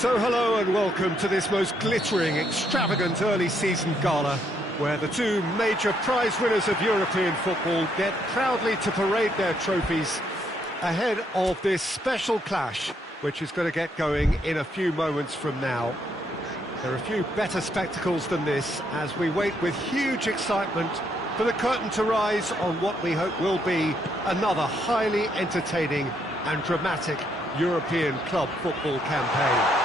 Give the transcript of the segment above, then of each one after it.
So hello and welcome to this most glittering, extravagant early season gala, where the two major prize winners of European football get proudly to parade their trophies ahead of this special clash, which is going to get going in a few moments from now. There are a few better spectacles than this as we wait with huge excitement for the curtain to rise on what we hope will be another highly entertaining and dramatic European club football campaign.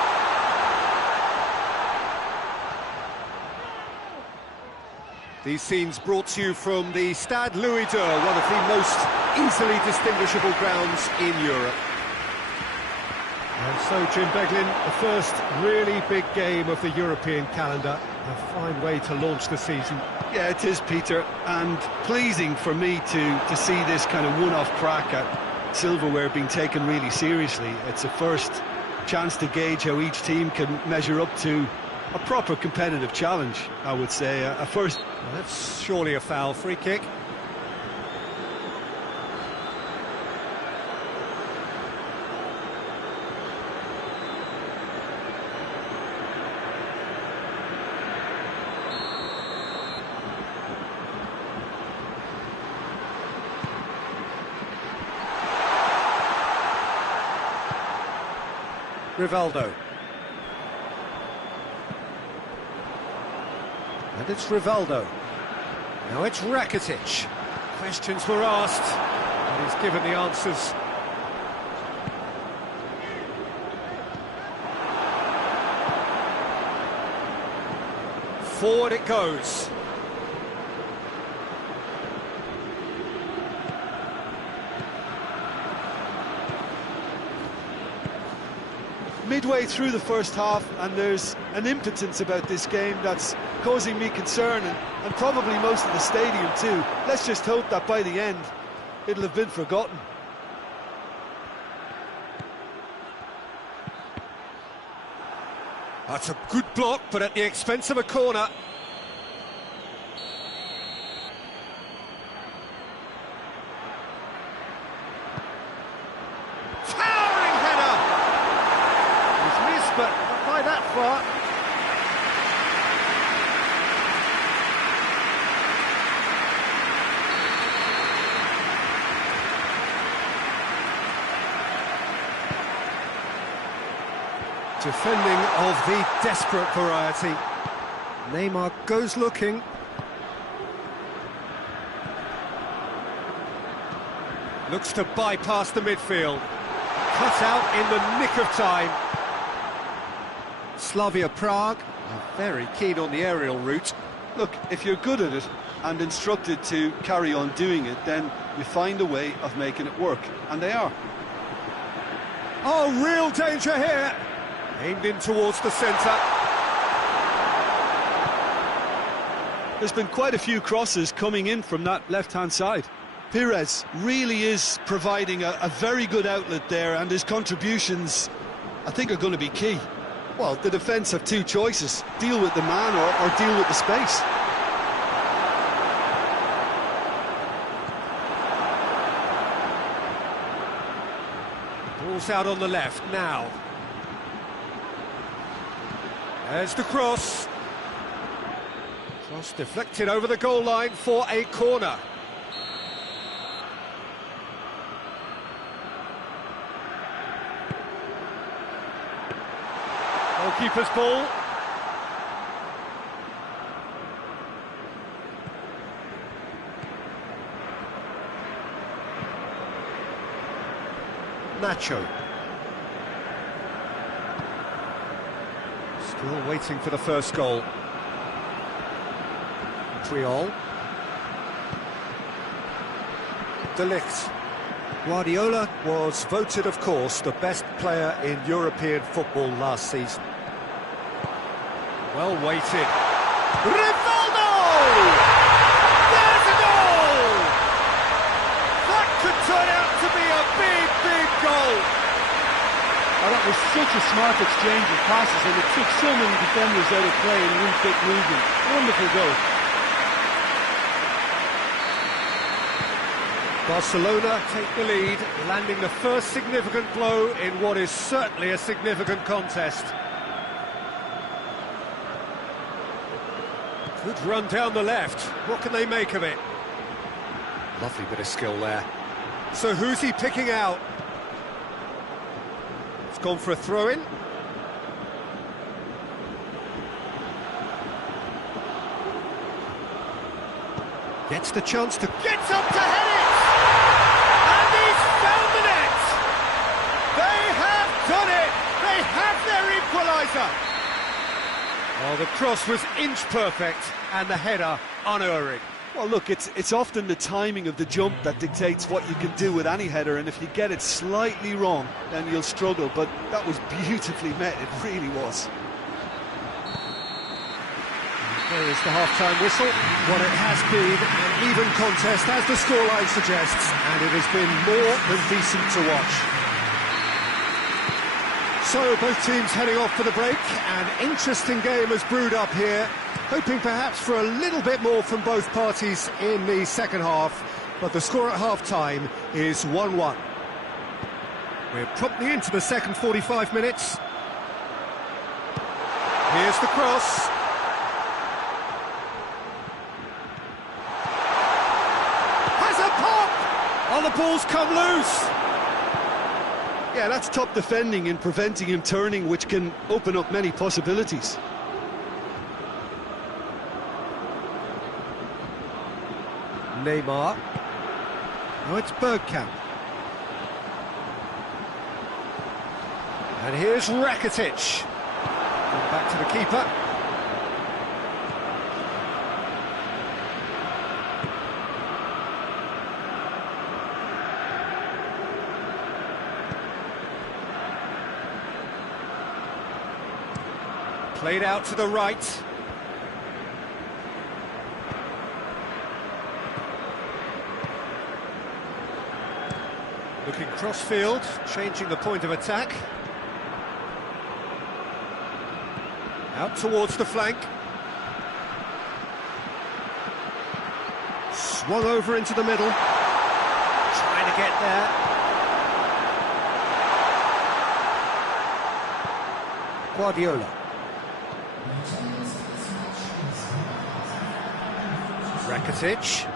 These scenes brought to you from the Stade Louis II, one of the most easily distinguishable grounds in Europe. And so, Jim Beglin, the first really big game of the European calendar. A fine way to launch the season. Yeah, it is, Peter, and pleasing for me to see this kind of one-off crack at silverware being taken really seriously. It's a first chance to gauge how each team can measure up to a proper competitive challenge, I would say. A first... Well, that's surely a foul. Free kick. Rivaldo. And it's Rivaldo. Now it's Rakitic. Questions were asked, and he's given the answers. Forward it goes. Midway through the first half, and there's an impotence about this game that's causing me concern, and probably most of the stadium too. Let's just hope that by the end it'll have been forgotten. That's a good block, but at the expense of a corner. But not by that far. Defending of the desperate variety. Neymar goes looking. Looks to bypass the midfield. Cut out in the nick of time. Slavia Prague are very keen on the aerial route. Look, if you're good at it and instructed to carry on doing it, then you find a way of making it work, and they are. Oh, real danger here! Aimed in towards the centre. There's been quite a few crosses coming in from that left-hand side. Pires really is providing a very good outlet there, and his contributions, I think, are going to be key. Well, the defence have two choices: deal with the man or deal with the space. Ball's out on the left now. There's the cross. Cross deflected over the goal line for a corner. Goalkeeper's ball. Nacho. Still waiting for the first goal. Triol. De Ligt. Guardiola was voted, of course, the best player in European football last season. Well weighted. Rivaldo! There's a goal! That could turn out to be a big, big goal. Oh, that was such a smart exchange of passes, and it took so many defenders out of play in one quick movement. Wonderful goal. Barcelona take the lead, landing the first significant blow in what is certainly a significant contest. Good run down the left. What can they make of it? Lovely bit of skill there. So who's he picking out? It's gone for a throw-in. Gets the chance to... Gets up to head it! And he's found the net! They have done it! They have their equaliser! Oh, the cross was inch perfect, and the header unerring. Well, look, it's often the timing of the jump that dictates what you can do with any header, and if you get it slightly wrong, then you'll struggle, but that was beautifully met, it really was. There is the half-time whistle. What it has been an even contest, as the scoreline suggests, and it has been more than decent to watch. So, both teams heading off for the break. An interesting game has brewed up here, hoping perhaps for a little bit more from both parties in the second half, but the score at half-time is 1-1. We're promptly into the second 45 minutes. Here's the cross. Has a pop! Oh, the ball's come loose! Yeah, that's top defending and preventing him turning, which can open up many possibilities. Neymar. Now it's Bergkamp. And here's Rakitic. Going back to the keeper. Played out to the right. Looking cross-field, changing the point of attack. Out towards the flank. Swung over into the middle. Trying to get there. Guardiola. Rakitic.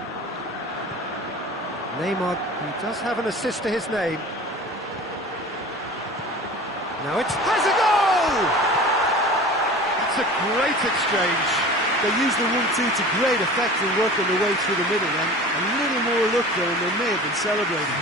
Neymar, he does have an assist to his name. Now it's... has a goal! It's a great exchange. They used the 1-2 to great effect in working their way through the middle, and a little more luck there and they may have been celebrating.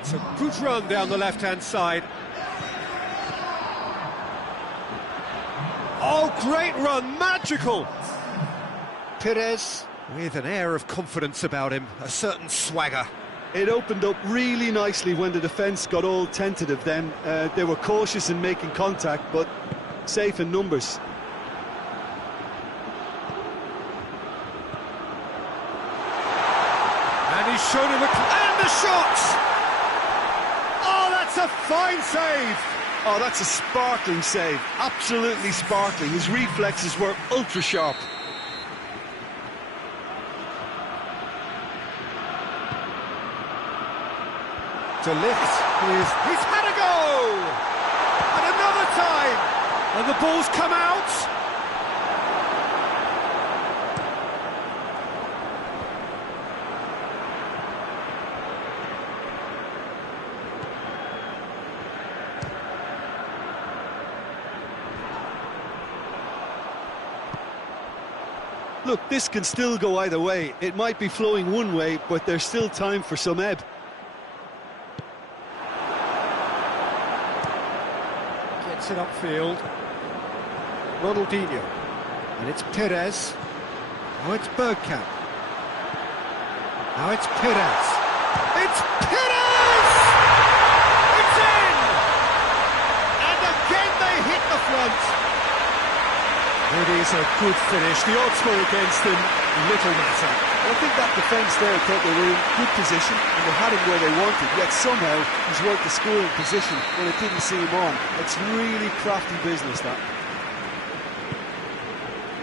It's a good run down the left-hand side. Oh, great run, magical! Perez with an air of confidence about him, a certain swagger. It opened up really nicely when the defence got all tentative then. They were cautious in making contact, but safe in numbers. And he's shown him and the shot! Oh, that's a fine save! Oh, that's a sparkling save, absolutely sparkling. His reflexes were ultra sharp. De Ligt, he's had a go! And another time! And the ball's come out! Look, this can still go either way. It might be flowing one way, but there's still time for some ebb. Gets it upfield. Ronaldinho. And it's Perez. Now it's Bergkamp. Now it's Perez. It's Perez! It's in! And again they hit the front. It is a good finish. The odds were against him. Little matter. I think that defence there thought they were in good position and they had him where they wanted, yet somehow he's worked the scoring position when it didn't see him on. It's really crafty business, that.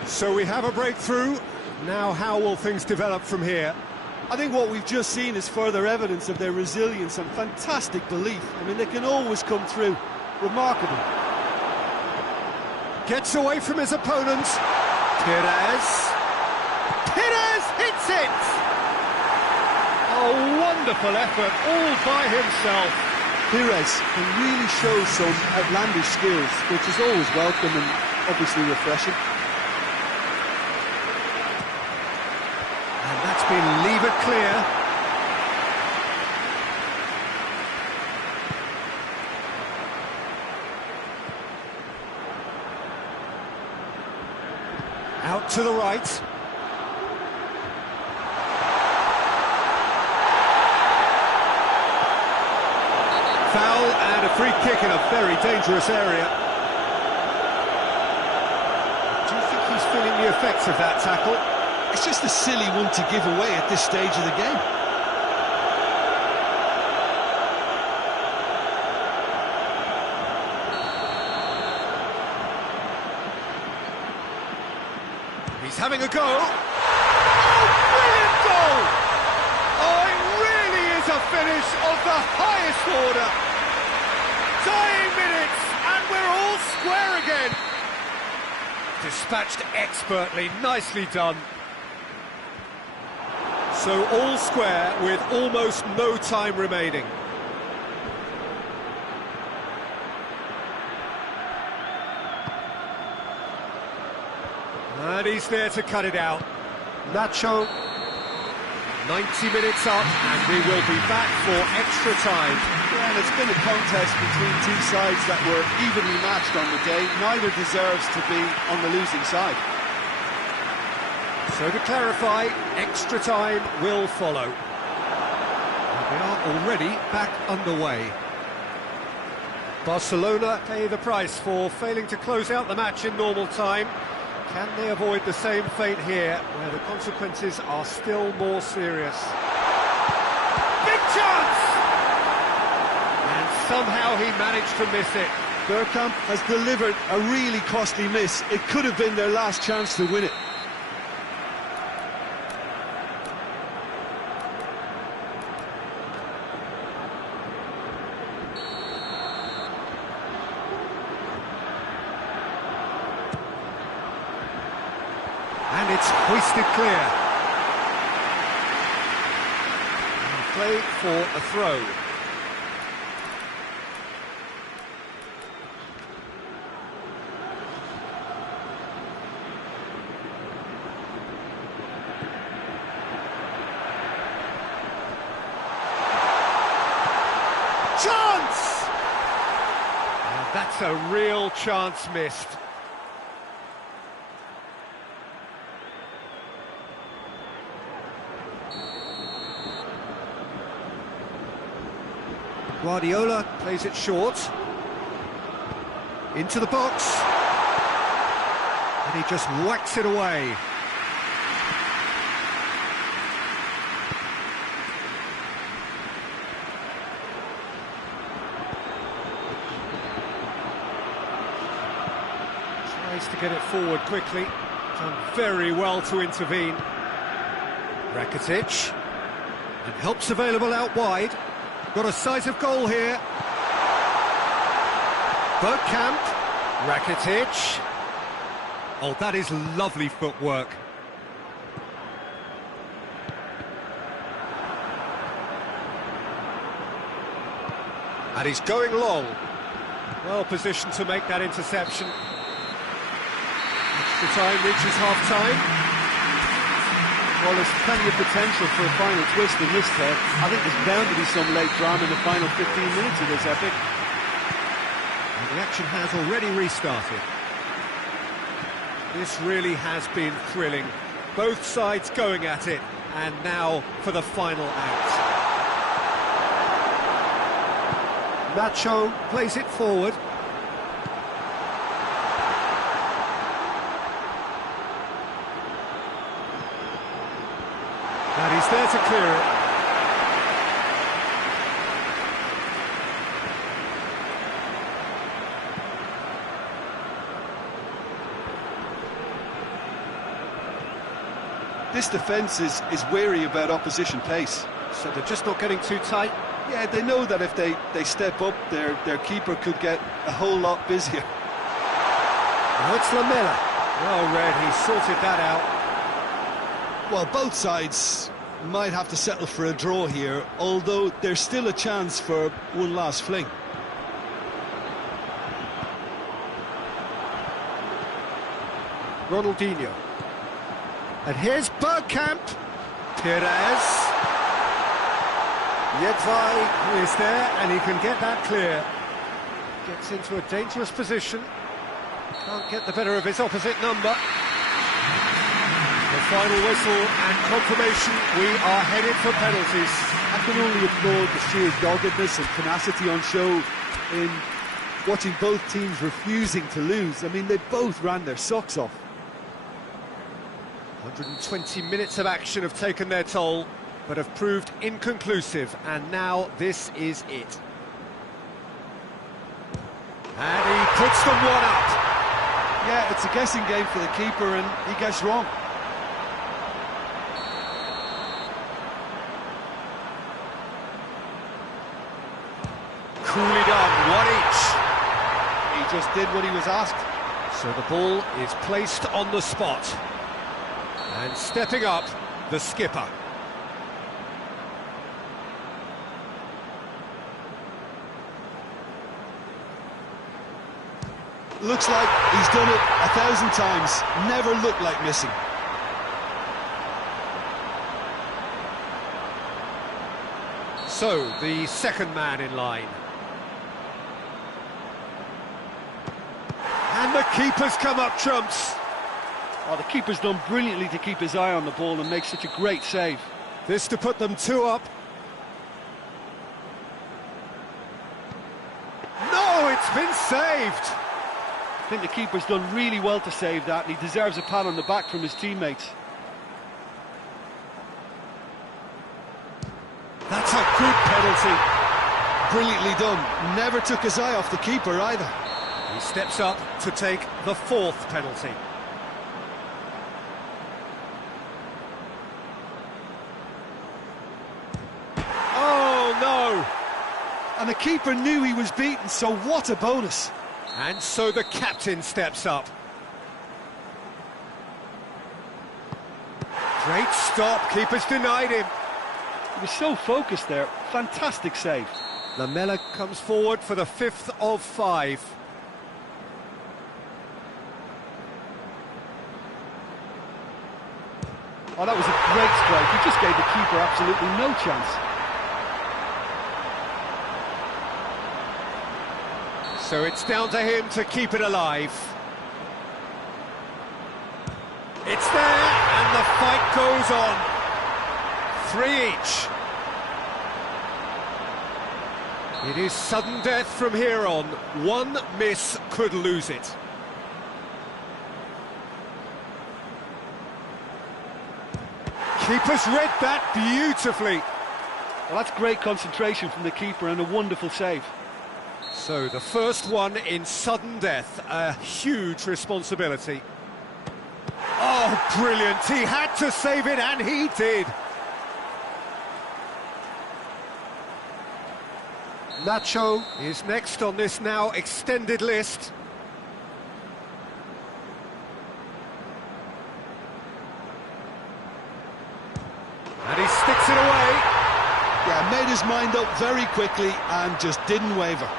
So we have a breakthrough. Now how will things develop from here? I think what we've just seen is further evidence of their resilience and fantastic belief. I mean, they can always come through. Remarkable. Gets away from his opponent. Perez. Perez hits it! A wonderful effort all by himself. Perez can really show some outlandish skills, which is always welcome and obviously refreshing. And that's been leave it clear. Out to the right. Foul and a free kick in a very dangerous area. Do you think he's feeling the effects of that tackle? It's just a silly one to give away at this stage of the game. He's having a go. Oh, brilliant goal! Oh, it really is a finish of the highest order. Dying minutes, and we're all square again. Dispatched expertly, nicely done. So all square with almost no time remaining. And he's there to cut it out. Nacho. 90 minutes up, and we will be back for extra time. Yeah, and it's been a contest between two sides that were evenly matched on the day. Neither deserves to be on the losing side. So to clarify, extra time will follow. And we are already back underway. Barcelona pay the price for failing to close out the match in normal time. Can they avoid the same fate here, where the consequences are still more serious? Big chance! And somehow he managed to miss it. Bergkamp has delivered a really costly miss. It could have been their last chance to win it. And it's hoisted clear. And play for a throw. Chance! And that's a real chance missed. Guardiola plays it short. Into the box. And he just whacks it away. Tries to get it forward quickly. Done very well to intervene. Rakitic. And help's available out wide. Got a sight of goal here. Bergkamp, Rakitic. Oh, that is lovely footwork. And he's going long. Well positioned to make that interception. Extra time reaches half-time. Well, there's plenty of potential for a final twist in this tale. I think there's bound to be some late drama in the final 15 minutes of this epic. And the action has already restarted. This really has been thrilling. Both sides going at it, and now for the final act. Nacho plays it forward. And he's there to clear it. This defence is wary about opposition pace. So they're just not getting too tight. Yeah, they know that if they step up, their keeper could get a whole lot busier. Now it's Lamela. Well read, he sorted that out. Well, both sides might have to settle for a draw here, although there's still a chance for one last fling. Ronaldinho. And here's Bergkamp. Perez. Gioi is there, and he can get that clear. Gets into a dangerous position. Can't get the better of his opposite number. The final whistle and confirmation, we are headed for penalties. I can only applaud the sheer doggedness and tenacity on show in watching both teams refusing to lose. I mean, they both ran their socks off. 120 minutes of action have taken their toll, but have proved inconclusive, and now this is it. And he puts them one up. Yeah, it's a guessing game for the keeper, and he gets wrong. Coolly done, one each. He just did what he was asked. So the ball is placed on the spot. And stepping up, the skipper. Looks like he's done it 1,000 times. Never looked like missing. So, the second man in line. And the keeper's come up trumps. Oh, the keeper's done brilliantly to keep his eye on the ball and make such a great save. This to put them two up. No, it's been saved. I think the keeper's done really well to save that, and he deserves a pat on the back from his teammates. That's a good penalty. Brilliantly done. Never took his eye off the keeper either. He steps up to take the fourth penalty. Oh, no! And the keeper knew he was beaten, so what a bonus. And so the captain steps up. Great stop, keeper's denied him. He was so focused there, fantastic save. Lamela comes forward for the fifth of five. Oh, that was a great strike. He just gave the keeper absolutely no chance. So it's down to him to keep it alive. It's there, and the fight goes on. Three each. It is sudden death from here on. One miss could lose it. Keeper's read that beautifully. Well, that's great concentration from the keeper and a wonderful save. So the first one in sudden death, a huge responsibility. Oh, brilliant. He had to save it, and he did. Nacho is next on this now extended list. And he sticks it away. Yeah, made his mind up very quickly and just didn't waver.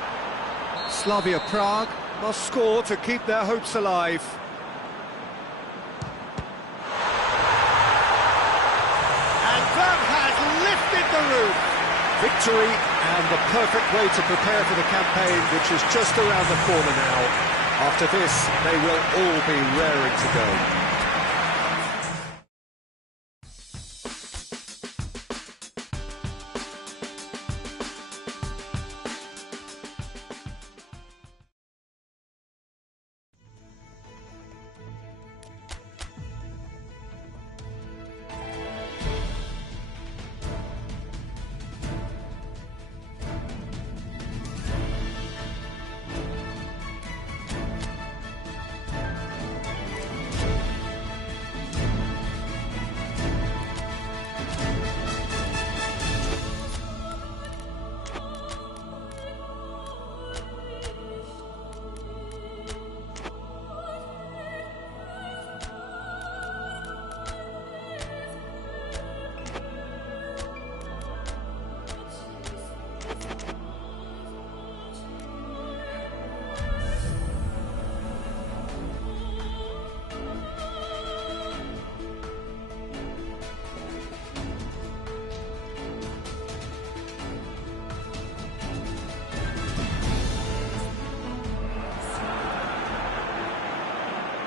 Slavia Prague must score to keep their hopes alive. Victory and the perfect way to prepare for the campaign, which is just around the corner now. After this, they will all be raring to go.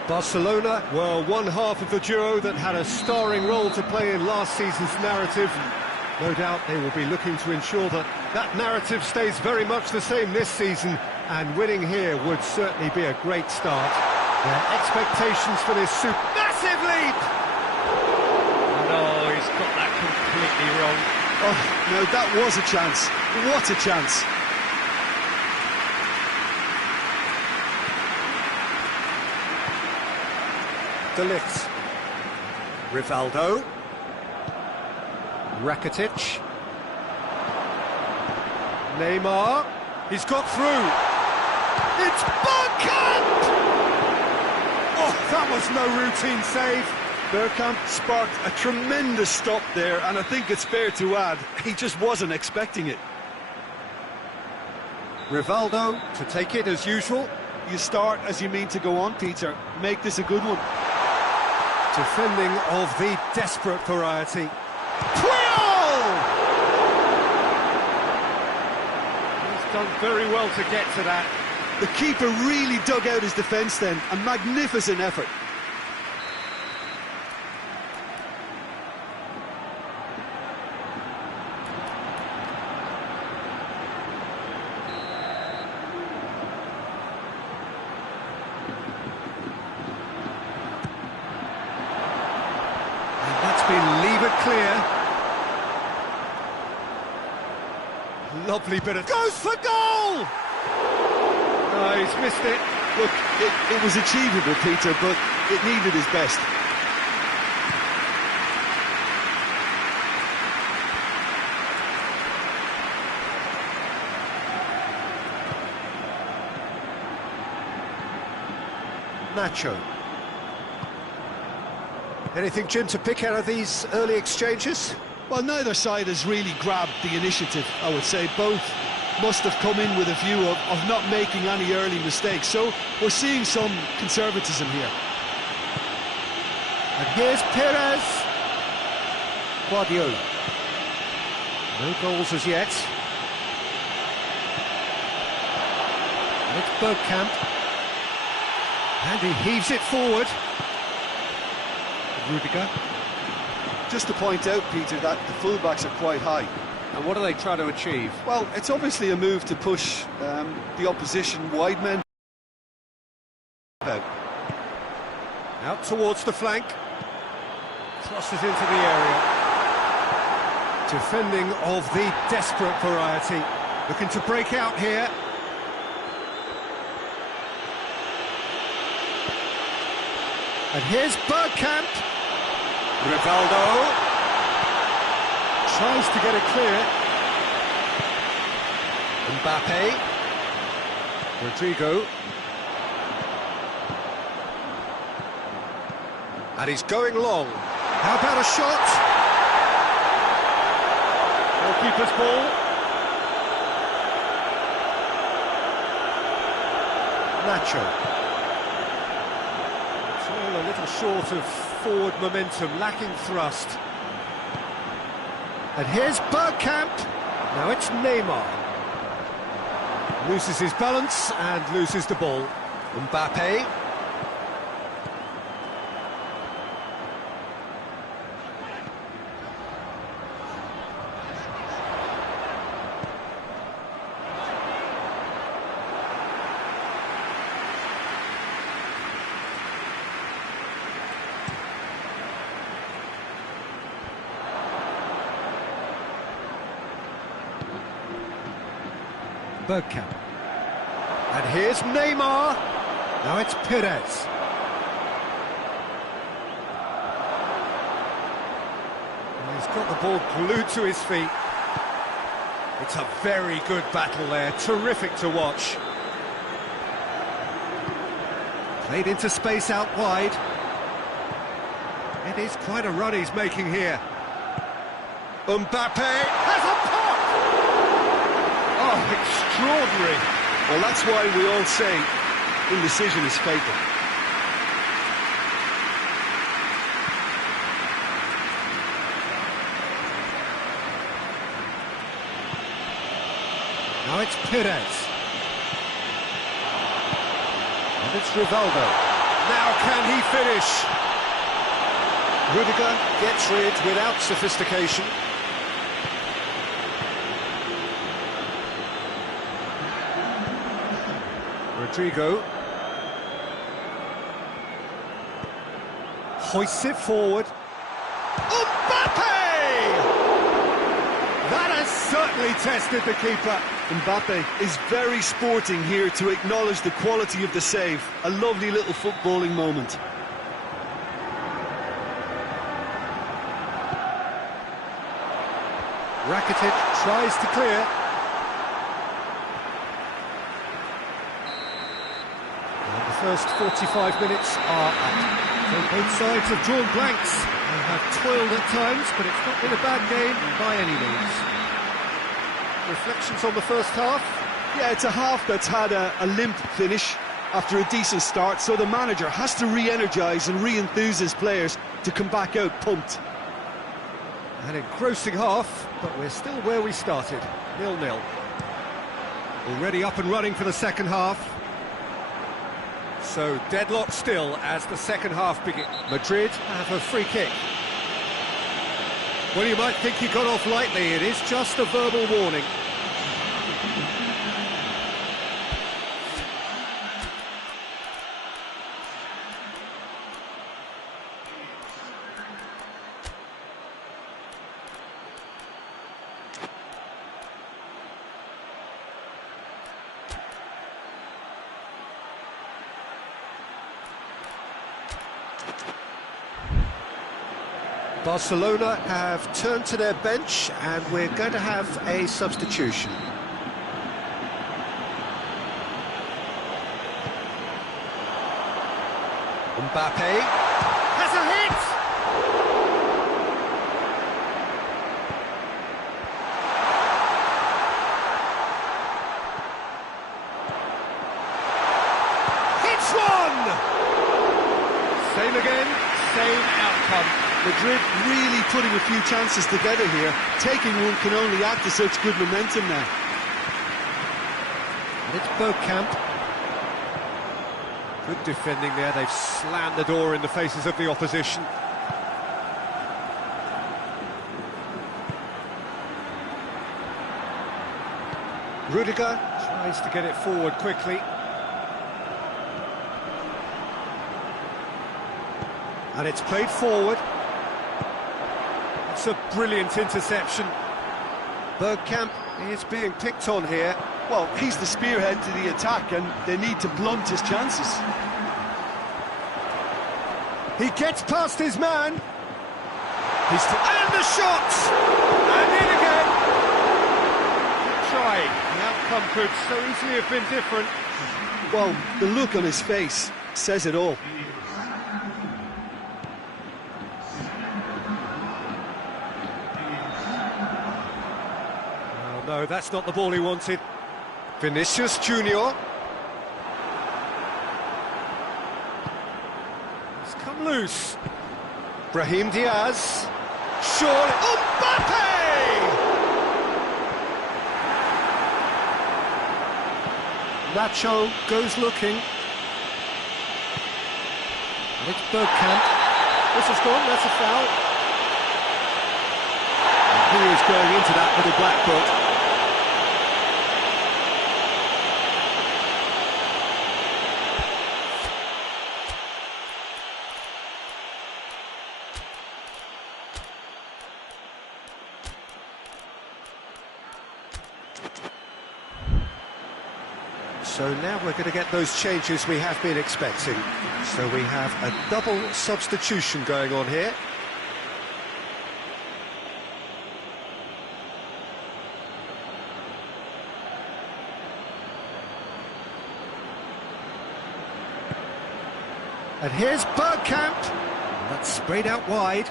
Barcelona were one half of the duo that had a starring role to play in last season's narrative. No doubt they will be looking to ensure that that narrative stays very much the same this season, and winning here would certainly be a great start. Their expectations for this massive leap! No, he's got that completely wrong. Oh, no, that was a chance. What a chance. De Ligt, Rivaldo, Rakitic, Neymar, he's got through, it's Bergkamp! Oh, that was no routine save. Bergkamp sparked a tremendous stop there, and I think it's fair to add, he just wasn't expecting it. Rivaldo to take it as usual. You start as you mean to go on, Peter. Make this a good one. Defending of the desperate variety. Puyol! He's done very well to get to that. The keeper really dug out his defence then. A magnificent effort. Clear. Lovely bit of... Goes for goal! No, he's missed it. Look, it was achievable, Peter, but it needed his best. Nacho. Anything, Jim, to pick out of these early exchanges? Well, neither side has really grabbed the initiative, I would say. Both must have come in with a view of not making any early mistakes. So we're seeing some conservatism here. And here's Perez. Guardiola. No goals as yet. And it's Bergkamp. And he heaves it forward. Rudiger. Just to point out, Peter, that the fullbacks are quite high. And what are they trying to achieve? Well, it's obviously a move to push the opposition wide men out towards the flank. Crosses into the area. Defending of the desperate variety. Looking to break out here. And here's Bergkamp. Rivaldo tries to get it clear. Mbappe. Rodrigo. And he's going long. How about a shot? Goalkeeper's ball. Nacho. It's all a little short of forward momentum, lacking thrust. And here's Bergkamp. Now it's Neymar. Loses his balance and loses the ball. Mbappe. Bergkamp. And here's Neymar. Now it's Perez. He's got the ball glued to his feet. It's a very good battle there, terrific to watch. Played into space out wide. It is quite a run he's making here. Mbappe has a pop! Oh, extraordinary. Well, that's why we all say indecision is fatal. Now it's Perez. And it's Rivaldo. Now can he finish? Rudiger gets rid without sophistication. Rodrigo hoists it forward. Mbappe! That has certainly tested the keeper. Mbappe is very sporting here to acknowledge the quality of the save. A lovely little footballing moment. Rakitic tries to clear. And the first 45 minutes are up. So both sides have drawn blanks. They have toiled at times, but it's not been a bad game by any means. Reflections on the first half? Yeah, it's a half that's had a limp finish after a decent start, so the manager has to re-energise and re-enthuse his players to come back out pumped. An engrossing half, but we're still where we started, 0-0. Already up and running for the second half. So deadlock still as the second half begins. Madrid have a free kick. Well, you might think he got off lightly, it is just a verbal warning. Barcelona have turned to their bench and we're going to have a substitution. Mbappe has a hit! Hits one! Same again, same outcome. Madrid really putting a few chances together here. Taking one can only add to such good momentum now. And it's Bergkamp. Good defending there, they've slammed the door in the faces of the opposition. Rudiger tries to get it forward quickly. And it's played forward. It's a brilliant interception. Bergkamp is being picked on here. Well, he's the spearhead to the attack and they need to blunt his chances. He gets past his man. And the shot! And in again! Good try. The outcome could so easily have been different. Well, the look on his face says it all. No, that's not the ball he wanted. Vinicius Junior. He's come loose. Brahim Diaz. Surely. Mbappe! Nacho goes looking. And it's Bergkamp. This has gone, that's a foul. And he is going into that with a black book. So now we're going to get those changes we have been expecting. So we have a double substitution going on here. And here's Bergkamp. And that's sprayed out wide.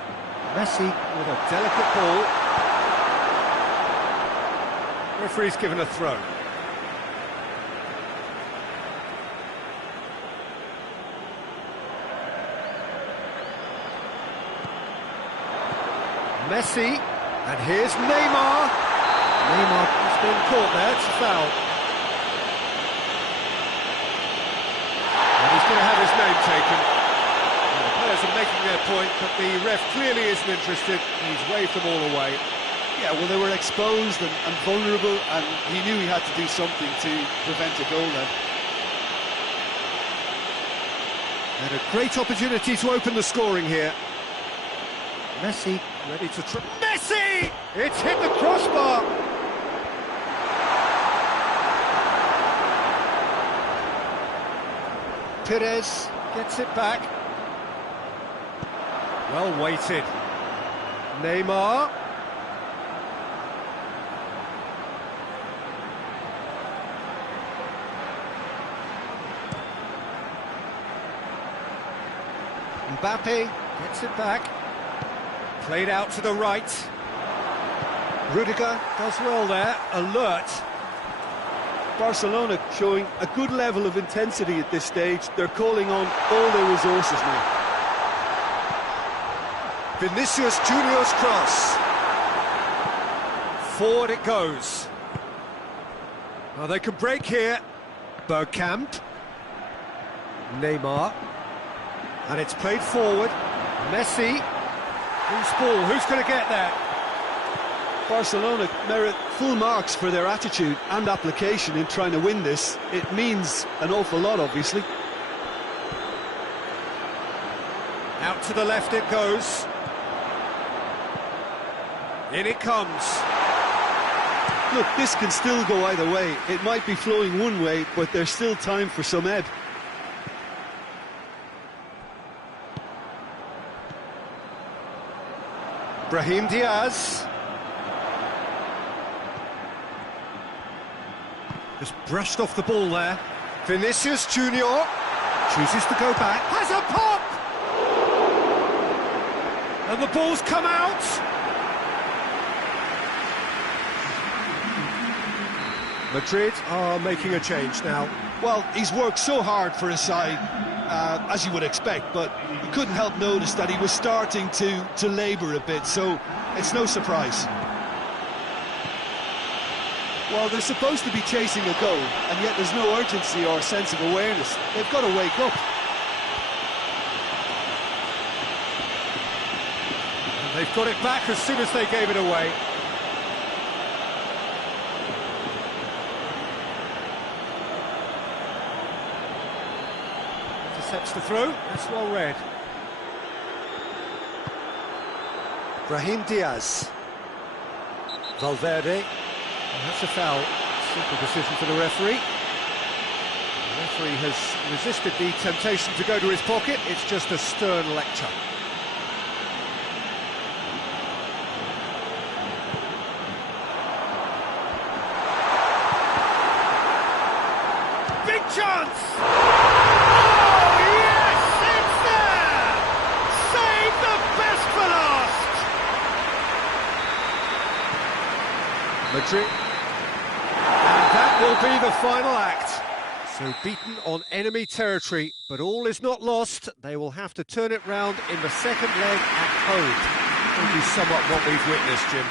Messi with a delicate ball. Referee's given a throw. Messi, and here's Neymar. Neymar has been caught there, it's a foul. And he's going to have his name taken. And the players are making their point, but the ref clearly isn't interested. He's waved them all away. Yeah, well, they were exposed and vulnerable, and he knew he had to do something to prevent a goal then. And a great opportunity to open the scoring here. Messi ready to try. Messi! It's hit the crossbar. Perez gets it back. Well weighted. Neymar. Mbappe gets it back. Played out to the right. Rudiger does well there, alert. Barcelona showing a good level of intensity at this stage. They're calling on all their resources now. Vinicius Junior's cross. Forward it goes. Well, they can break here. Bergkamp. Neymar. And it's played forward. Messi. Who's ball? Who's going to get that? Barcelona merit full marks for their attitude and application in trying to win this. It means an awful lot, obviously. Out to the left it goes. In it comes. Look, this can still go either way. It might be flowing one way, but there's still time for some ebb. Brahim Diaz. Just brushed off the ball there. Vinicius Junior chooses to go back. Has a pop! And the ball's come out. Madrid are making a change now. Well, he's worked so hard for his side, as you would expect, but you couldn't help notice that he was starting to labour a bit, so it's no surprise. Well, they're supposed to be chasing a goal, and yet there's no urgency or sense of awareness. They've got to wake up. And they've got it back as soon as they gave it away. Intercepts the throw, that's well read. Brahim Diaz. Valverde. And that's a foul. Simple decision for the referee. The referee has resisted the temptation to go to his pocket. It's just a stern lecture. Big chance! Oh, yes! It's there! Save the best for last! Madrid. And that will be the final act. So beaten on enemy territory, but all is not lost. They will have to turn it round in the second leg at home. Will be somewhat what we've witnessed, Jim.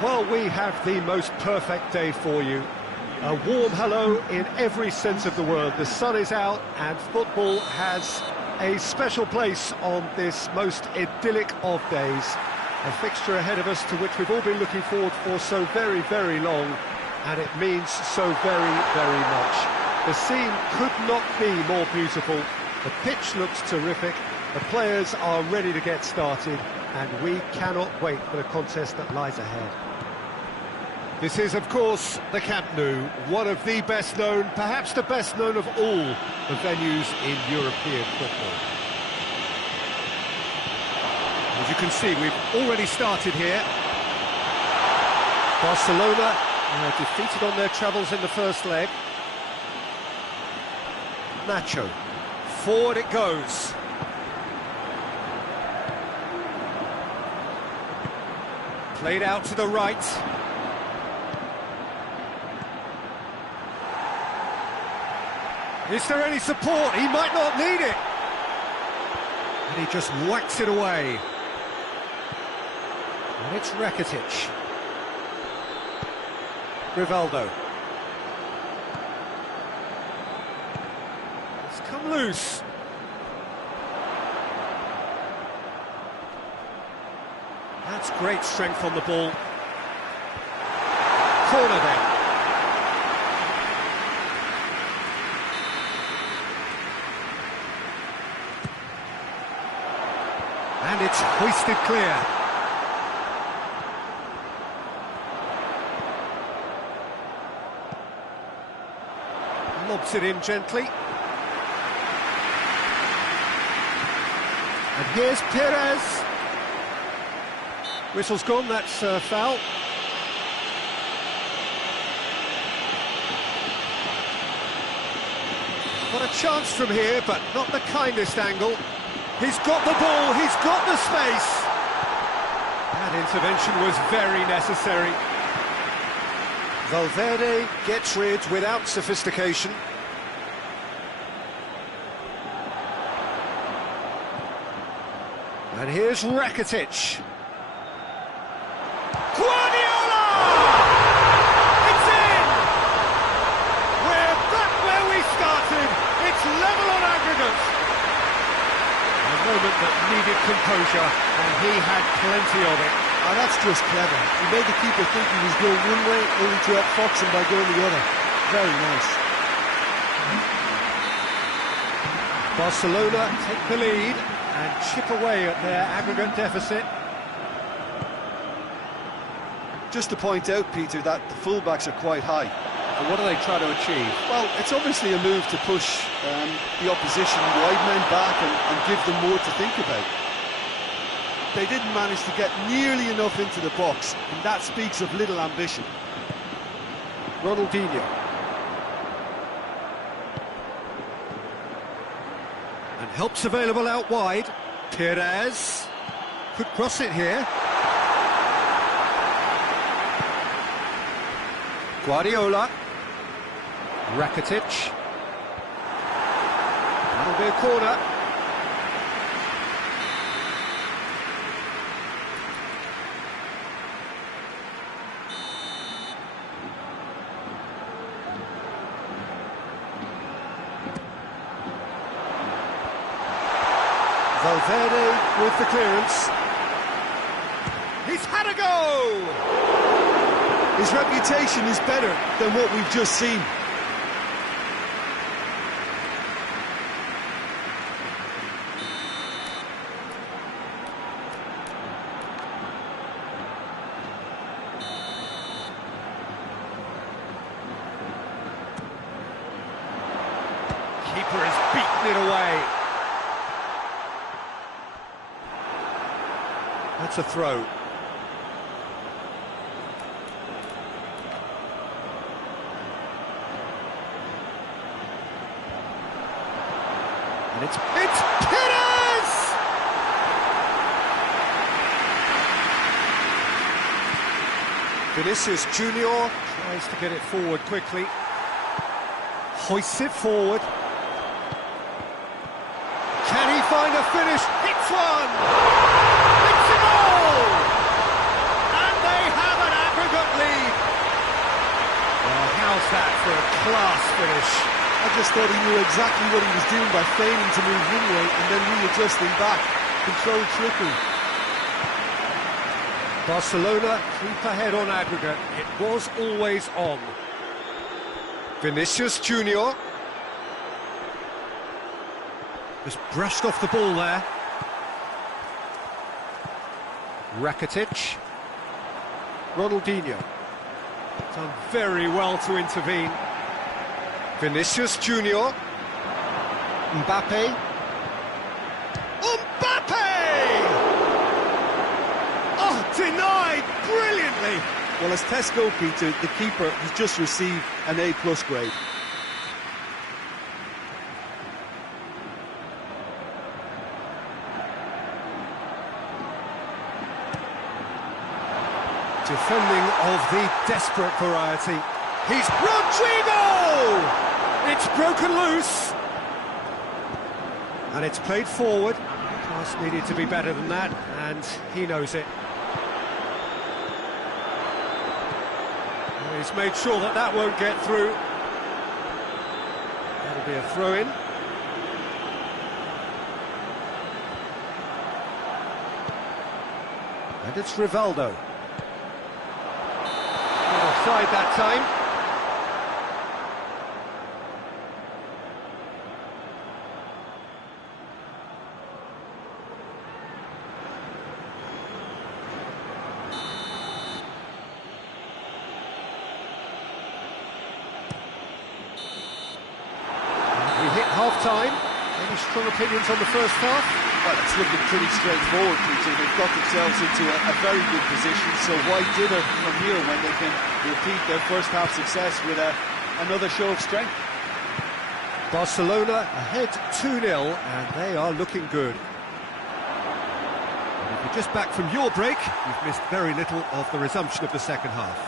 Well, we have the most perfect day for you. A warm hello in every sense of the word. The sun is out and football has a special place on this most idyllic of days. A fixture ahead of us to which we've all been looking forward for so very, very long, and it means so very, very much. The scene could not be more beautiful. The pitch looks terrific. The players are ready to get started, and we cannot wait for the contest that lies ahead. This is, of course, the Camp Nou, one of the best known, perhaps the best known of all the venues in European football. As you can see, we've already started here. Barcelona defeated on their travels in the first leg. Nacho, forward it goes. Played out to the right. Is there any support? He might not need it. And he just whacks it away. And it's Rakitic. Rivaldo. It's come loose. That's great strength on the ball. Corner then. And it's hoisted clear. Lobs it in gently. And here's Perez. Whistle's gone, that's foul. Got a chance from here, but not the kindest angle. He's got the ball, he's got the space. That intervention was very necessary. Valverde gets rid without sophistication. And here's Rakitic. Guardiola! It's in! We're back where we started. It's level on aggregate. A moment that needed composure, and he had plenty of it. Oh, that's just clever. He made the keeper think he was going one way, only to outfox him by going the other. Very nice. Barcelona take the lead and chip away at their aggregate deficit. Just to point out, Peter, that the fullbacks are quite high. And what do they try to achieve? Well, it's obviously a move to push the opposition wide men back and give them more to think about. They didn't manage to get nearly enough into the box, and that speaks of little ambition. Ronaldinho. And help's available out wide. Perez could cross it here. Guardiola. Rakitic. That'll be a corner. Valverde with the clearance. He's had a go! His reputation is better than what we've just seen. Keeper has beaten it away. That's a throw. And it's Perez! Vinicius Junior tries to get it forward quickly. Hoists it forward. Can he find a finish? Hits one! It's a goal! And they have an knew exactly what he was doing by feigning to move one way and then readjusting back. Controlled trickery. Barcelona keep ahead on aggregate. It was always on. Vinicius Junior. Just brushed off the ball there. Rakitic. Ronaldinho. Done very well to intervene. Vinicius Junior. Mbappe. Oh, denied brilliantly. Well, as test goalkeeper, the keeper has just received an A+ grade. Defending of the desperate variety. He's Rodrigo! It's broken loose. And it's played forward. Pass needed to be better than that, and he knows it. He's made sure that that won't get through. That'll be a throw-in. And it's Rivaldo. Not offside that time. Half-time. Any strong opinions on the first half? Well, it's looking pretty straightforward, P.Tan. They've got themselves into a very good position, so why dither from here when they can repeat their first half success with another show of strength? Barcelona ahead 2-0, and they are looking good. And if you're just back from your break, you've missed very little of the resumption of the second half.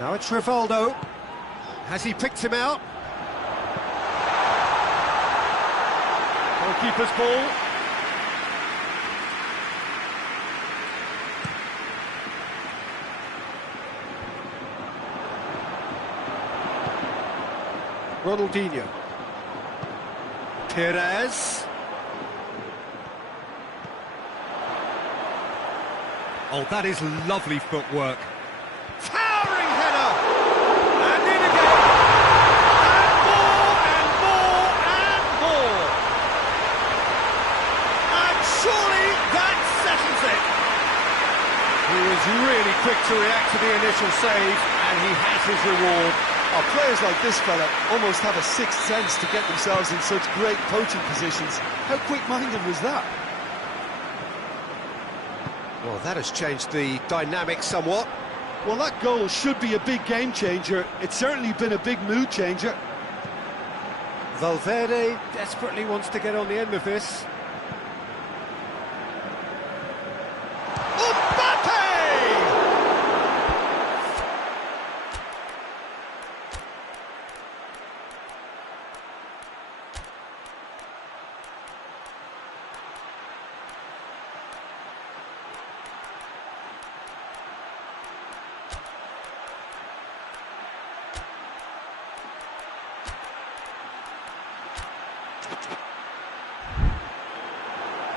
Now it's Rivaldo. Has he picked him out? Goalkeeper's ball. Ronaldinho. Perez. Oh, that is lovely footwork. Towering header! And in again! And more, and more, and more! And surely that settles it! He was really quick to react to the initial save, and he has his reward. Oh, players like this fella almost have a sixth sense to get themselves in such great poaching positions. How quick-minded was that? Well, that has changed the dynamic somewhat. Well, that goal should be a big game changer. It's certainly been a big mood changer. Valverde desperately wants to get on the end of this.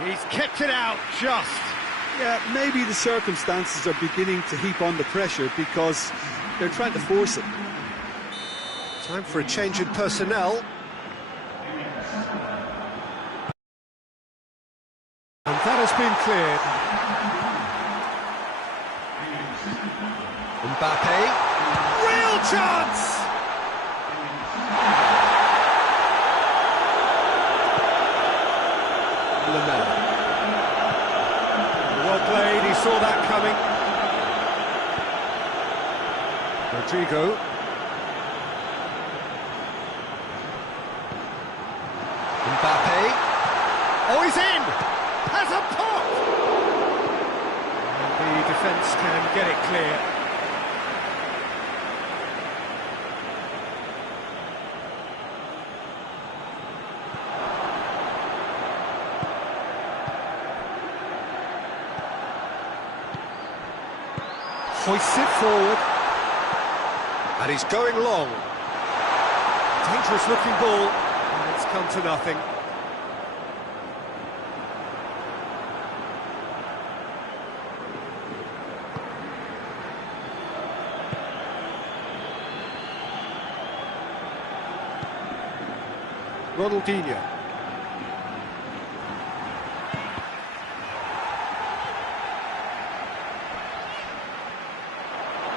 He's kept it out, just. Yeah, maybe the circumstances are beginning to heap on the pressure because they're trying to force it. Time for a change in personnel. And that has been cleared. Mbappe. Real chance! Well played, he saw that coming. Rodrigo. Mbappe. Oh, he's in! Has a pop! And the defence can get it clear. Hoists it forward, and he's going long. Dangerous looking ball, and it's come to nothing. Ronaldinho.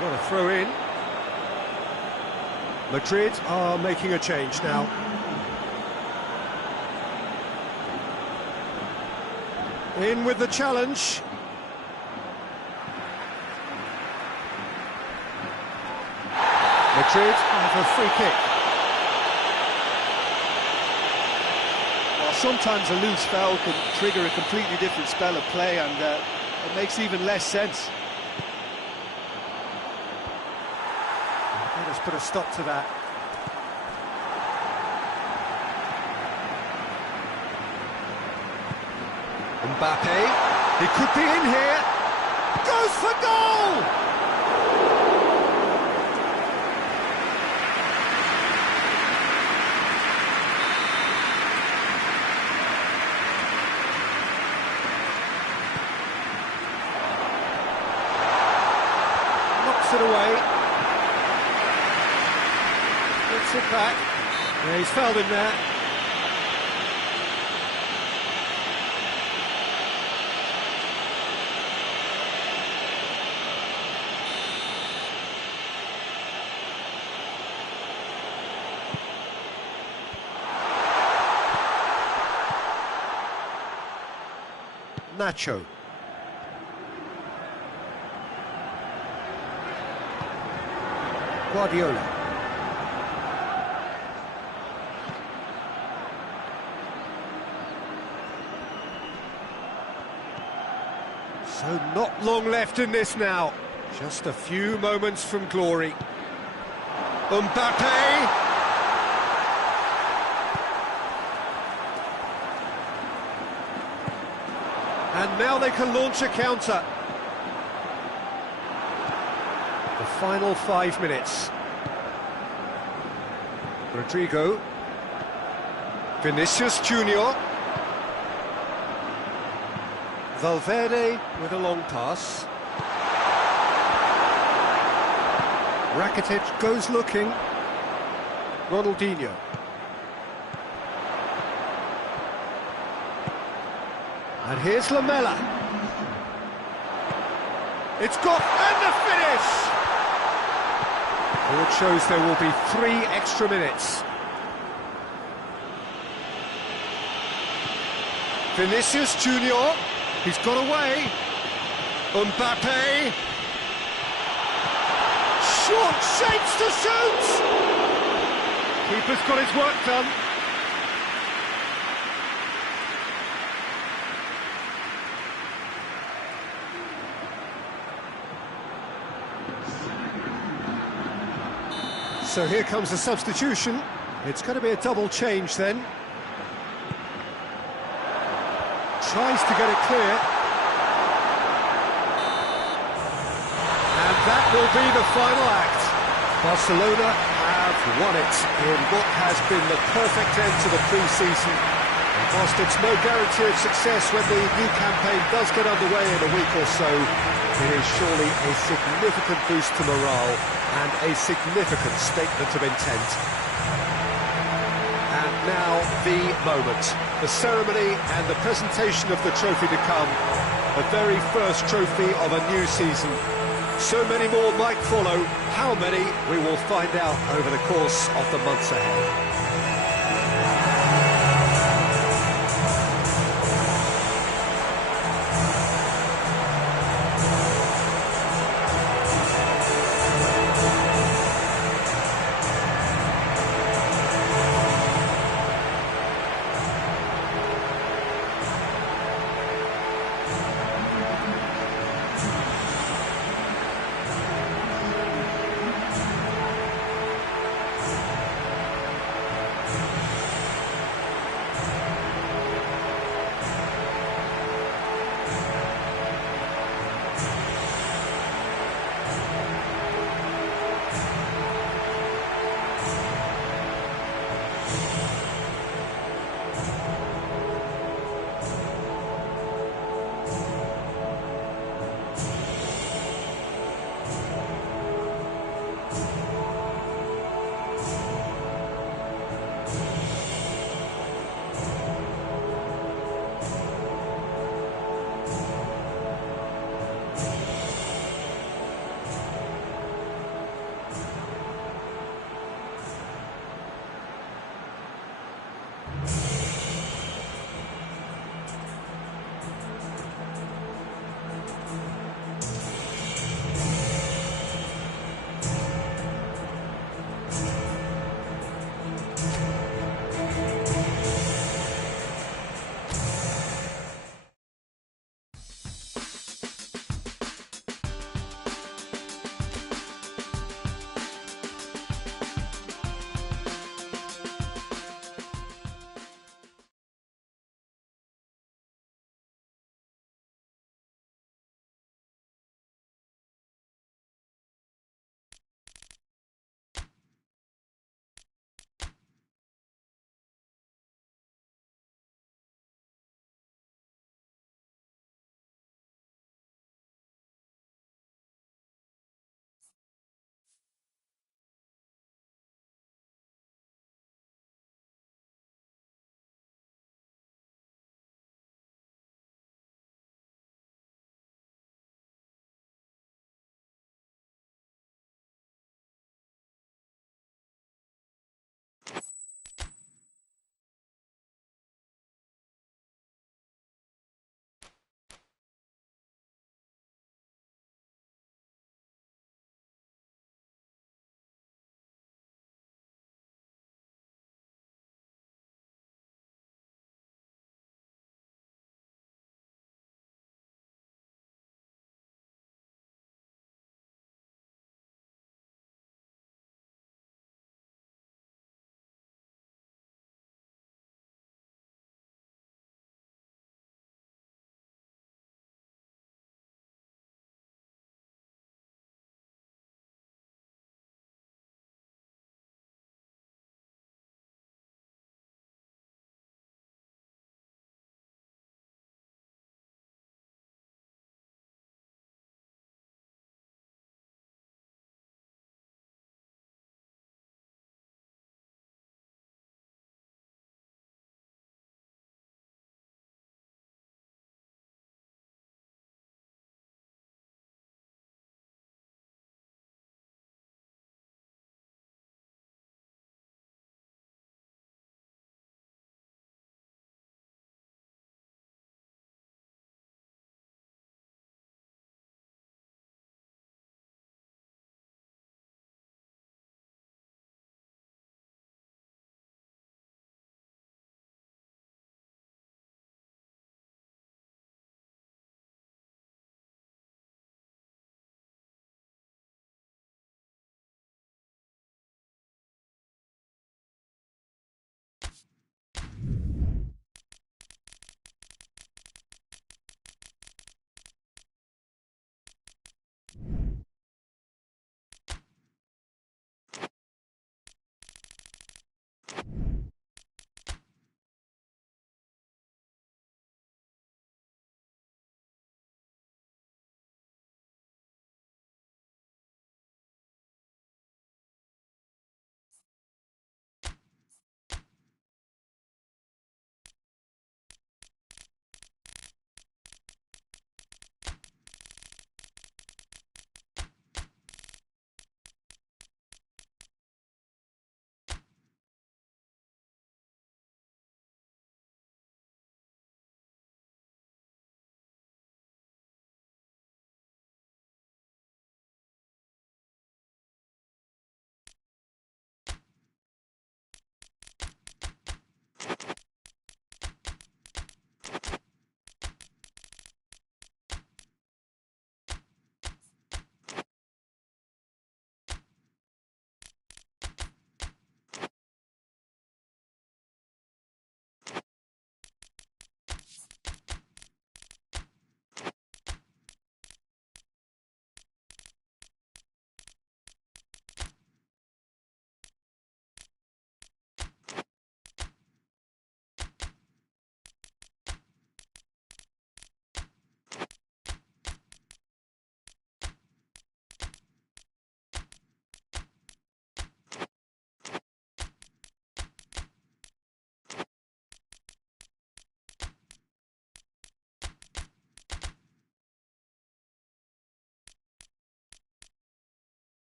What a throw in. Madrid are making a change now. In with the challenge. Madrid have a free kick. Well, sometimes a loose foul can trigger a completely different spell of play, and it makes even less sense. Let us put a stop to that. Mbappe, he could be in here. Goes for goal! Knocks it away. Gets it back. Yeah, he's fouled him there. Nacho. Guardiola. So not long left in this now. Just a few moments from glory. Mbappe! And now they can launch a counter. The final 5 minutes. Rodrigo. Vinicius Junior. Valverde with a long pass. Rakitic goes looking. Ronaldinho. And here's Lamela. It's got, and the finish! Board shows there will be 3 extra minutes. Vinicius Junior, he's got away. Mbappe. Short shapes to shoot! Keeper's got his work done. So here comes the substitution. It's going to be a double change then. Tries to get it clear. And that will be the final act. Barcelona have won it in what has been the perfect end to the pre-season. And whilst it's no guarantee of success when the new campaign does get underway in a week or so, it is surely a significant boost to morale and a significant statement of intent. And now the moment, the ceremony and the presentation of the trophy to come, the very first trophy of a new season. So many more might follow. How many, we will find out over the course of the months ahead.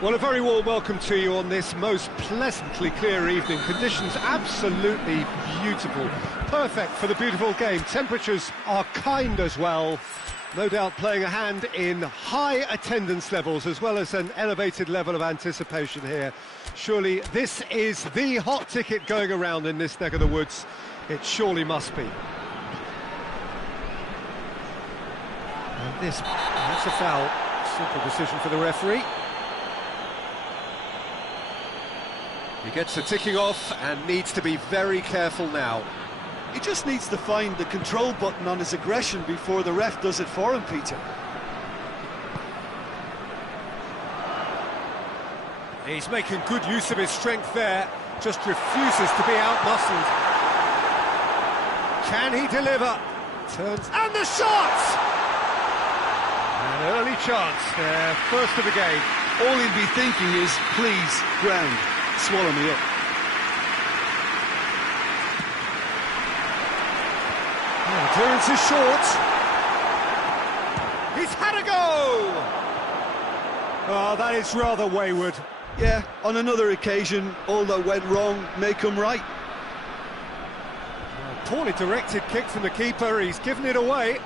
Well, a very warm welcome to you on this most pleasantly clear evening. Conditions absolutely beautiful. Perfect for the beautiful game. Temperatures are kind as well. No doubt playing a hand in high attendance levels as well as an elevated level of anticipation here. Surely this is the hot ticket going around in this neck of the woods. It surely must be. And that's a foul. Simple decision for the referee. He gets the ticking off and needs to be very careful now. He just needs to find the control button on his aggression before the ref does it for him, P.Tan. He's making good use of his strength there, just refuses to be out-muscled. Can he deliver? Turns, and the shot! An early chance there, first of the game. All he'd be thinking is, please, ground, swallow me up. Clearance is short. He's had a go! Oh, that is rather wayward. Yeah, on another occasion, all that went wrong may come right. Poorly directed kick from the keeper, he's given it away.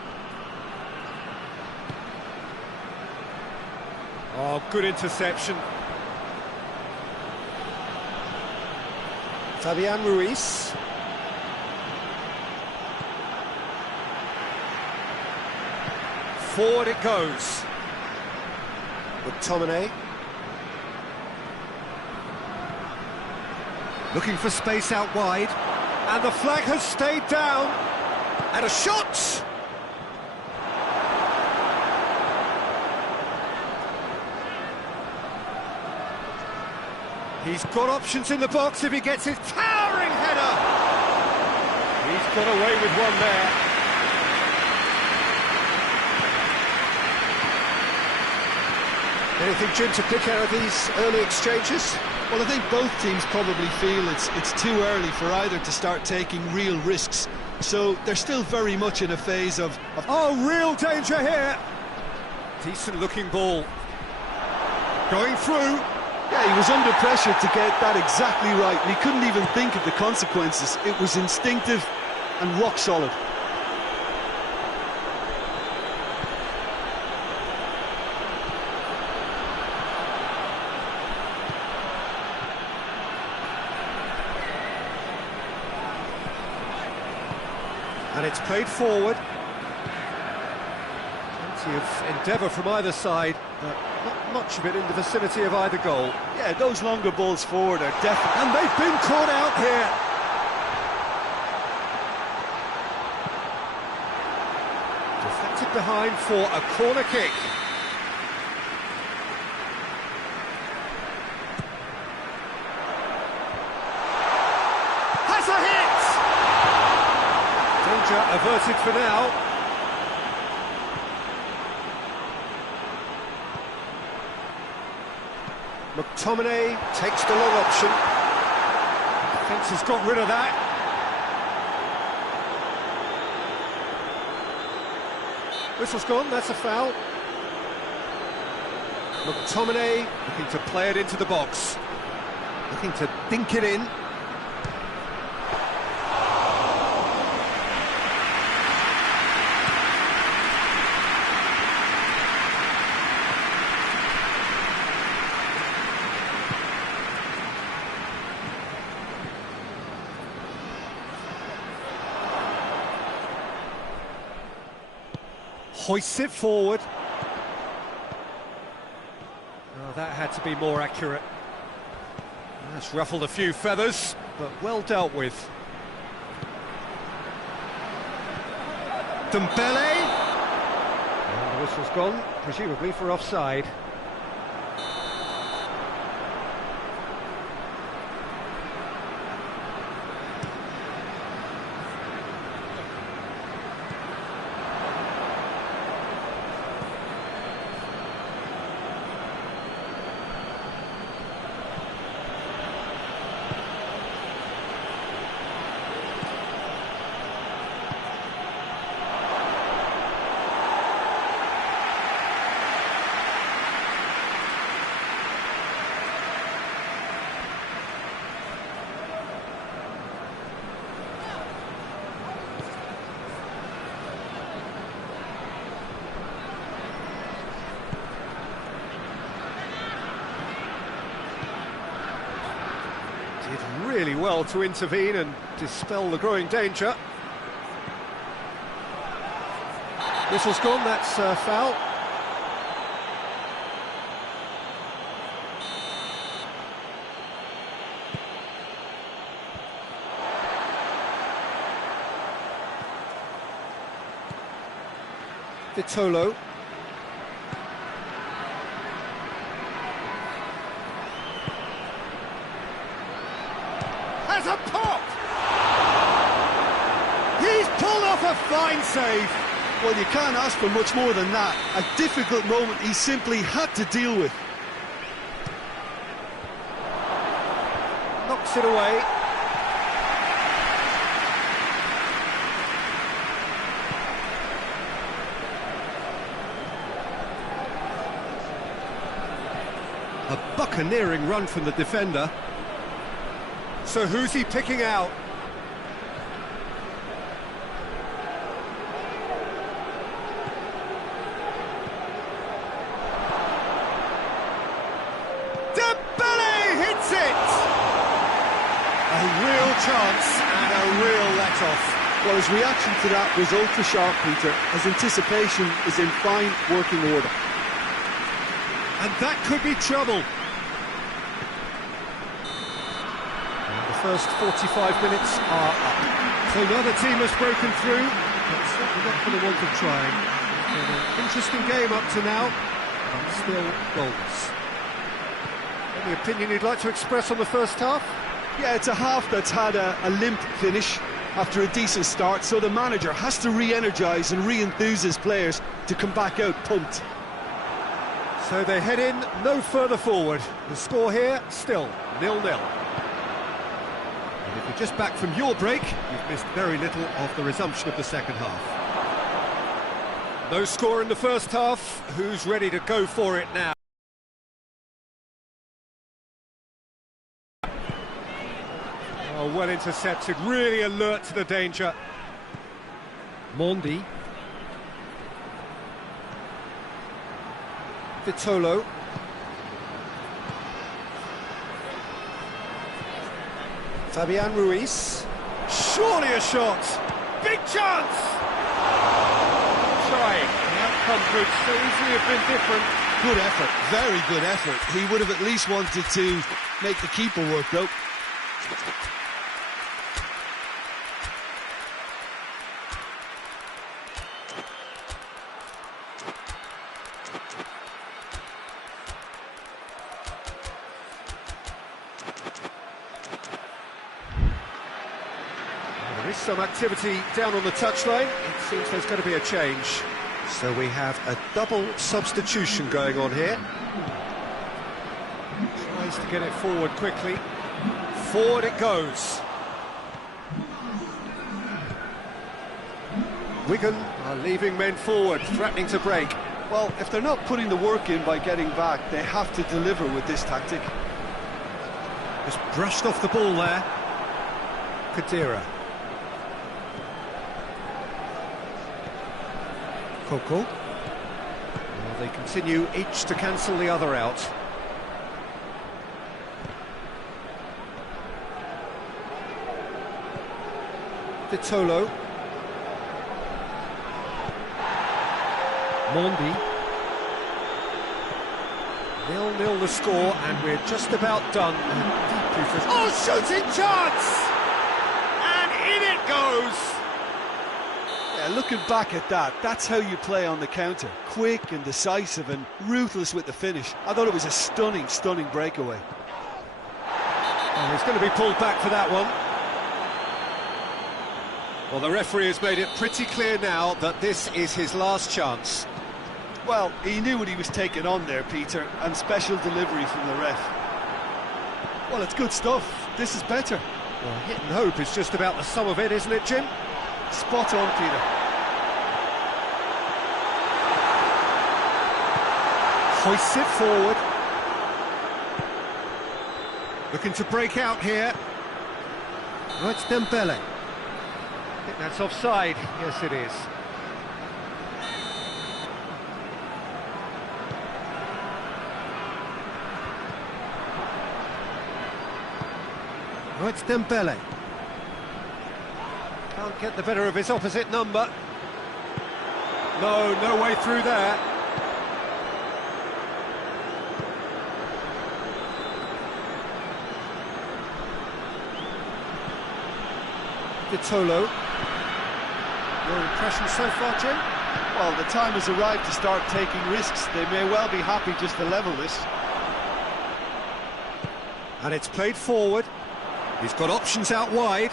Oh, good interception. Fabian Ruiz. Forward it goes. McTominay. Looking for space out wide. And the flag has stayed down. And a shot! He's got options in the box if he gets his towering header. He's got away with one there. Anything, Jim, to pick out of these early exchanges? Well, I think both teams probably feel it's too early for either to start taking real risks. So they're still very much in a phase of... Oh, real danger here! Decent-looking ball. Going through. Yeah, he was under pressure to get that exactly right, and he couldn't even think of the consequences. It was instinctive and rock solid. And it's played forward. Plenty of endeavour from either side, but not much of it in the vicinity of either goal. Yeah, those longer balls forward are definitely... And they've been caught out here. Deflected behind for a corner kick. Has a hit! Danger averted for now. McTominay takes the long option. Defence has got rid of that. Whistle's gone, that's a foul. McTominay looking to play it into the box. Looking to dink it in. Hoists it forward. Oh, that had to be more accurate. That's ruffled a few feathers, but well dealt with. Dembele. And the whistle's gone, presumably for offside. really well to intervene and dispel the growing danger. Whistle's gone, that's foul. Vitolo. Has a pop! He's pulled off a fine save. Well, you can't ask for much more than that. A difficult moment he simply had to deal with. Knocks it away. A buccaneering run from the defender. So who's he picking out? Hits it! A real chance and a real let-off. Well, his reaction to that was ultra-sharp, Peter. His anticipation is in fine working order. And that could be trouble. And the first 45 minutes are up. So another team has broken through, but certainly not for the want of trying. It's been an interesting game up to now, but still goals. Any opinion you'd like to express on the first half? Yeah, it's a half that's had a limp finish after a decent start, so the manager has to re-energise and re-enthuse his players to come back out pumped. So they head in no further forward. The score here, still 0-0. And if you're just back from your break, you've missed very little of the resumption of the second half. No score in the first half. Who's ready to go for it now? Oh, well intercepted, really alert to the danger. Mondi. Vitolo. Fabian Ruiz. Surely a shot. Big chance! Trying. The outcome could so easily have been different. Good effort, very good effort. He would have at least wanted to make the keeper work, though. There is some activity down on the touchline. It seems there's going to be a change. So we have a double substitution going on here. Tries to get it forward quickly. Forward it goes. Wigan are leaving men forward, threatening to break. Well, if they're not putting the work in by getting back, they have to deliver with this tactic. Just brushed off the ball there. Kadira. Coco. Well, they continue each to cancel the other out. Vitolo. Mondi. 0-0 the score, and we're just about done. Oh, shooting chance! And in it goes! Yeah, looking back at that, that's how you play on the counter. Quick and decisive and ruthless with the finish. I thought it was a stunning, stunning breakaway. And he's going to be pulled back for that one. Well, the referee has made it pretty clear now that this is his last chance. Well, he knew what he was taking on there, Peter, and special delivery from the ref. Well, it's good stuff. This is better. Well, hit and hope is just about the sum of it, isn't it, Jim? Spot on, Peter. Hoists it forward. Looking to break out here. Oh, it's Dembele. I think that's offside. Yes, it is. Oh, it's Dembele. Can't get the better of his opposite number. No way through there. Vitolo. Your impression so far, Jim? Well, the time has arrived to start taking risks. They may well be happy just to level this. And it's played forward. He's got options out wide.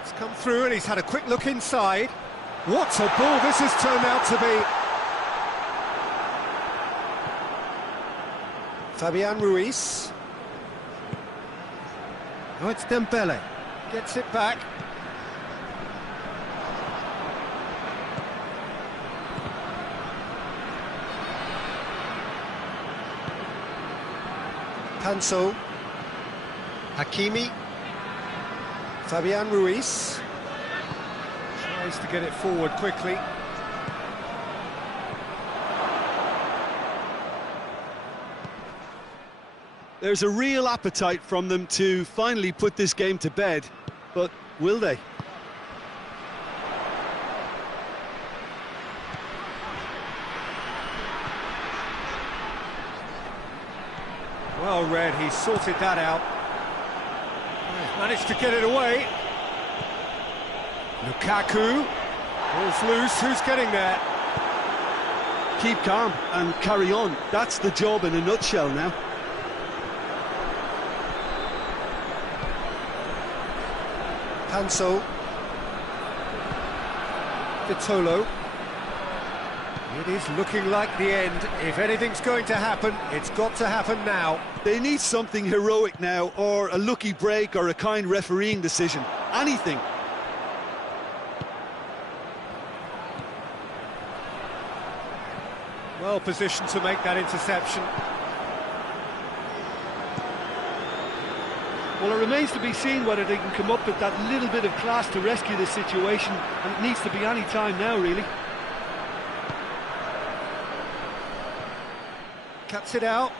It's come through and he's had a quick look inside. What a ball this has turned out to be. Fabian Ruiz. Oh, it's Dembele. Gets it back. Panso. Hakimi. Fabian Ruiz. Tries to get it forward quickly. There's a real appetite from them to finally put this game to bed, but will they? Well read, he sorted that out. He's managed to get it away. Lukaku. Ball's loose, who's getting there? Keep calm and carry on. That's the job in a nutshell now. Panso. Vitolo. It is looking like the end. If anything's going to happen, it's got to happen now. They need something heroic now, or a lucky break, or a kind refereeing decision. Anything. Well positioned to make that interception. Well, it remains to be seen whether they can come up with that little bit of class to rescue the situation, and it needs to be any time now, really. Cuts it out.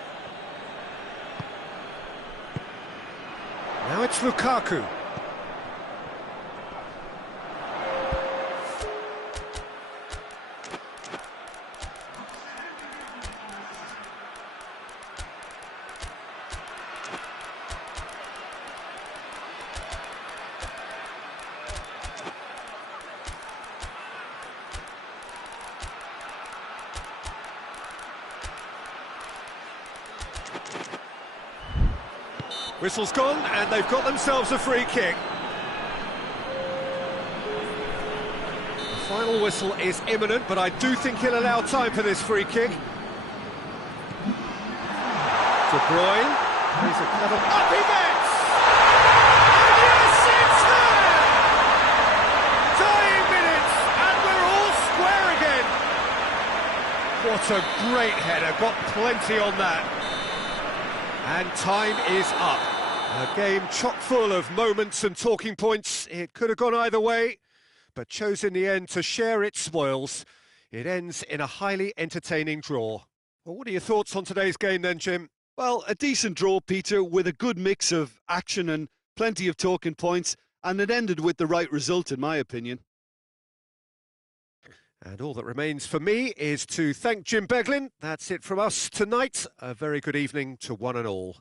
Now it's Lukaku. Whistle's gone, and they've got themselves a free kick. The final whistle is imminent, but I do think he'll allow time for this free kick. De Bruyne. He's a clever... Up he gets! Yes, it's there! Dying minutes, and we're all square again. What a great header, got plenty on that. And time is up. A game chock full of moments and talking points. It could have gone either way, but chose in the end to share its spoils. It ends in a highly entertaining draw. Well, what are your thoughts on today's game then, Jim? Well, a decent draw, Peter, with a good mix of action and plenty of talking points, and it ended with the right result, in my opinion. And all that remains for me is to thank Jim Beglin. That's it from us tonight. A very good evening to one and all.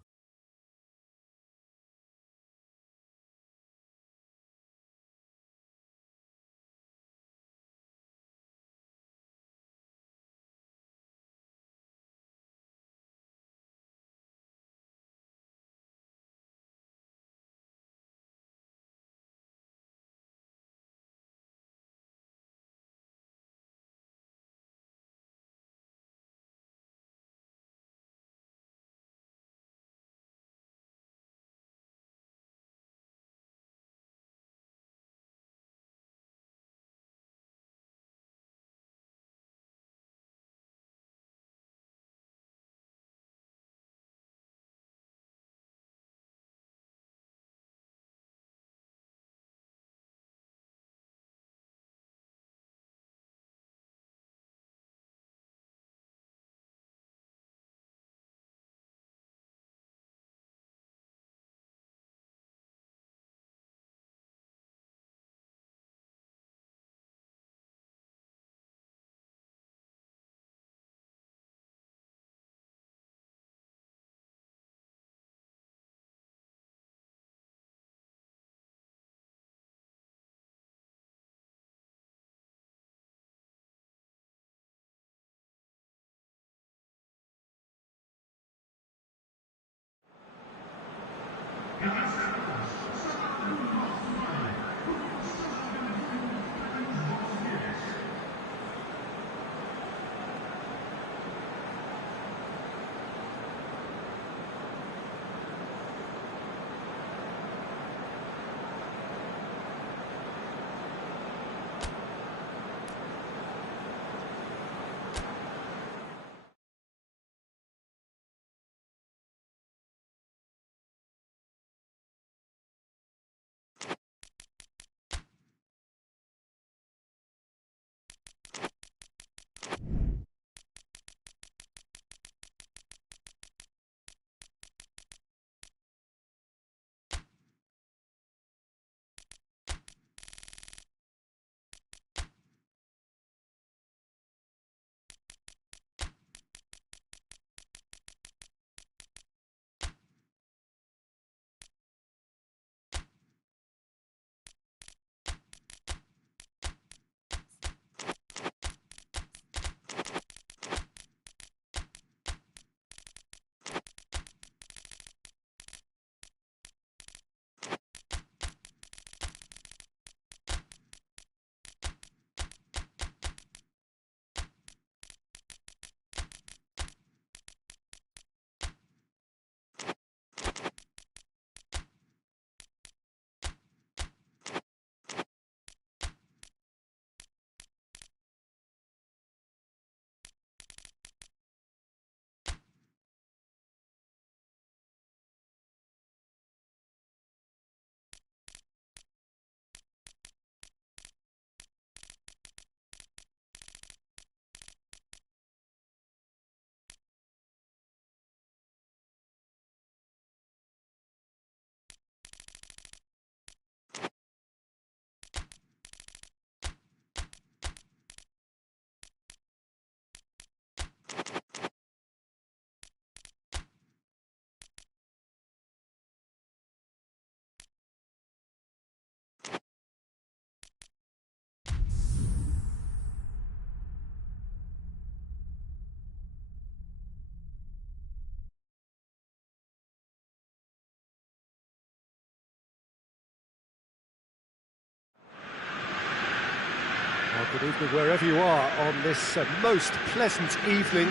Good evening wherever you are on this most pleasant evening.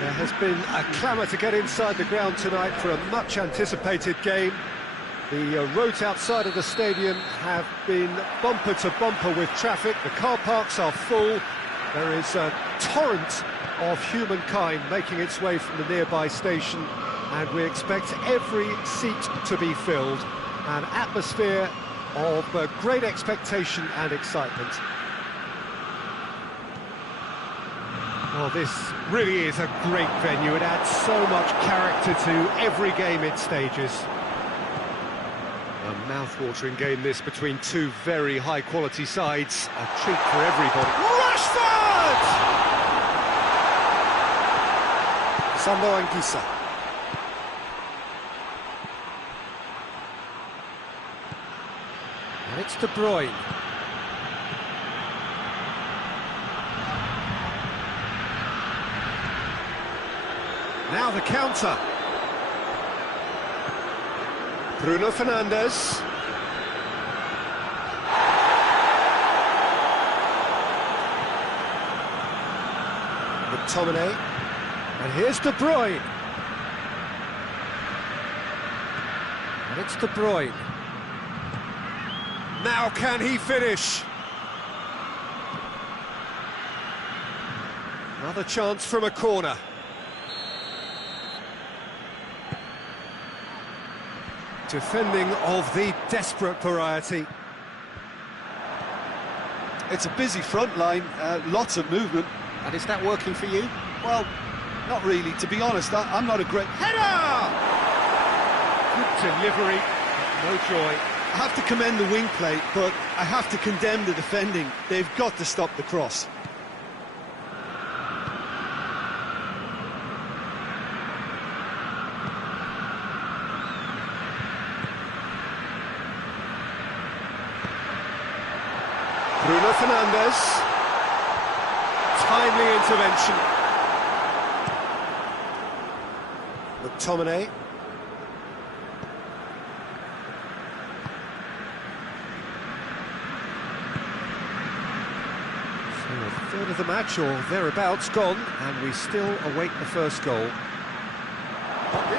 There has been a clamour to get inside the ground tonight for a much-anticipated game. The roads outside of the stadium have been bumper to bumper with traffic. The car parks are full. There is a torrent of humankind making its way from the nearby station, and we expect every seat to be filled. An atmosphere of great expectation and excitement. Well, this really is a great venue. It adds so much character to every game it stages. A mouth-watering game this between two very high-quality sides. A treat for everybody. Rashford! Doan Kisa. And it's De Bruyne. Now the counter. Bruno Fernandes. McTominay. And here's De Bruyne. And it's De Bruyne. Now can he finish? Another chance from a corner. Defending of the desperate variety. It's a busy front line, lots of movement. And is that working for you? Well, not really, to be honest. I'm not a great... Header! Good delivery, but no joy. I have to commend the wing play, but I have to condemn the defending. They've got to stop the cross. Bruno Fernandes. Timely intervention. McTominay. So a third of the match or thereabouts gone, and we still await the first goal.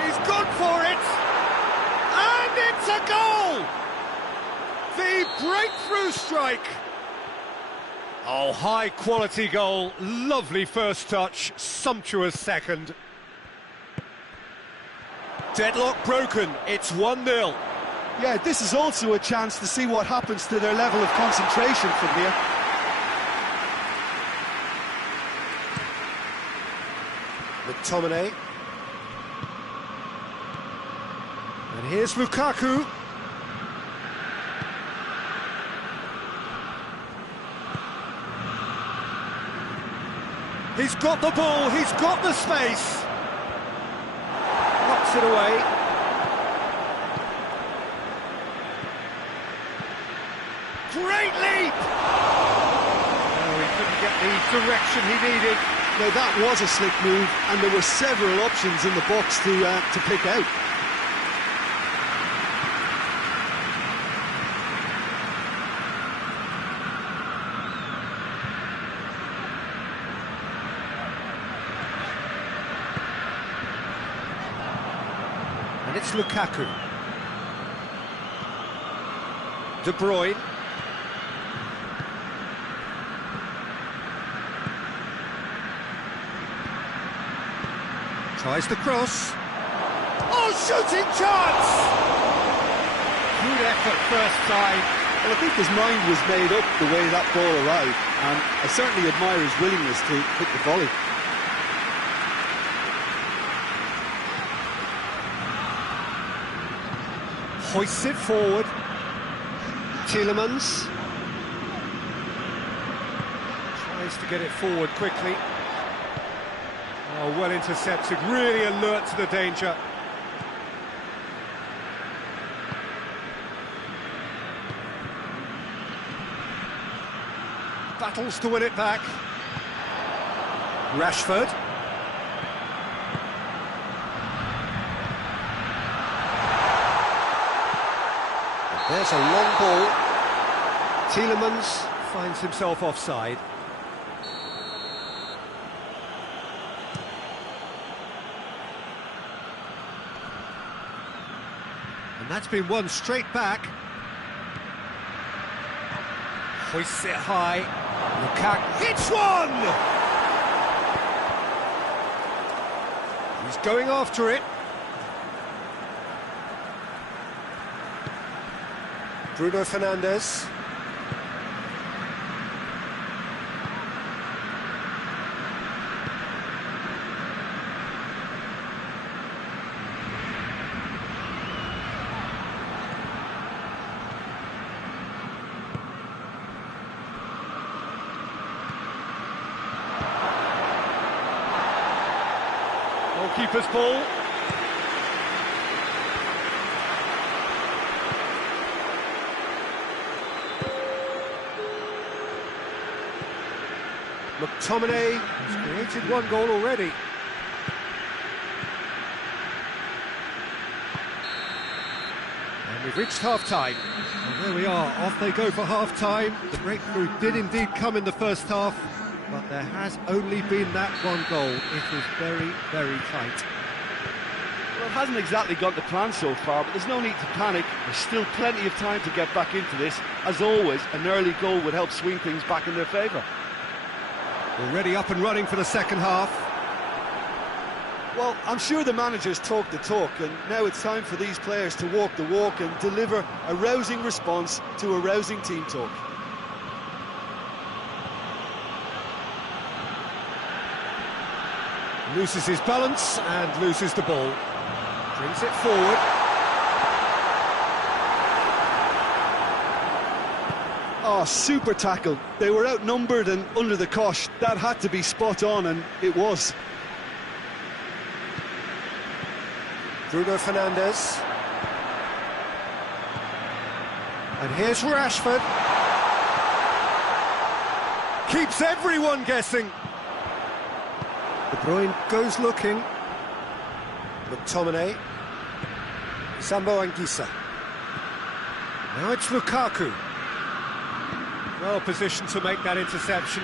He's gone for it! And it's a goal! The breakthrough strike! Oh, high-quality goal, lovely first touch, sumptuous second. Deadlock broken, it's 1-0. Yeah, this is also a chance to see what happens to their level of concentration from here. McTominay. And here's Lukaku. He's got the ball, he's got the space. Knocks it away. Great leap! Oh, he couldn't get the direction he needed. Now that was a slick move, and there were several options in the box to pick out. And it's Lukaku. De Bruyne. Tries the cross. Oh, shooting chance! Good effort first time. Well, I think his mind was made up the way that ball arrived, and I certainly admire his willingness to hit the volley. Hoists it forward. Tielemans tries to get it forward quickly. Oh, well intercepted, really alert to the danger. Battles to win it back. Rashford. There's a long ball. Tielemans finds himself offside. And that's been won straight back. Hoists it high. Lukaku hits one! He's going after it. Bruno Fernandes. Goalkeeper's ball. McTominay has created one goal already. And we've reached half-time. And there we are, off they go for half-time. The breakthrough did indeed come in the first half, but there has only been that one goal. It was very, very tight. Well, it hasn't exactly gone to plan so far, but there's no need to panic. There's still plenty of time to get back into this. As always, an early goal would help swing things back in their favour. Already up and running for the second half. Well, I'm sure the managers talk the talk, and now it's time for these players to walk the walk and deliver a rousing response to a rousing team talk. Loses his balance and loses the ball. Brings it forward. Oh, super tackle. They were outnumbered and under the cosh. That had to be spot on, and it was. Bruno Fernandes. And here's Rashford. Keeps everyone guessing. De Bruyne goes looking. McTominay. Sambo Anguissa. Now it's Lukaku. Well positioned to make that interception.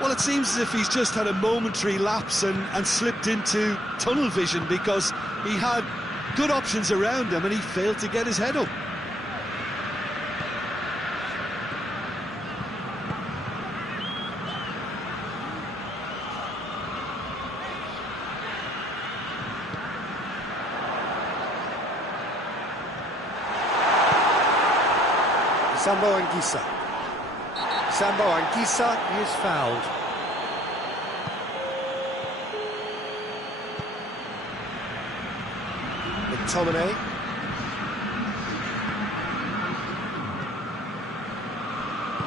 Well, it seems as if he's just had a momentary lapse and slipped into tunnel vision, because he had good options around him and he failed to get his head up. Sambo Anguissa. Sambo Anguissa is fouled. McTominay.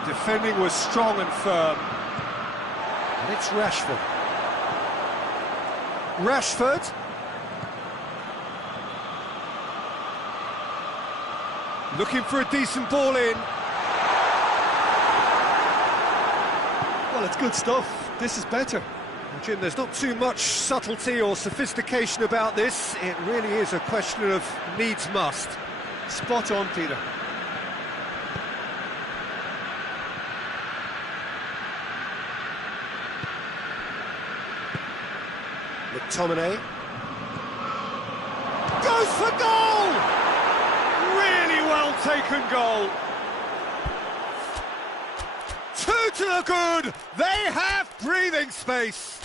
Defending was strong and firm. And it's Rashford. Rashford. Looking for a decent ball in. Well, it's good stuff. This is better. Jim, there's not too much subtlety or sophistication about this. It really is a question of needs must. Spot on, Peter. McTominay. Goes for goal! Really well taken goal. Two to the good. They have breathing space.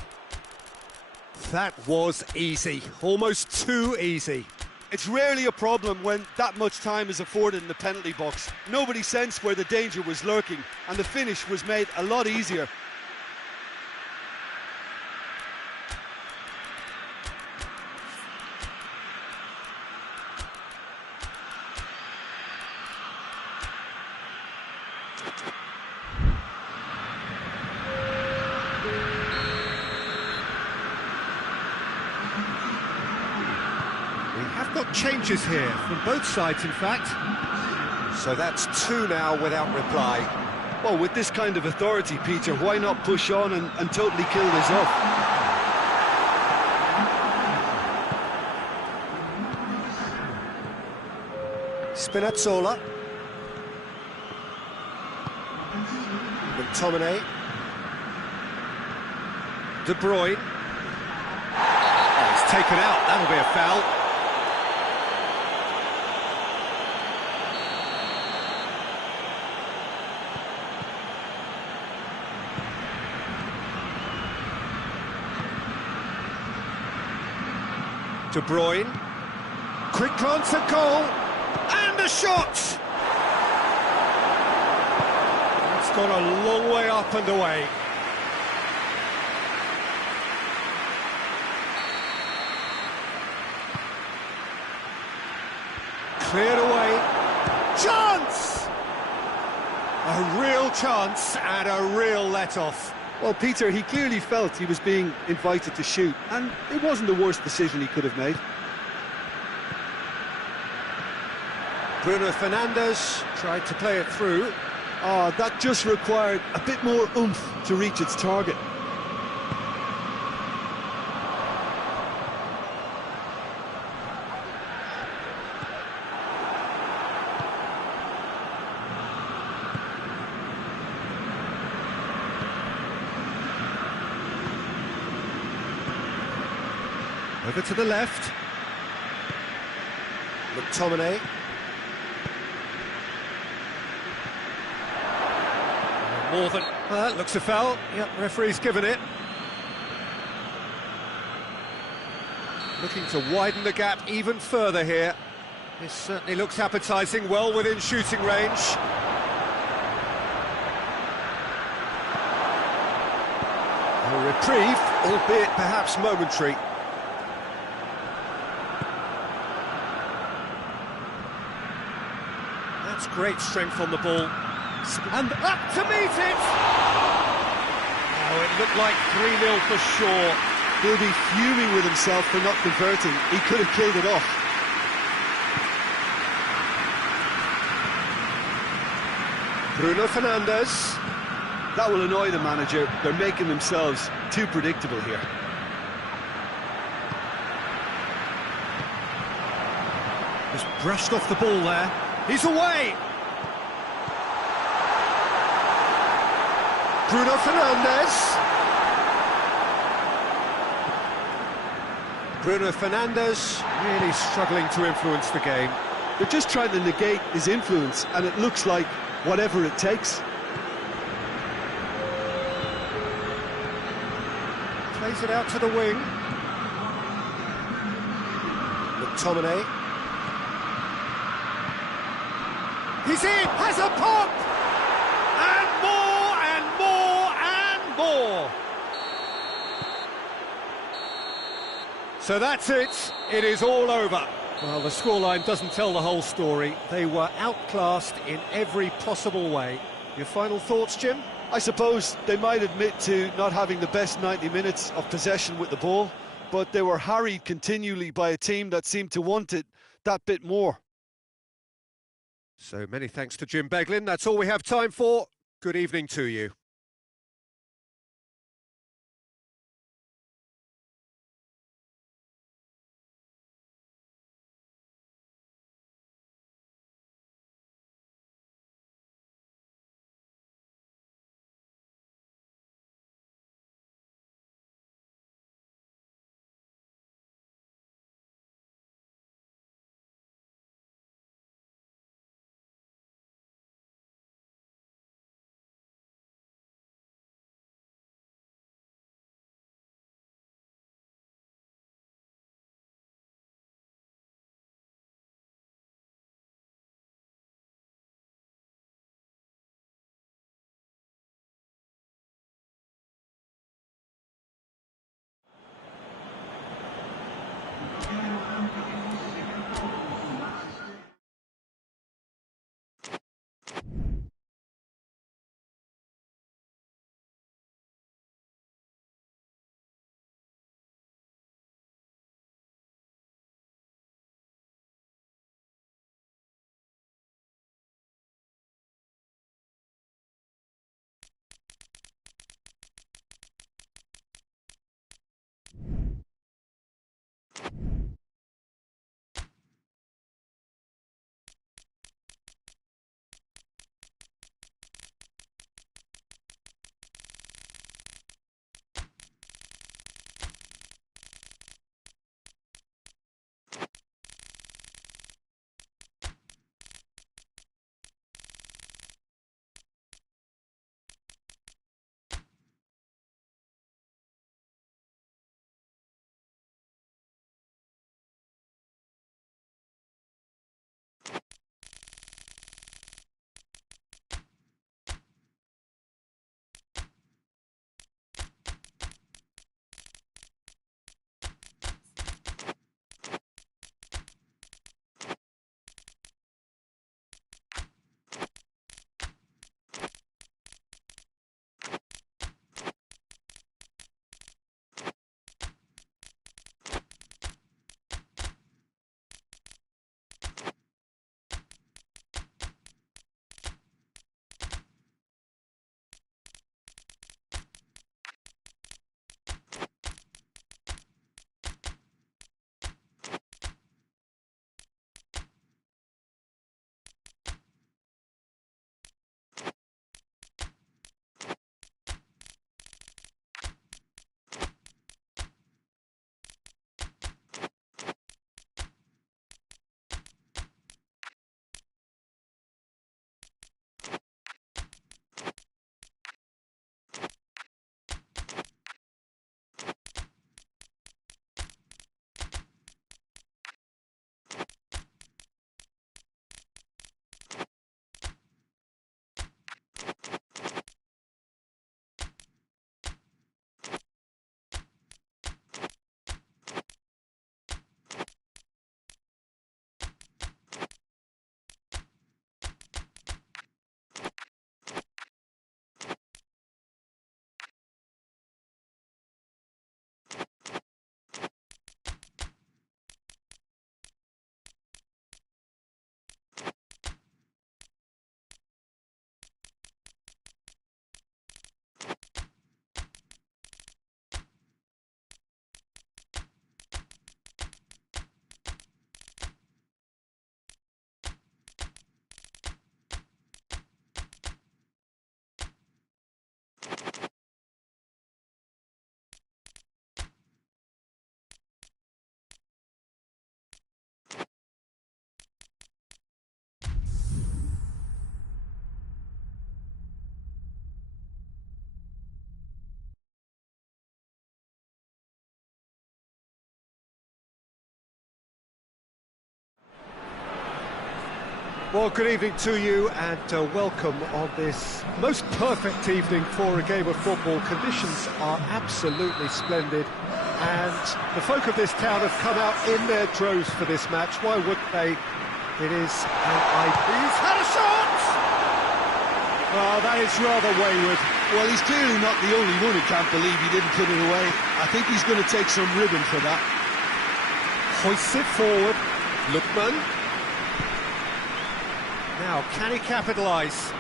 That was easy, almost too easy. It's rarely a problem when that much time is afforded in the penalty box. Nobody sensed where the danger was lurking, and the finish was made a lot easier. Got changes here from both sides, in fact. So that's two now without reply. Well, with this kind of authority, Peter, why not push on and totally kill this off? Spinazzola. McTominay. De Bruyne. Oh, he's taken out. That'll be a foul. De Bruyne. Quick glance at goal. And a shot! It's gone a long way up and away. Cleared away. Chance! A real chance and a real let-off. Well, Peter, he clearly felt he was being invited to shoot, and it wasn't the worst decision he could have made. Bruno Fernandes tried to play it through. Oh, that just required a bit more oomph to reach its target. Over to the left. McTominay. More than... that looks a foul. Yep, referee's given it. Looking to widen the gap even further here. This certainly looks appetising, well within shooting range. A reprieve, albeit perhaps momentary. That's great strength on the ball. And up to meet it! Oh, it looked like 3-0 for sure. He'll be fuming with himself for not converting. He could have killed it off. Bruno Fernandes. That will annoy the manager. They're making themselves too predictable here. Just brushed off the ball there. He's away! Bruno Fernandes. Bruno Fernandes really struggling to influence the game. They're just trying to negate his influence, and it looks like whatever it takes. Plays it out to the wing. McTominay. He's in! Has a pop! And more, and more, and more! So that's it. It is all over. Well, the scoreline doesn't tell the whole story. They were outclassed in every possible way. Your final thoughts, Jim? I suppose they might admit to not having the best 90 minutes of possession with the ball, but they were harried continually by a team that seemed to want it that bit more. So many thanks to Jim Beglin. That's all we have time for. Good evening to you. Well, good evening to you and welcome on this most perfect evening for a game of football. Conditions are absolutely splendid and the folk of this town have come out in their droves for this match. Why wouldn't they? It is an idea. He's had a shot! Oh, that is rather wayward. Well, he's clearly not the only one who can't believe he didn't put it away. I think he's going to take some ribbon for that. Hoists it forward. Lookman. Now, can he capitalise?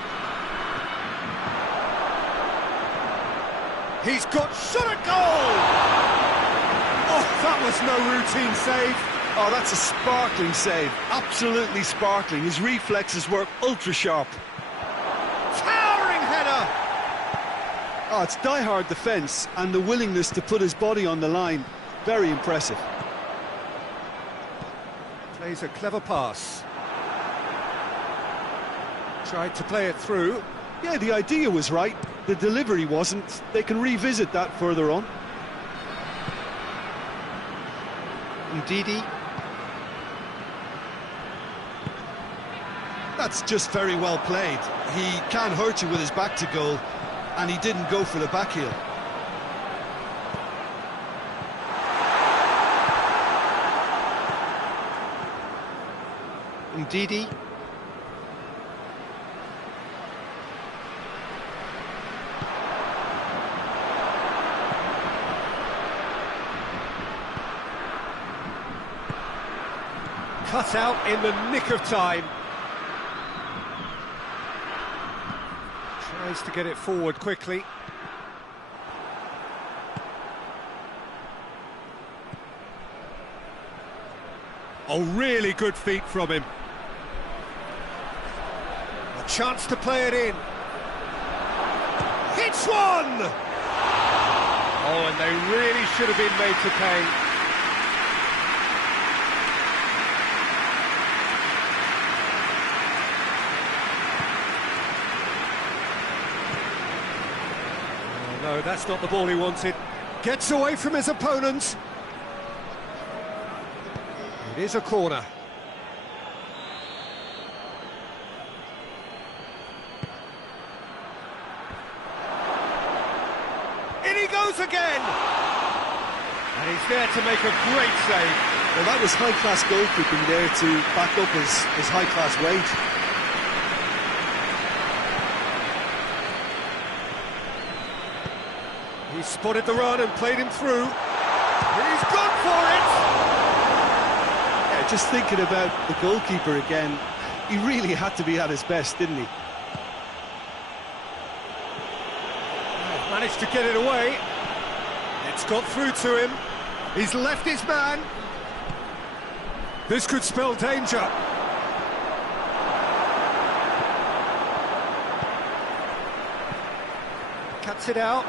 He's got shot at goal! Oh, that was no routine save. Oh, that's a sparkling save. Absolutely sparkling. His reflexes were ultra-sharp. Towering header! Oh, it's die-hard defence and the willingness to put his body on the line. Very impressive. Plays a clever pass. Tried to play it through. Yeah, the idea was right. The delivery wasn't. They can revisit that further on. Ndidi. That's just very well played. He can't hurt you with his back to goal, and he didn't go for the back heel. Ndidi. Cut out in the nick of time. Tries to get it forward quickly. Oh, really good feet from him. A chance to play it in. Hits one! Oh, and they really should have been made to pay. No, that's not the ball he wanted. Gets away from his opponent. It is a corner. In he goes again! And he's there to make a great save. Well, that was high-class goalkeeping there to back up his high-class wage. He spotted the run and played him through. He's gone for it! Yeah, just thinking about the goalkeeper again, he really had to be at his best, didn't he? Managed to get it away. It's got through to him. He's left his man. This could spell danger. Cuts it out.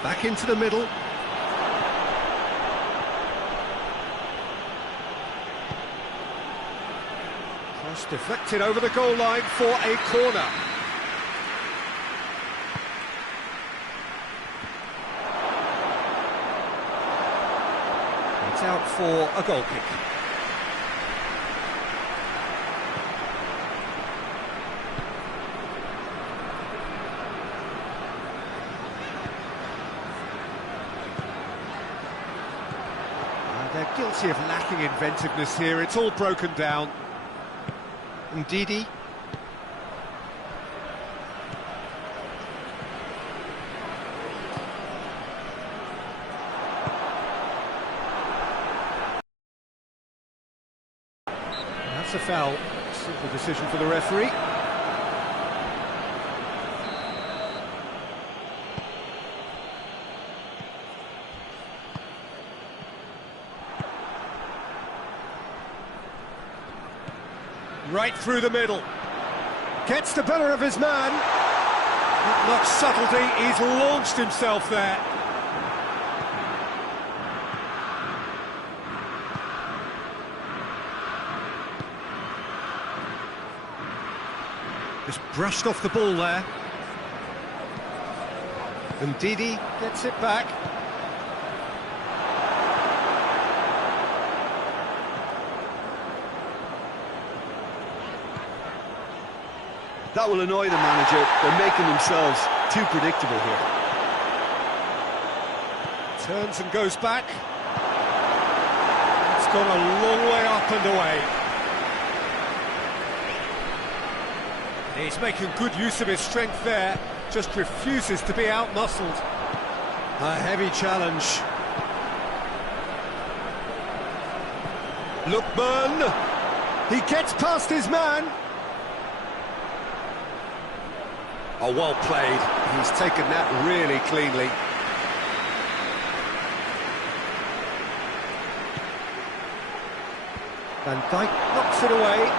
Back into the middle. Cross deflected over the goal line for a corner. It's out for a goal kick. They're guilty of lacking inventiveness here. It's all broken down. Ndidi. That's a foul. Simple decision for the referee. Right through the middle. Gets the better of his man. Not much subtlety, he's launched himself there. Just brushed off the ball there. And Ndidi gets it back. That will annoy the manager. They're making themselves too predictable here. Turns and goes back. It's gone a long way up and away. He's making good use of his strength there, just refuses to be out-muscled. A heavy challenge. Lookman! He gets past his man! Oh, well played. He's taken that really cleanly. Van Dijk knocks it away.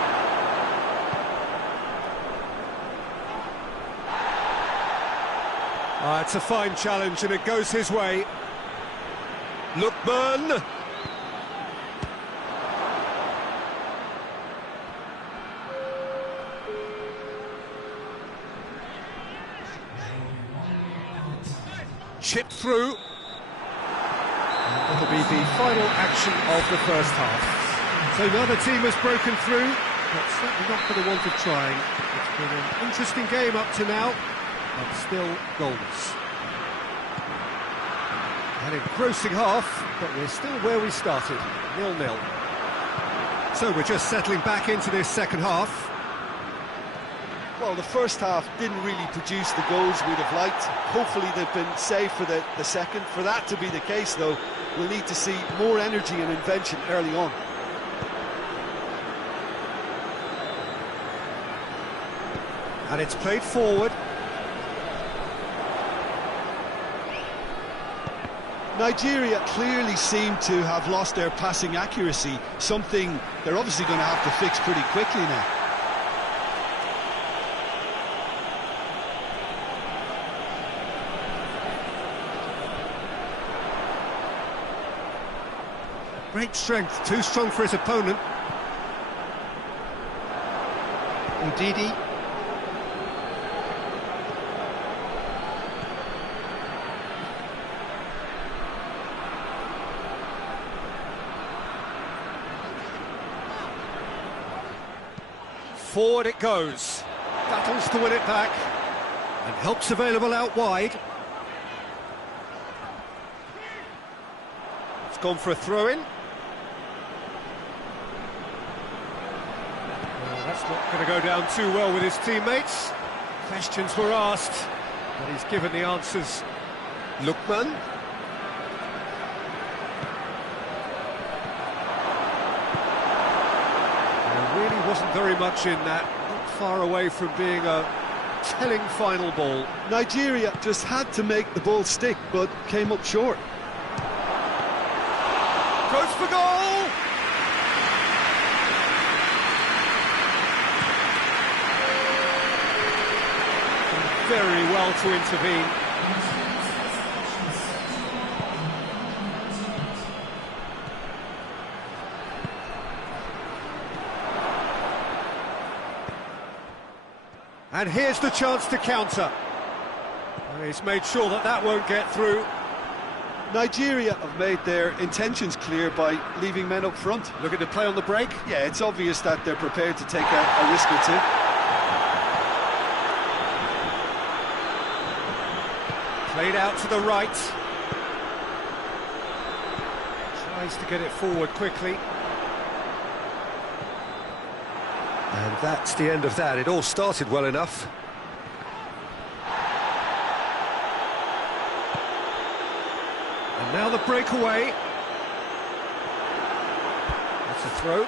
It's a fine challenge and it goes his way. Lookman! Chipped through. And that'll be the final action of the first half. So neither team has broken through, but certainly not for the want of trying. It's been an interesting game up to now, but still goalless. An engrossing half, but we're still where we started, 0-0. So we're just settling back into this second half. Well, the first half didn't really produce the goals we'd have liked. Hopefully they've been saved for the second. For that to be the case, though, we'll need to see more energy and invention early on. And it's played forward. Nigeria clearly seem to have lost their passing accuracy, something they're obviously going to have to fix pretty quickly now. Great strength, too strong for his opponent. Ndidi. Forward it goes. Battles to win it back. And help's available out wide. It's gone for a throw-in. Well, that's not going to go down too well with his teammates. Questions were asked, but he's given the answers. Lookman. Wasn't very much in that, not far away from being a telling final ball. Nigeria just had to make the ball stick, but came up short. Goes for goal! Very well to intervene. And here's the chance to counter. And he's made sure that that won't get through. Nigeria have made their intentions clear by leaving men up front. Looking to play on the break. Yeah, it's obvious that they're prepared to take a risk or two. Played out to the right. Tries to get it forward quickly. And that's the end of that. It all started well enough. And now the breakaway. That's a throw.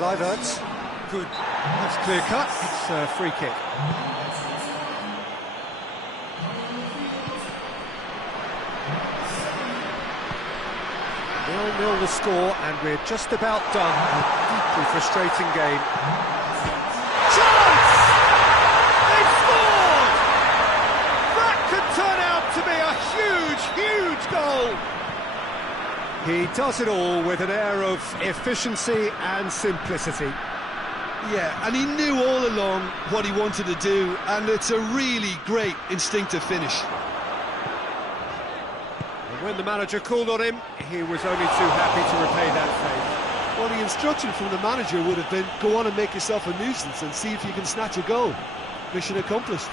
Kluivert, good, that's clear cut, it's a free kick. 0-0 the score, and we're just about done. A deeply frustrating game. Chance! They've scored! That could turn out to be a huge, huge goal! He does it all with an air of efficiency and simplicity. Yeah, and he knew all along what he wanted to do, and it's a really great instinctive finish. And when the manager called on him, he was only too happy to repay that favour. Well, the instruction from the manager would have been, go on and make yourself a nuisance and see if you can snatch a goal. Mission accomplished.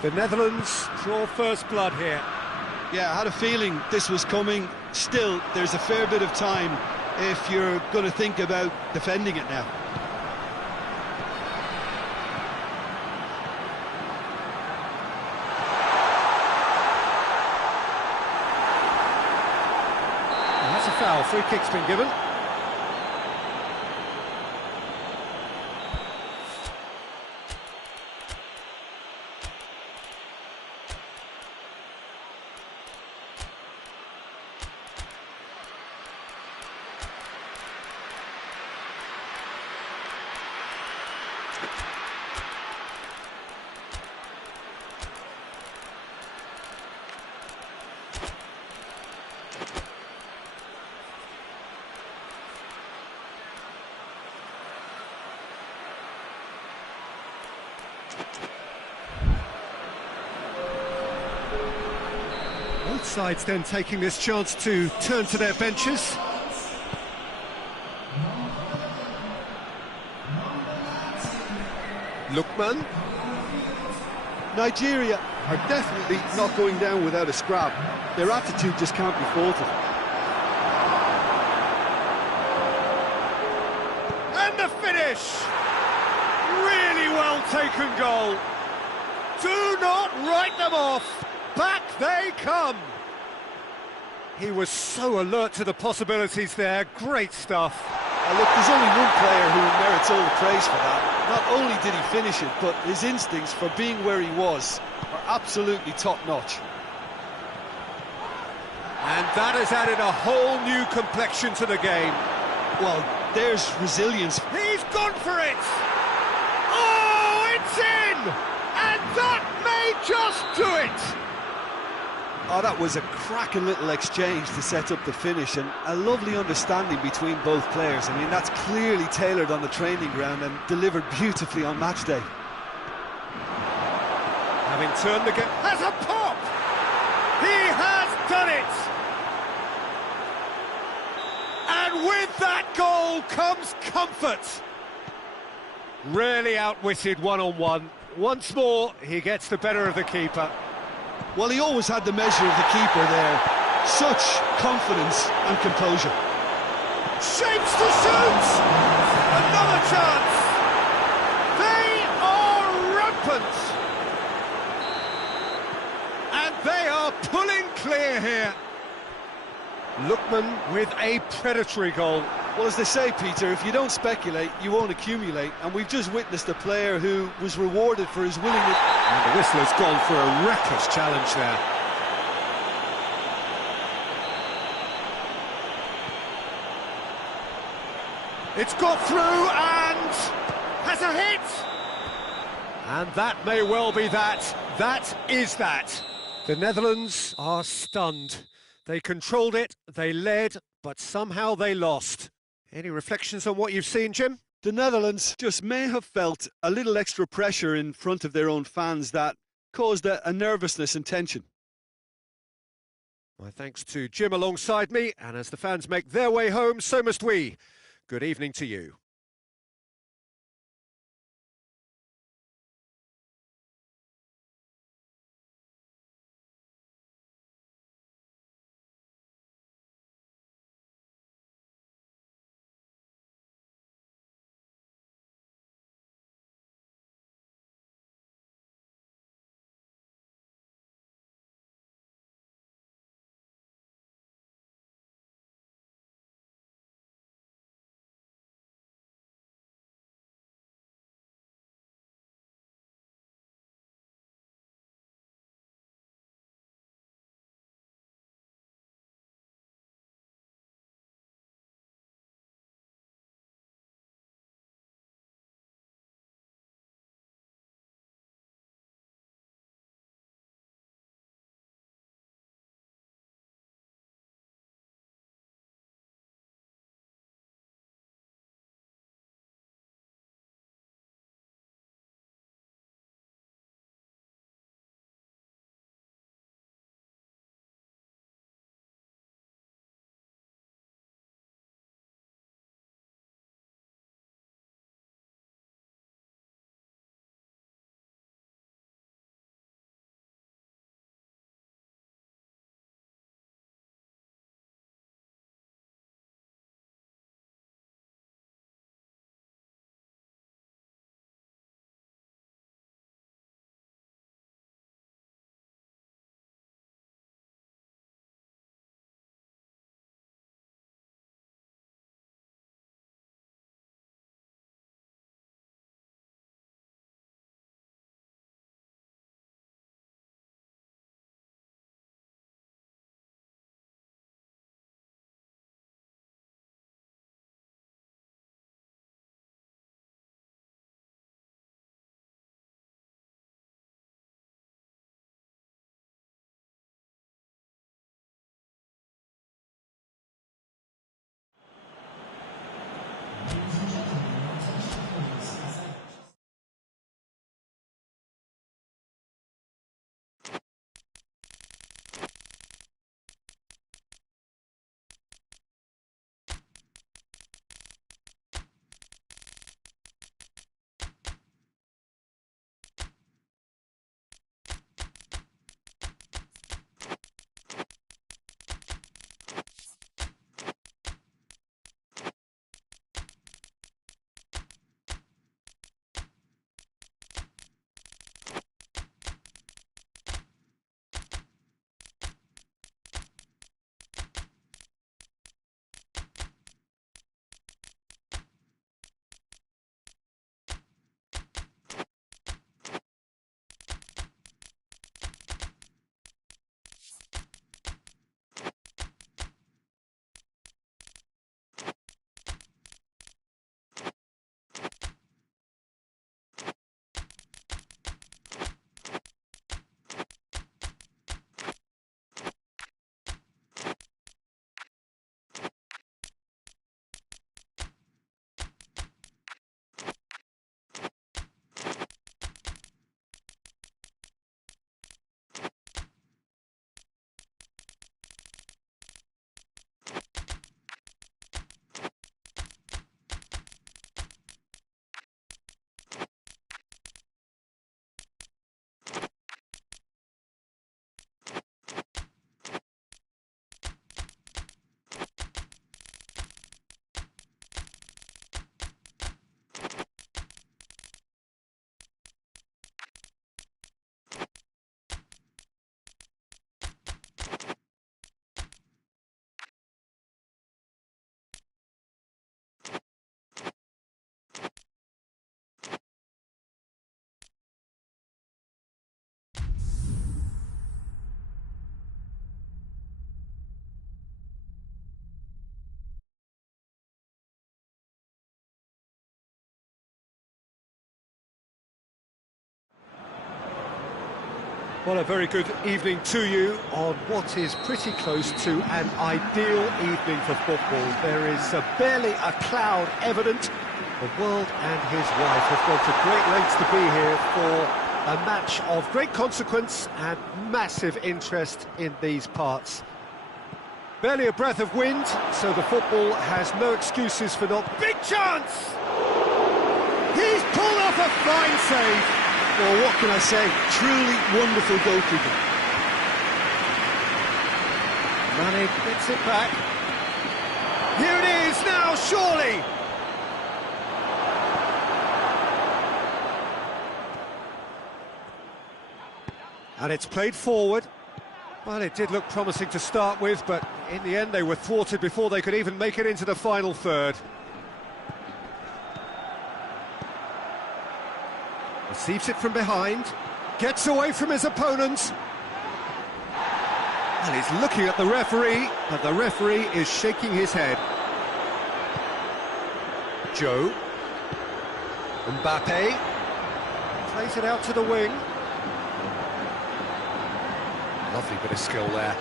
The Netherlands draw first blood here. Yeah, I had a feeling this was coming. Still, there's a fair bit of time if you're going to think about defending it now. And that's a foul. Free kick's been given. Both sides then taking this chance to turn to their benches. Lookman. Nigeria are definitely not going down without a scrap. Their attitude just can't be faulted. And the finish! Really well taken goal. Do not write them off. Back they come. He was so alert to the possibilities there. Great stuff. Look, there's only one player who merits all the praise for that. Not only did he finish it, but his instincts for being where he was are absolutely top-notch. And that has added a whole new complexion to the game. Well, there's resilience. He's gone for it! Oh, it's in! And that may just do it! Oh, that was a cracking little exchange to set up the finish, and a lovely understanding between both players. I mean, that's clearly tailored on the training ground and delivered beautifully on match day. Having turned the game, has a pop! He has done it! And with that goal comes comfort. Really outwitted one-on-one. Once more, he gets the better of the keeper. Well, he always had the measure of the keeper there. Such confidence and composure. Shapes to shoot! Another chance! They are rampant! And they are pulling clear here. Lookman with a predatory goal. Well, as they say, Peter, if you don't speculate, you won't accumulate. And we've just witnessed a player who was rewarded for his willingness. And the whistler's gone for a reckless challenge there. It's got through and has a hit! And that may well be that. That is that. The Netherlands are stunned. They controlled it, they led, but somehow they lost. Any reflections on what you've seen, Jim? The Netherlands just may have felt a little extra pressure in front of their own fans that caused a nervousness and tension. My thanks to Jim alongside me, and as the fans make their way home, so must we. Good evening to you. Well, a very good evening to you on what is pretty close to an ideal evening for football. There is barely a cloud evident. The world and his wife have gone to great lengths to be here for a match of great consequence and massive interest in these parts. Barely a breath of wind, so the football has no excuses for not... Big chance! He's pulled off a fine save. Well, what can I say? Truly wonderful goalkeeping. Mane gets it back. Here it is now, surely! And it's played forward. Well, it did look promising to start with, but in the end they were thwarted before they could even make it into the final third. Receives it from behind, gets away from his opponents. And he's looking at the referee, but the referee is shaking his head. Gioi. Mbappe. Plays it out to the wing. Lovely bit of skill there.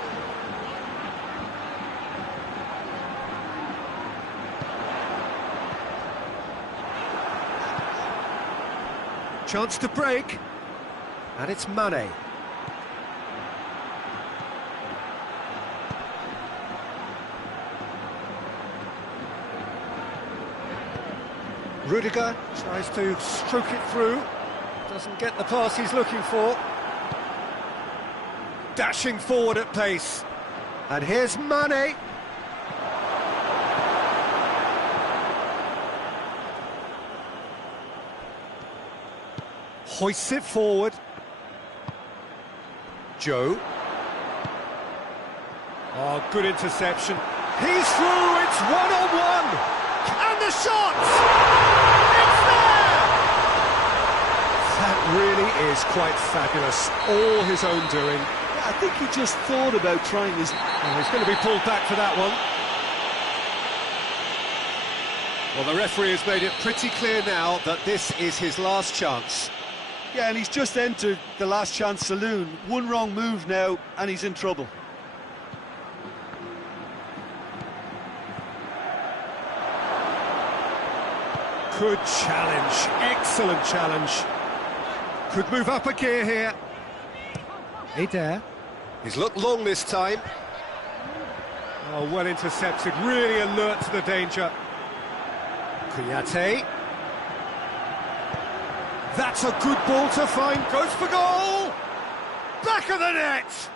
Chance to break, and it's Mane. Rudiger tries to stroke it through, doesn't get the pass he's looking for. Dashing forward at pace, and here's Mane. Hoists it forward. Gioi. Oh, good interception. He's through, it's one-on-one! And the shot! It's there! That really is quite fabulous. All his own doing. Yeah, I think he just thought about trying his... Oh, he's going to be pulled back for that one. Well, the referee has made it pretty clear now that this is his last chance. Yeah, and he's just entered the last chance saloon. One wrong move now, and he's in trouble. Good challenge, excellent challenge. Could move up a gear here. Adair. He's looked long this time. Oh, well intercepted, really alert to the danger. Q.Tan. That's a good ball to find, goes for goal! Back of the net!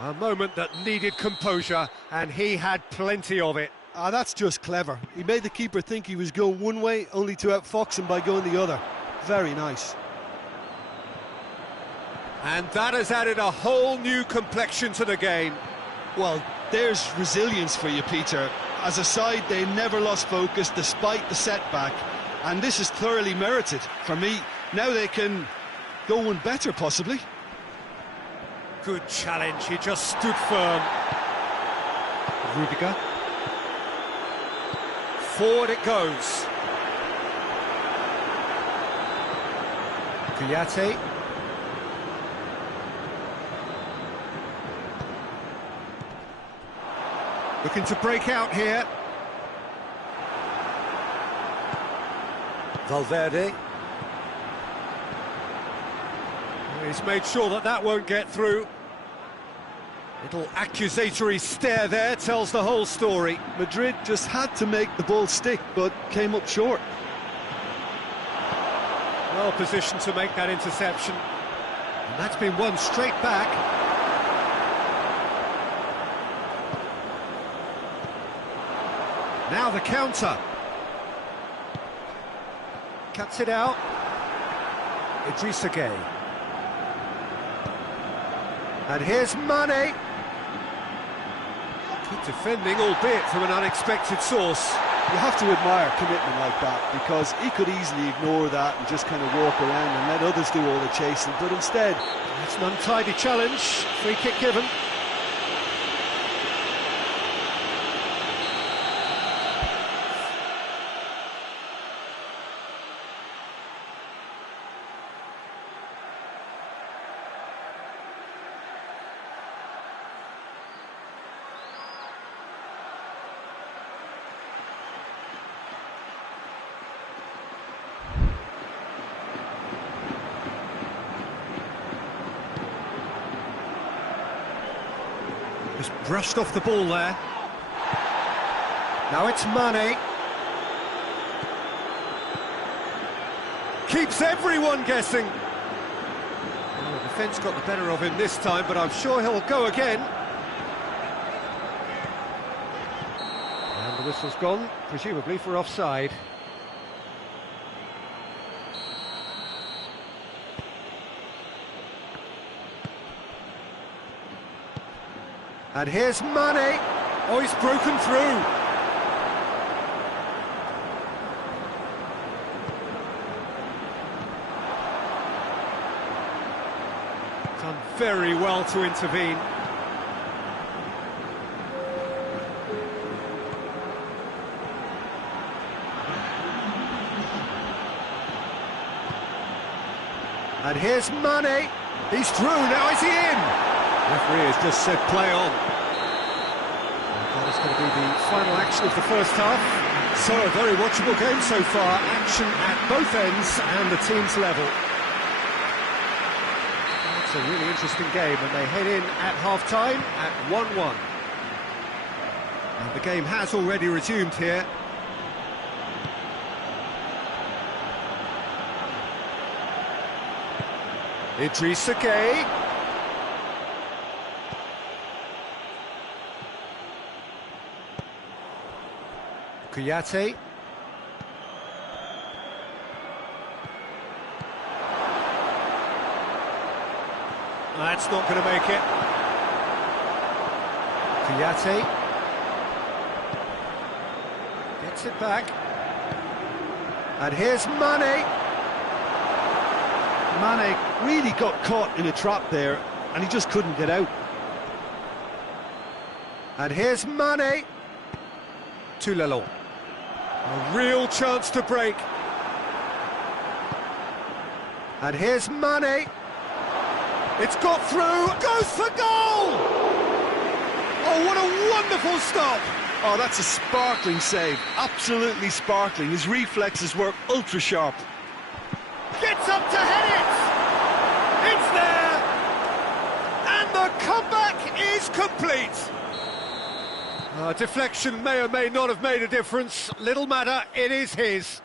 A moment that needed composure, and he had plenty of it. Ah, that's just clever. He made the keeper think he was going one way, only to outfox him by going the other. Very nice. And that has added a whole new complexion to the game. Well, there's resilience for you, Peter. As a side, they never lost focus despite the setback. And this is thoroughly merited for me. Now they can go one better, possibly. Good challenge, he just stood firm. Rudiger. Forward it goes. Q.Tan. Looking to break out here. Valverde. He's made sure that that won't get through. Little accusatory stare there tells the whole story. Madrid just had to make the ball stick, but came up short. Well positioned to make that interception. And that's been won straight back. Now the counter. Cuts it out. Idrissa Gueye. And here's Mane. Good defending, albeit from an unexpected source. You have to admire commitment like that, because he could easily ignore that and just kind of walk around and let others do all the chasing, but instead... It's an untidy challenge. Free kick given. Just brushed off the ball there. Now it's Mane. Keeps everyone guessing. Well, the defence got the better of him this time, but I'm sure he'll go again. And the whistle's gone, presumably for offside. And here's Mane. Oh, he's broken through. Done very well to intervene. And here's Mane. He's through, now is he in? Referee has just said play on. That is going to be the final action of the first half. So a very watchable game so far. Action at both ends and the team's level. It's a really interesting game, and they head in at half-time at 1-1. And the game has already resumed here. Idrissa Gueye. Q.Tan. That's not going to make it. Q.Tan. Gets it back. And here's Mane. Mane really got caught in a trap there, and he just couldn't get out. And here's Mane. To Lalon. A real chance to break. And here's Mane. It's got through, goes for goal! Oh, what a wonderful stop! Oh, that's a sparkling save, absolutely sparkling. His reflexes were ultra sharp. Gets up to head it! It's there! And the comeback is complete! Deflection may or may not have made a difference. Little matter, it is his.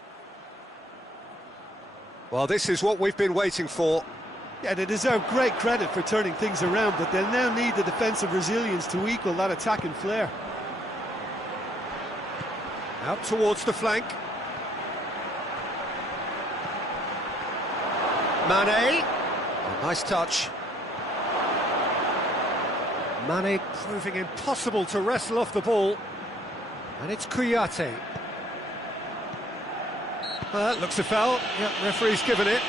Well, this is what we've been waiting for. Yeah, they deserve great credit for turning things around, but they'll now need the defensive resilience to equal that attacking flair. Out towards the flank. Mane. Oh, nice touch. Mane proving impossible to wrestle off the ball. And it's Q.Tan. That looks a foul. Yep, referee's given it.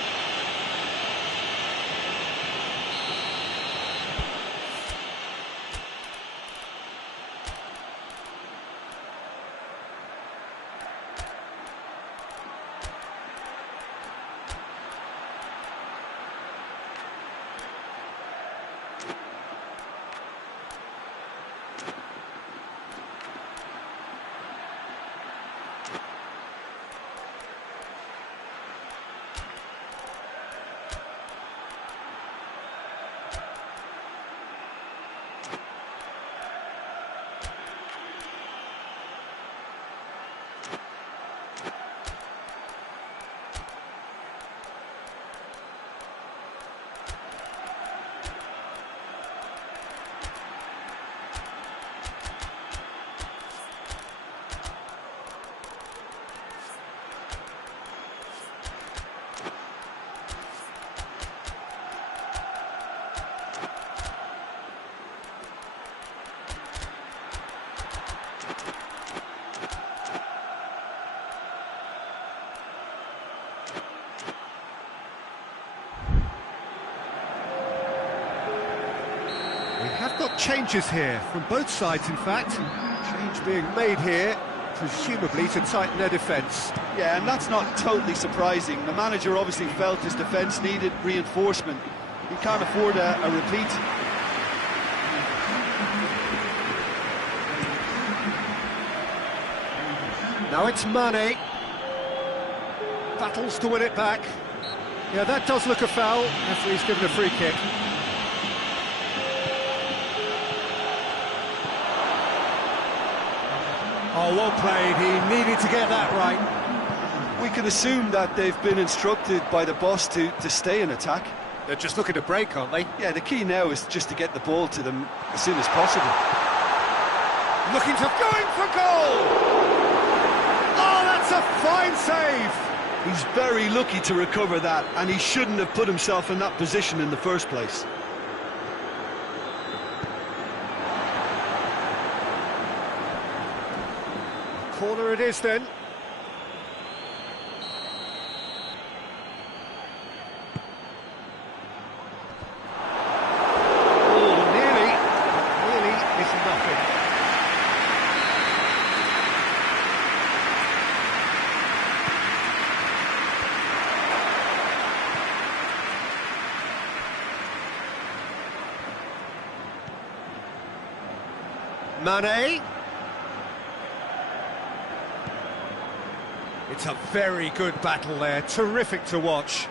Have got changes here from both sides, in fact. Change being made here, presumably to tighten their defence. Yeah, and that's not totally surprising. The manager obviously felt his defence needed reinforcement. He can't afford a repeat. Now it's Mane. Battles to win it back. Yeah, that does look a foul. Referee's given a free kick. Oh, well played. He needed to get that right. We can assume that they've been instructed by the boss to stay in attack. They're just looking to break, aren't they? Yeah, the key now is just to get the ball to them as soon as possible. Looking to going for goal! Oh, that's a fine save! He's very lucky to recover that, and he shouldn't have put himself in that position in the first place. Corner it is then. Oh, nearly. Nearly is nothing. Mane. It's a very good battle there, terrific to watch.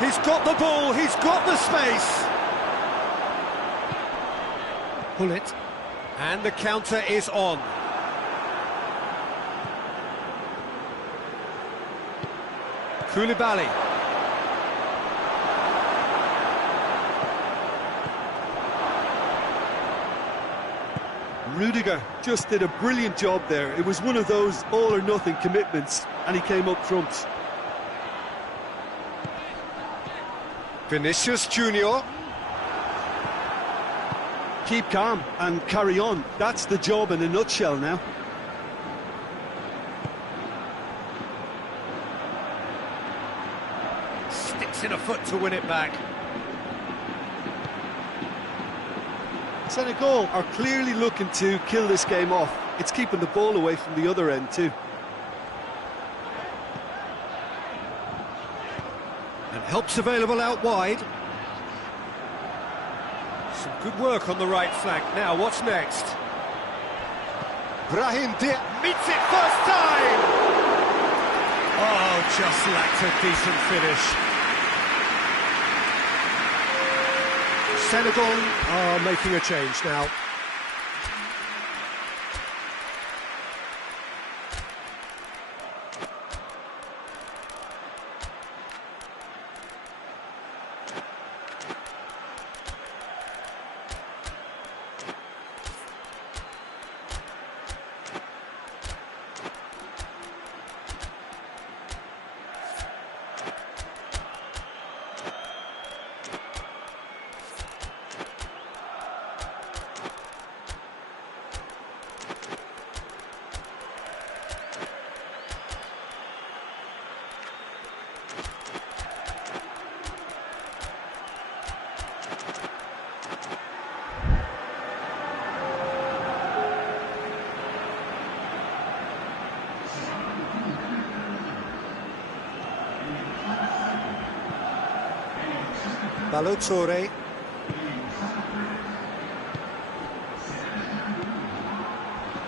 He's got the ball, he's got the space. Pull it. And the counter is on. Koulibaly. Rudiger just did a brilliant job there. It was one of those all-or-nothing commitments, and he came up trumps. Vinicius Junior. Keep calm and carry on. That's the job in a nutshell now. Sticks in a foot to win it back. Senegal are clearly looking to kill this game off. It's keeping the ball away from the other end too. And help's available out wide. Some good work on the right flank. Now, what's next? Brahim Dien meets it first time! Oh, just lacked a decent finish. Senegal are making a change now. Balotore.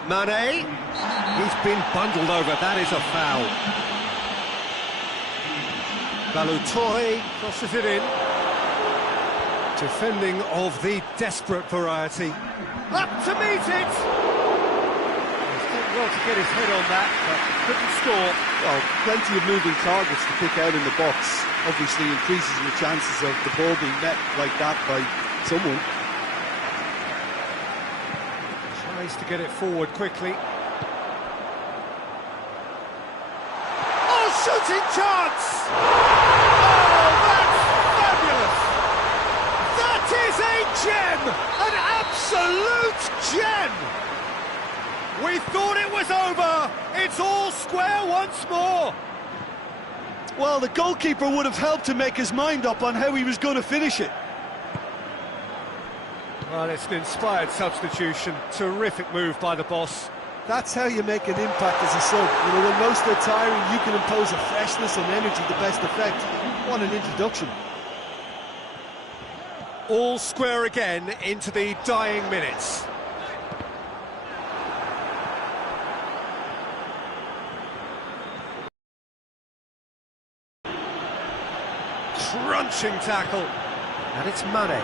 Mane. He's been bundled over. That is a foul. Balotore crosses it in. Defending of the desperate variety. Up to meet it! He's done well to get his head on that, but couldn't score. Well, plenty of moving targets to pick out in the box. Obviously increases the chances of the ball being met like that by someone. Tries to get it forward quickly. Oh, shooting chance! Oh, that's fabulous! That is a gem! An absolute gem! We thought it was over! It's all square once more! Well, the goalkeeper would have helped to make his mind up on how he was going to finish it. Well, it's an inspired substitution. Terrific move by the boss. That's how you make an impact as a sub. You know, when most are tiring, you can impose a freshness and energy to best effect. What an introduction. All square again into the dying minutes. Crunching tackle. And it's Mane.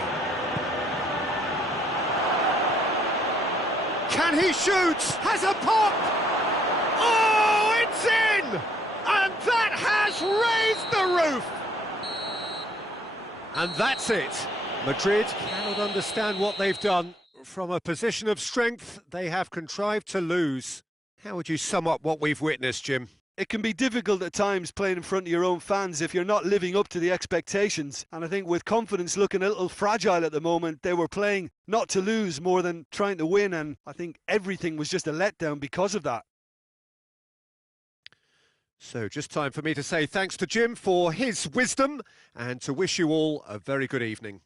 Can he shoot? Has a pop! Oh, it's in! And that has raised the roof! And that's it. Madrid cannot understand what they've done. From a position of strength, they have contrived to lose. How would you sum up what we've witnessed, Jim? It can be difficult at times playing in front of your own fans if you're not living up to the expectations. And I think with confidence looking a little fragile at the moment, they were playing not to lose more than trying to win. And I think everything was just a letdown because of that. So just time for me to say thanks to Jim for his wisdom and to wish you all a very good evening.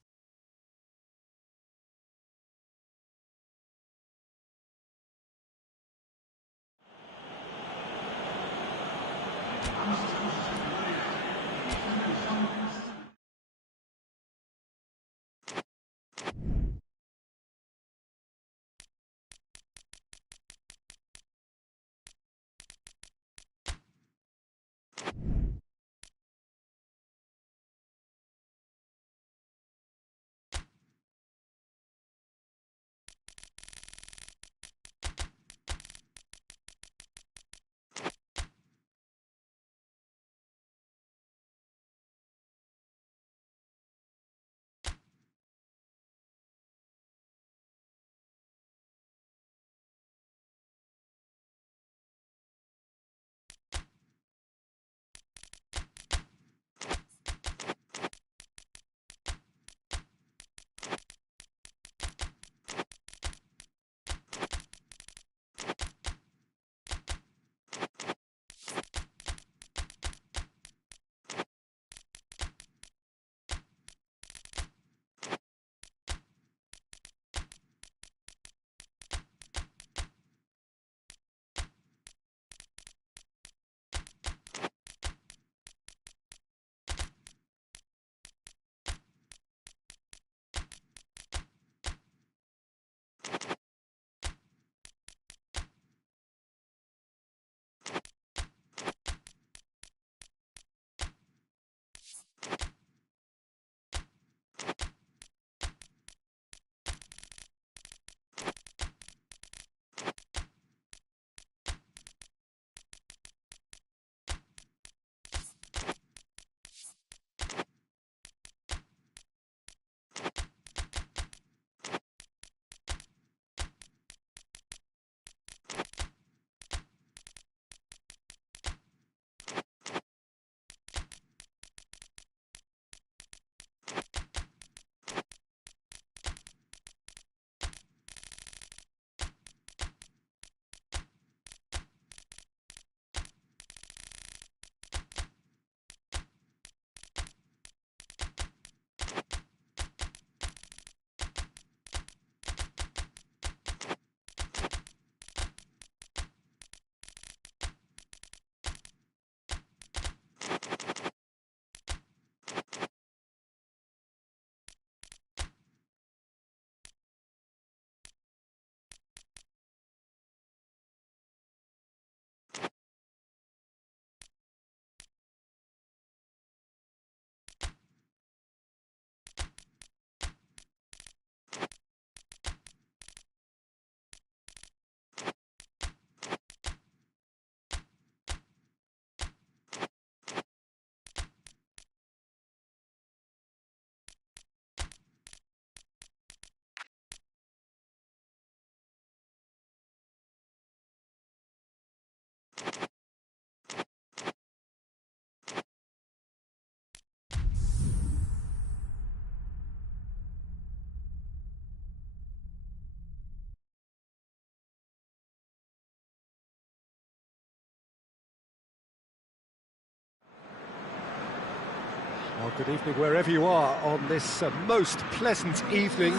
Well, good evening wherever you are on this most pleasant evening.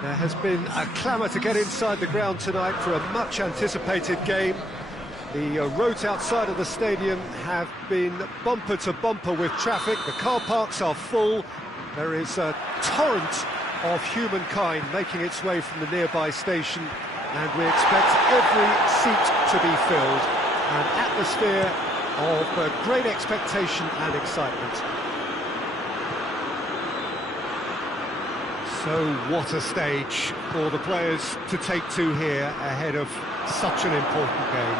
There has been a clamour to get inside the ground tonight for a much-anticipated game. The roads outside of the stadium have been bumper to bumper with traffic. The car parks are full. There is a torrent of humankind making its way from the nearby station, and we expect every seat to be filled. An atmosphere of great expectation and excitement. So what a stage for the players to take to here ahead of such an important game.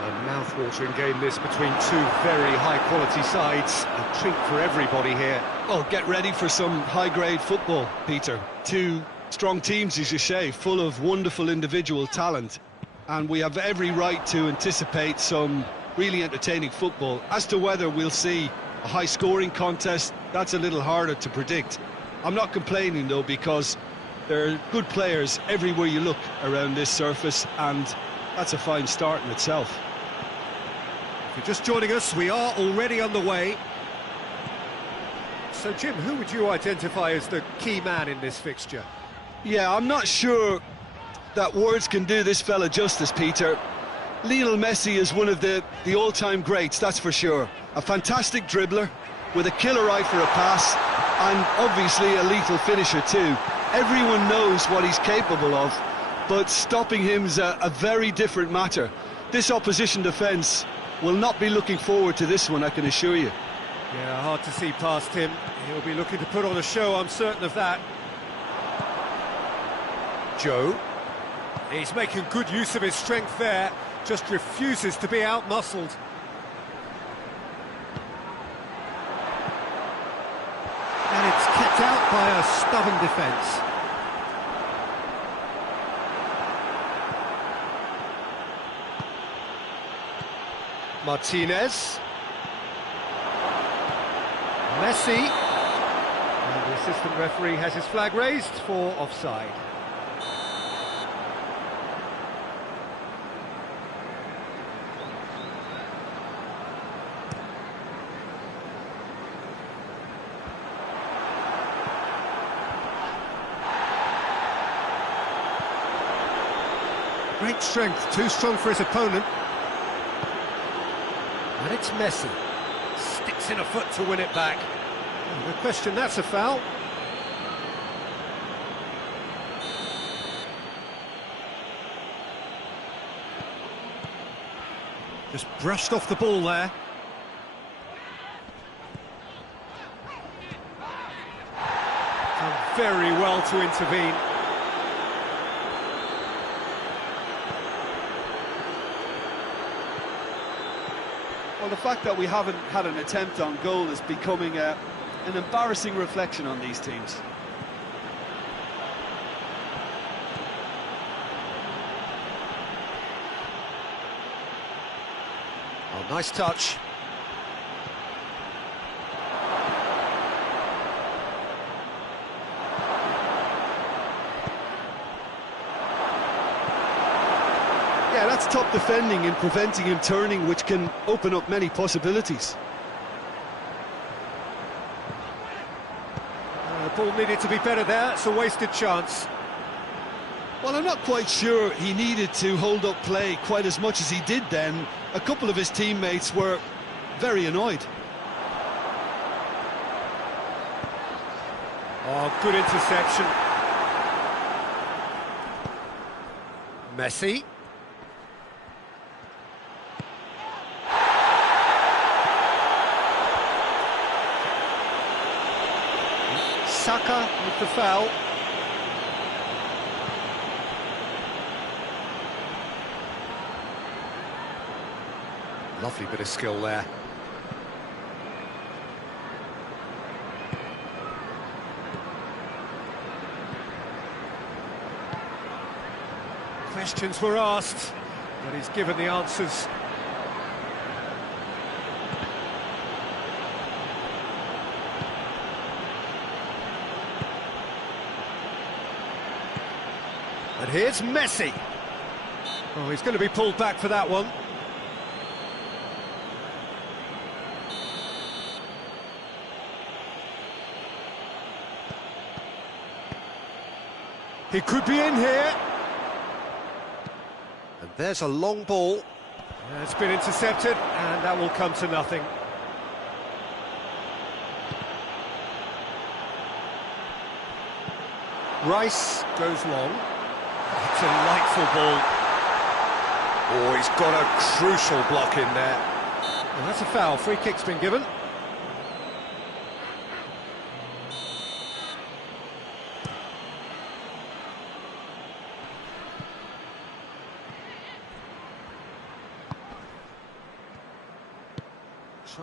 A mouth-watering game this between two very high-quality sides. A treat for everybody here. Oh, get ready for some high-grade football, Peter. Two strong teams, as you say, full of wonderful individual talent. And we have every right to anticipate some really entertaining football. As to whether we'll see a high-scoring contest, that's a little harder to predict. I'm not complaining, though, because there are good players everywhere you look around this surface, and that's a fine start in itself. If you're just joining us, we are already on the way. So, Jim, who would you identify as the key man in this fixture? Yeah, I'm not sure that words can do this fella justice, Peter. Lionel Messi is one of the all-time greats, that's for sure. A fantastic dribbler, with a killer eye for a pass, and obviously a lethal finisher too. Everyone knows what he's capable of, but stopping him is a very different matter. This opposition defence will not be looking forward to this one, I can assure you. Yeah, hard to see past him. He'll be looking to put on a show, I'm certain of that. Gioi. He's making good use of his strength there, just refuses to be out-muscled. And it's kept out by a stubborn defence. Martinez. Messi. And the assistant referee has his flag raised for offside. Great strength, too strong for his opponent. And it's Messi. Sticks in a foot to win it back. No question, that's a foul. Just brushed off the ball there. Done very well to intervene. Well, the fact that we haven't had an attempt on goal is becoming an embarrassing reflection on these teams. Oh, nice touch. Yeah, that's top defending and preventing him turning, which can open up many possibilities. The ball needed to be better there, it's a wasted chance. Well, I'm not quite sure he needed to hold up play quite as much as he did then. A couple of his teammates were very annoyed. Oh, good interception. Messi. Saka with the foul. Lovely bit of skill there. Questions were asked, but he's given the answers. And here's Messi. Oh, he's going to be pulled back for that one. He could be in here. And there's a long ball. It's been intercepted, and that will come to nothing. Rice goes long. Delightful ball. Oh, he's got a crucial block in there. Well, that's a foul. Free kick's been given.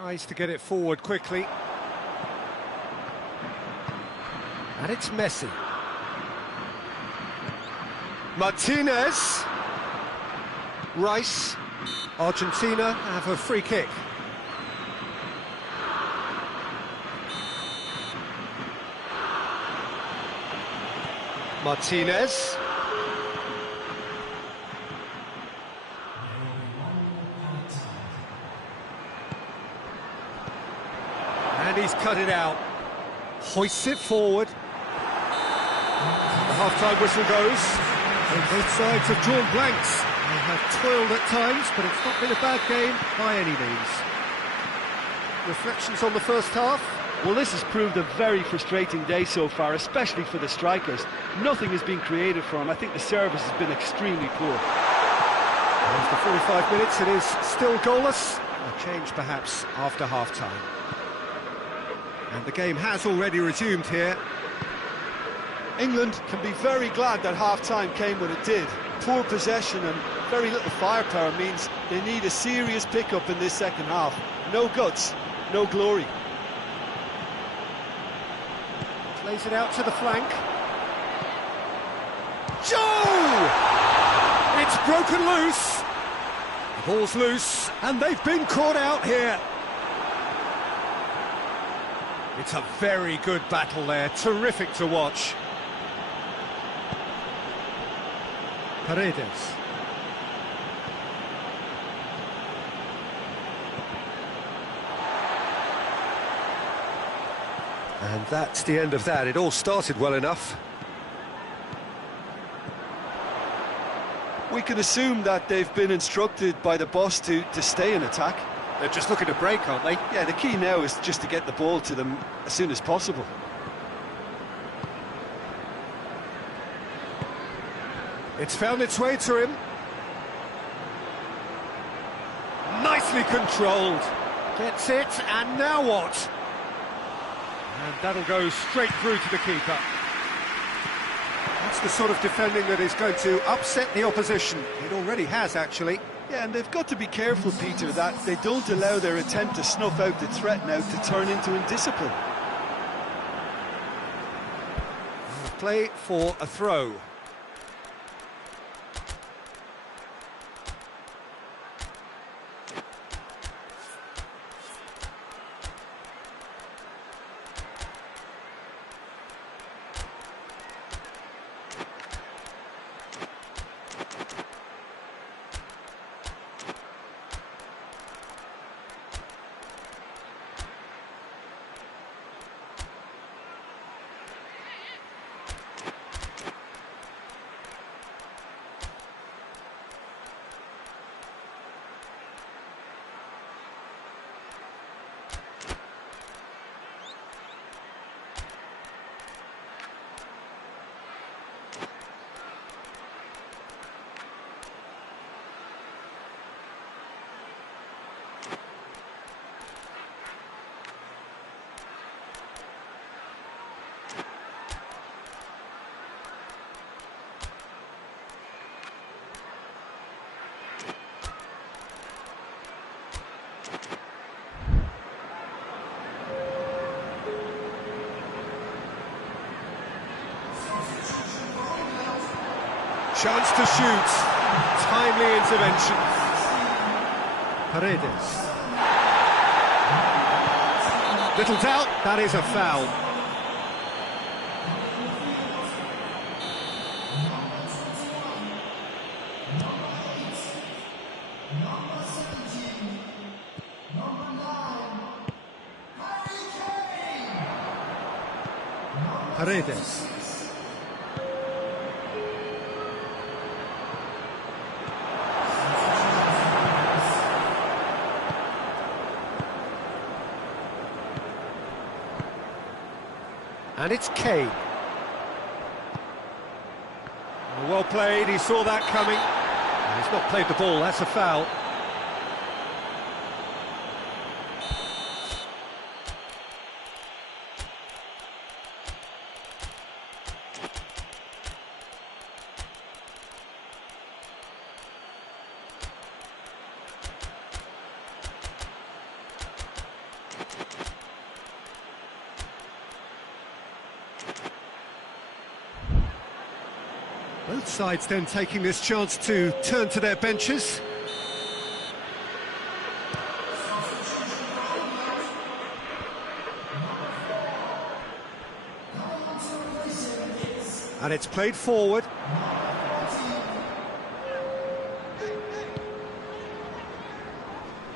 Tries to get it forward quickly. And it's Messi. Martinez. Rice. Argentina have a free kick. Martinez. And he's cut it out. Hoists it forward. The half-time whistle goes. And both sides have drawn blanks. They have toiled at times, but it's not been a bad game by any means. Reflections on the first half? Well, this has proved a very frustrating day so far, especially for the strikers. Nothing has been created for them. I think the service has been extremely poor. After 45 minutes, it is still goalless. A change, perhaps, after half-time. And the game has already resumed here. England can be very glad that half-time came when it did. Poor possession and very little firepower means they need a serious pickup in this second half. No guts, no glory. Plays it out to the flank. Gioi! It's broken loose. The ball's loose, and they've been caught out here. It's a very good battle there, terrific to watch. Paredes. And that's the end of that. It all started well enough. We can assume that they've been instructed by the boss to stay in attack. They're just looking to break, aren't they? Yeah, the key now is just to get the ball to them as soon as possible. It's found its way to him. Nicely controlled. Gets it, and now what? And that'll go straight through to the keeper. That's the sort of defending that is going to upset the opposition. It already has, actually. Yeah, and they've got to be careful, Peter, that they don't allow their attempt to snuff out the threat now to turn into indiscipline. Play for a throw. Chance to shoot. Timely intervention. Paredes. Little doubt, that is a foul. Paredes. And it's Kane. Well played, he saw that coming. And he's not played the ball, that's a foul. Both sides then taking this chance to turn to their benches. And it's played forward.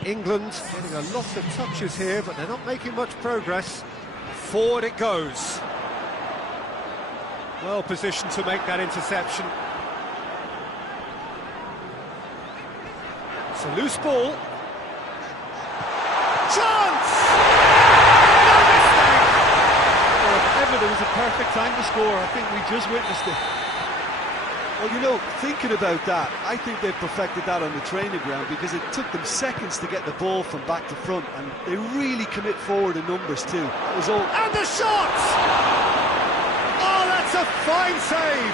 England getting a lot of touches here, but they're not making much progress. Forward it goes. Well positioned to make that interception. It's a loose ball. Chance! No mistake! Well, if ever there was a perfect time to score, I think we just witnessed it. Well, you know, thinking about that, I think they've perfected that on the training ground because it took them seconds to get the ball from back to front, and they really commit forward in numbers too. That was all. And the shot! Oh, that's a fine save!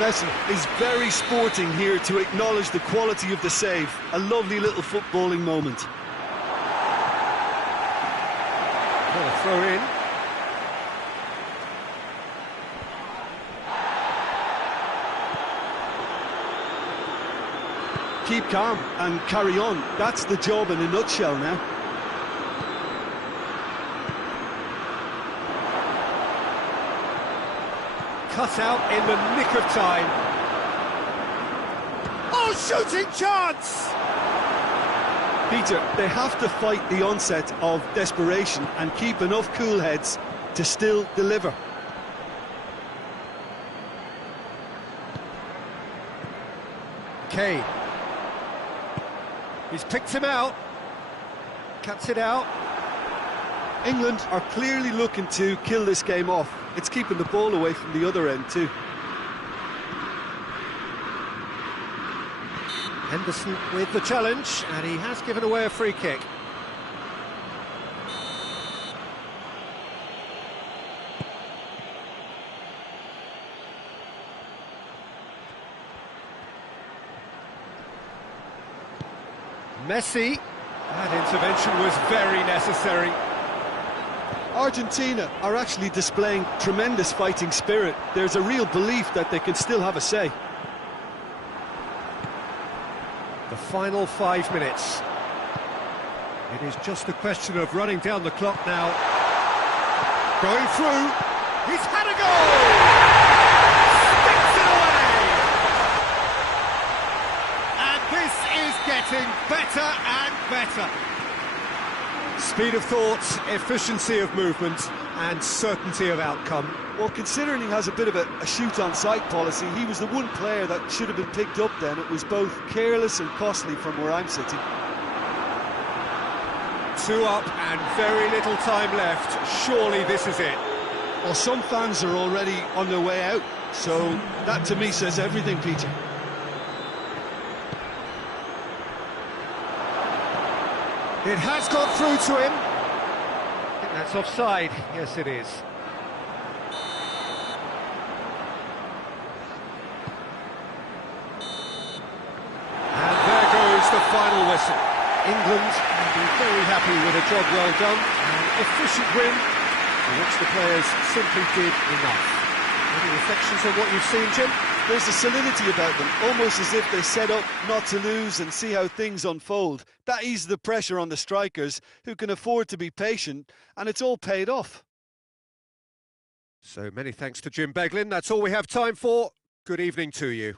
Messi is very sporting here to acknowledge the quality of the save. A lovely little footballing moment. Well, a throw in. Keep calm and carry on. That's the job in a nutshell now. Cut out in the nick of time. Oh, shooting chance! Peter, they have to fight the onset of desperation and keep enough cool heads to still deliver. Kane. He's picked him out. Cuts it out. England are clearly looking to kill this game off. It's keeping the ball away from the other end too. Henderson with the challenge, and he has given away a free kick. Messi. That intervention was very necessary. Argentina are actually displaying tremendous fighting spirit. There's a real belief that they can still have a say. The final 5 minutes. It is just a question of running down the clock now. Going through. He's had a goal! Sticks it away! And this is getting better and better. Speed of thought, efficiency of movement, and certainty of outcome. Well, considering he has a bit of a shoot-on-sight policy, he was the one player that should have been picked up then. It was both careless and costly from where I'm sitting. 2 up and very little time left. Surely this is it. Well, some fans are already on their way out, so that to me says everything, Peter. It has got through to him. I think that's offside. Yes, it is. And there goes the final whistle. England will be very happy with a job well done. An efficient win for which the players simply did enough. Any reflections on what you've seen, Jim? There's a solidity about them, almost as if they set up not to lose and see how things unfold. That eases the pressure on the strikers, who can afford to be patient, and it's all paid off. So many thanks to Jim Beglin. That's all we have time for. Good evening to you.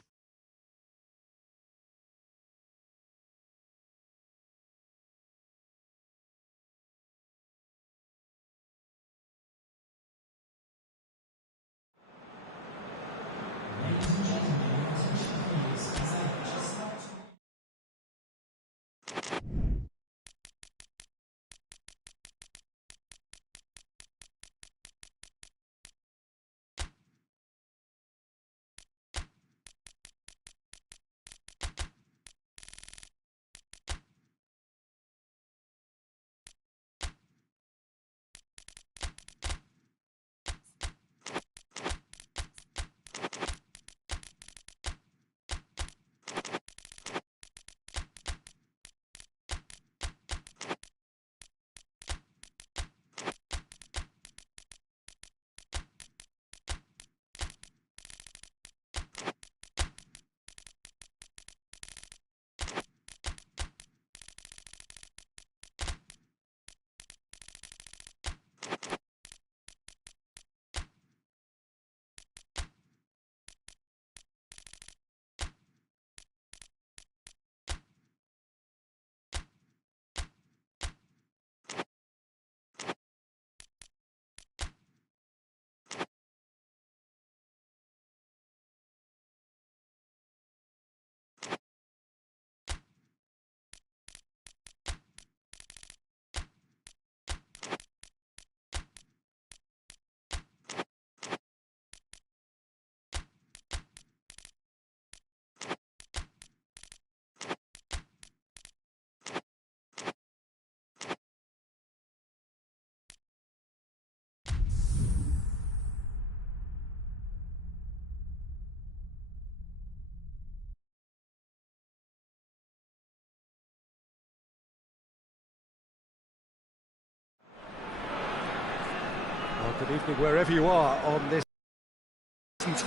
Well, good evening wherever you are on this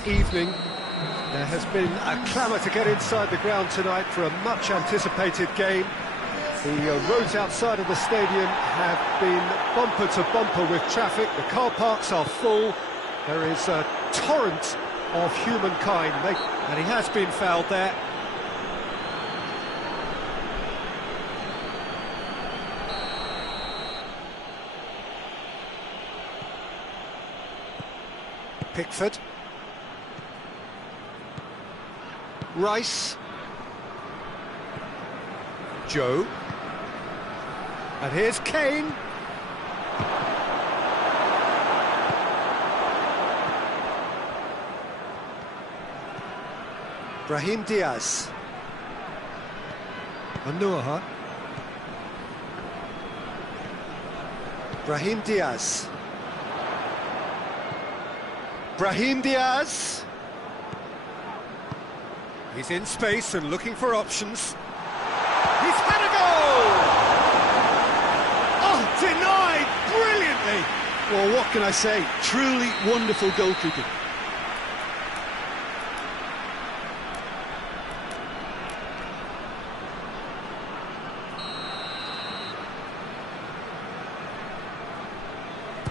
evening. There has been a clamour to get inside the ground tonight for a much anticipated game. The roads outside of the stadium have been bumper to bumper with traffic. The car parks are full. There is a torrent of humankind, and he has been fouled there. Pickford. Rice. Gioi. And here's Kane. Brahim Diaz. Manuha. Brahim Diaz. Brahim Diaz. He's in space and looking for options. He's had a goal! Oh, denied brilliantly! Well, what can I say? Truly wonderful goalkeeping.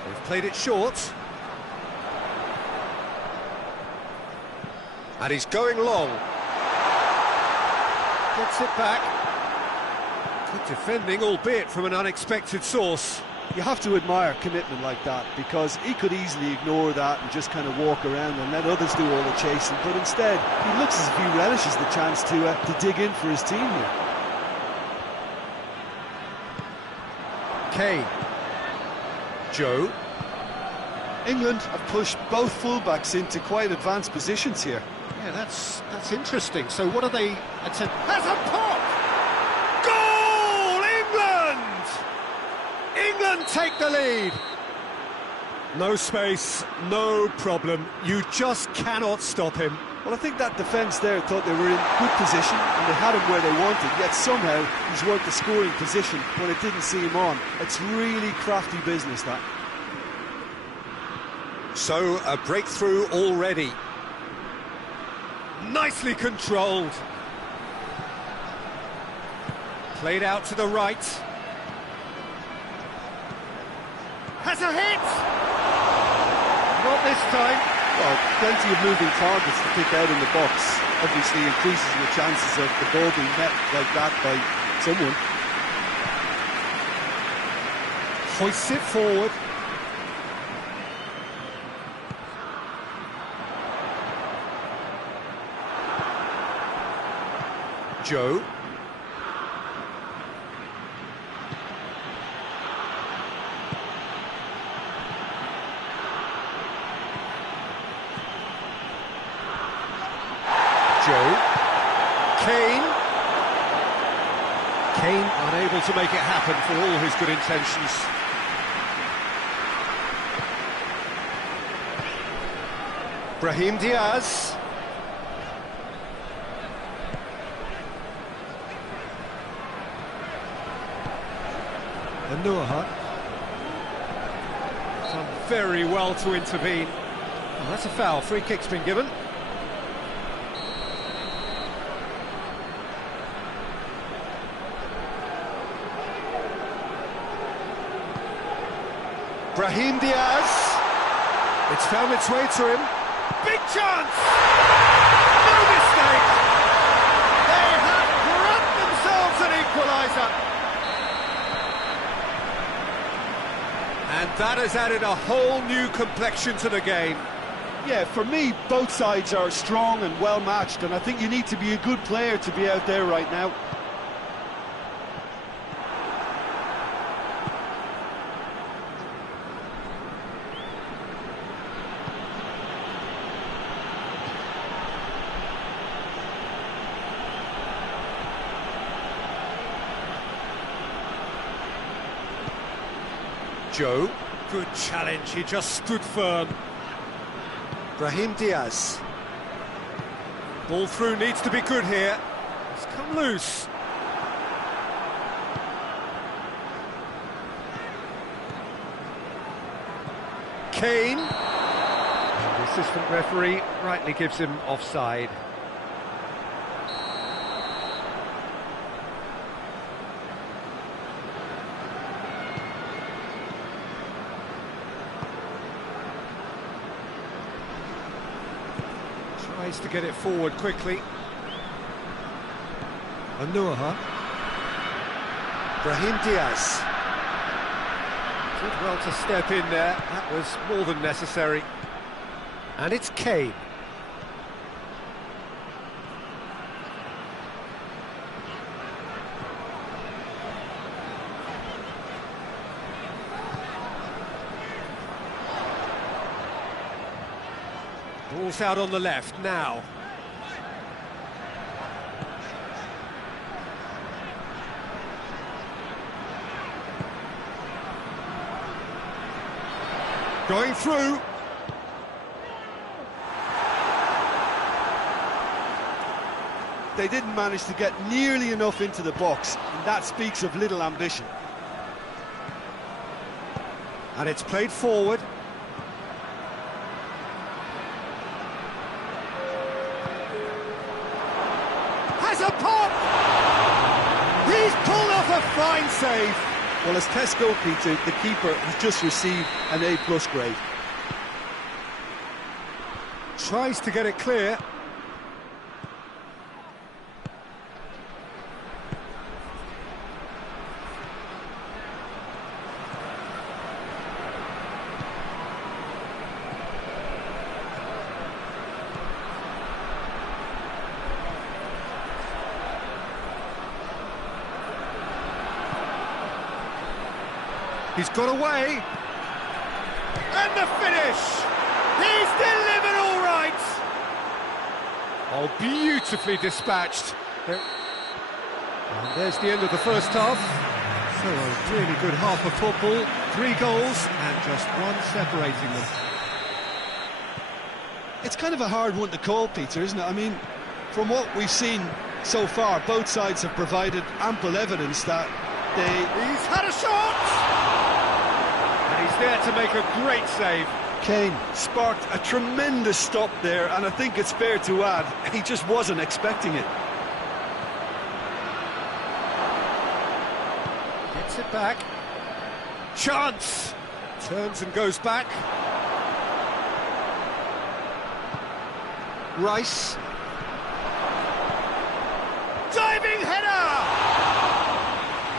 They've played it short. And he's going long. Gets it back. Good defending, albeit from an unexpected source. You have to admire commitment like that, because he could easily ignore that and just kind of walk around and let others do all the chasing, but instead he looks as if he relishes the chance to dig in for his team here. Kane. Gioi. England have pushed both fullbacks into quite advanced positions here. Yeah, that's interesting. So what are they attempting? Has a pop! Goal! England! England take the lead. No space, no problem. You just cannot stop him. Well, I think that defence there thought they were in good position and they had him where they wanted, yet somehow he's worked the scoring position when it didn't see him on. It's really crafty business, that. So, a breakthrough already. Nicely controlled. Played out to the right. Has a hit! Not this time. Well, plenty of moving targets to pick out in the box. Obviously increases the chances of the ball being met like that by someone. Hoists it forward. Gioi. Gioi. Kane. Kane unable to make it happen for all his good intentions. Brahim Diaz. Manuha. Done very well to intervene. Oh, that's a foul. Free kick's been given. Brahim Diaz. It's found its way to him. Big chance! No mistake! They have grabbed themselves an equaliser. And that has added a whole new complexion to the game. Yeah, for me, both sides are strong and well matched, and I think you need to be a good player to be out there right now. Gioi. Good challenge, he just stood firm. Brahim Diaz. Ball through needs to be good here. It's come loose. Kane. And the assistant referee rightly gives him offside. Tries to get it forward quickly. Anuaha. Brahim Diaz. Did well to step in there, that was more than necessary. And it's Kane. Ball's out on the left now. Going through. They didn't manage to get nearly enough into the box, and that speaks of little ambition. And it's played forward. Has a pop! He's pulled off a fine save. Well, as test goalkeeper, the keeper has just received an A+ grade. Tries to get it clear. He's got away. And the finish! He's delivered all right! Oh, beautifully dispatched. And there's the end of the first half. So a really good half of football. 3 goals and just one separating them. It's kind of a hard one to call, Peter, isn't it? I mean, from what we've seen so far, both sides have provided ample evidence that He's had a shot! And he's there to make a great save. Kane sparked a tremendous stop there, and I think it's fair to add, he just wasn't expecting it. Gets it back. Chance! Turns and goes back. Rice. Diving header!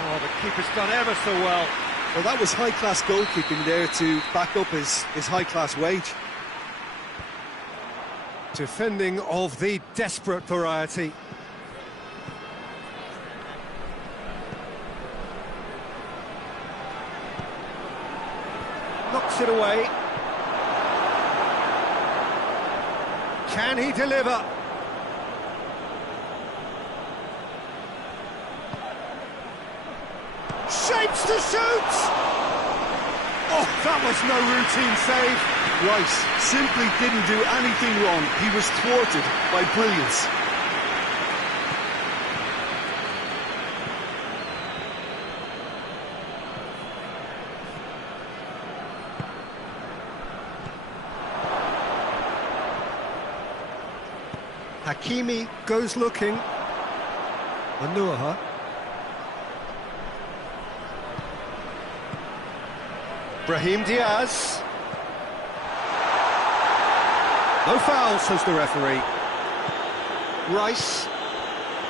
Oh, the keeper's done ever so well. Well, that was high-class goalkeeping there to back up his high-class wage. Defending of the desperate variety. Knocks it away. Can he deliver? Shapes to shoot! Oh, that was no routine save. Rice simply didn't do anything wrong. He was thwarted by brilliance. Hakimi goes looking. Anuaha. Brahim Diaz. No foul, says the referee. Rice.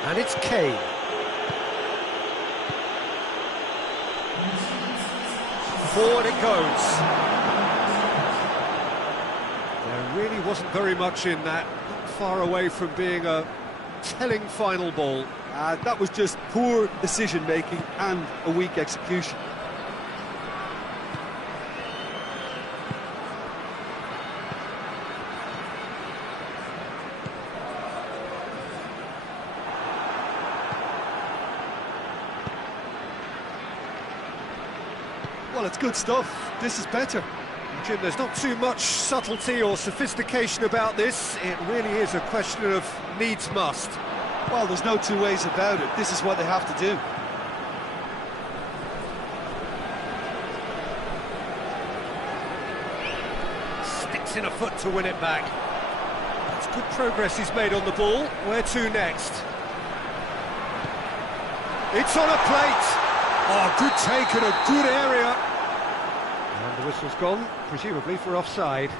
And it's Kane. Forward it goes. There really wasn't very much in that. Not far away from being a telling final ball. That was just poor decision-making and a weak execution. Well, it's good stuff. This is better. Jim, there's not too much subtlety or sophistication about this. It really is a question of needs must. Well, there's no two ways about it. This is what they have to do. kicks in a foot to win it back. That's good progress he's made on the ball. Where to next? It's on a plate. Oh, good take in a good area. And the whistle's gone, presumably for offside.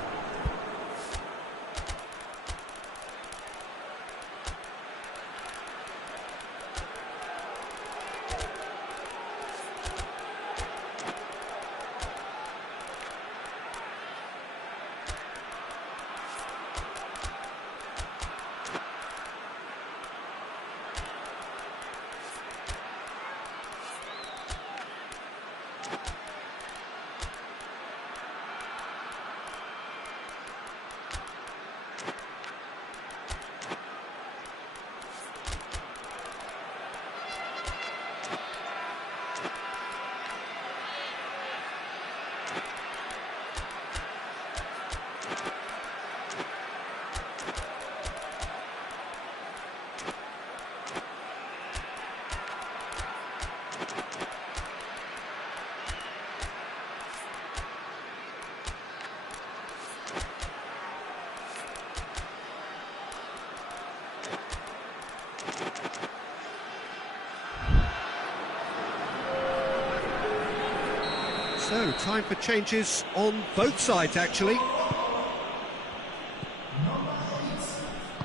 So, time for changes on both sides, actually.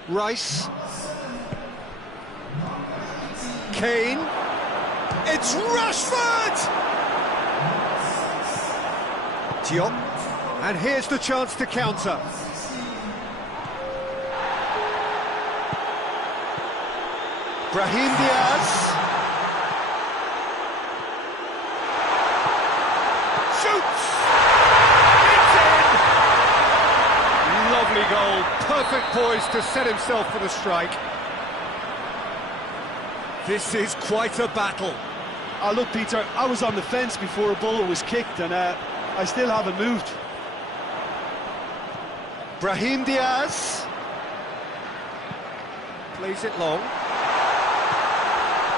Rice. Kane. It's Rashford! Diop. And here's the chance to counter. Brahim Diaz. Shoots! It's in! Lovely goal, perfect poise to set himself for the strike. This is quite a battle. Oh, look, Peter, I was on the fence before a ball was kicked, and I still haven't moved. Brahim Diaz. Plays it long.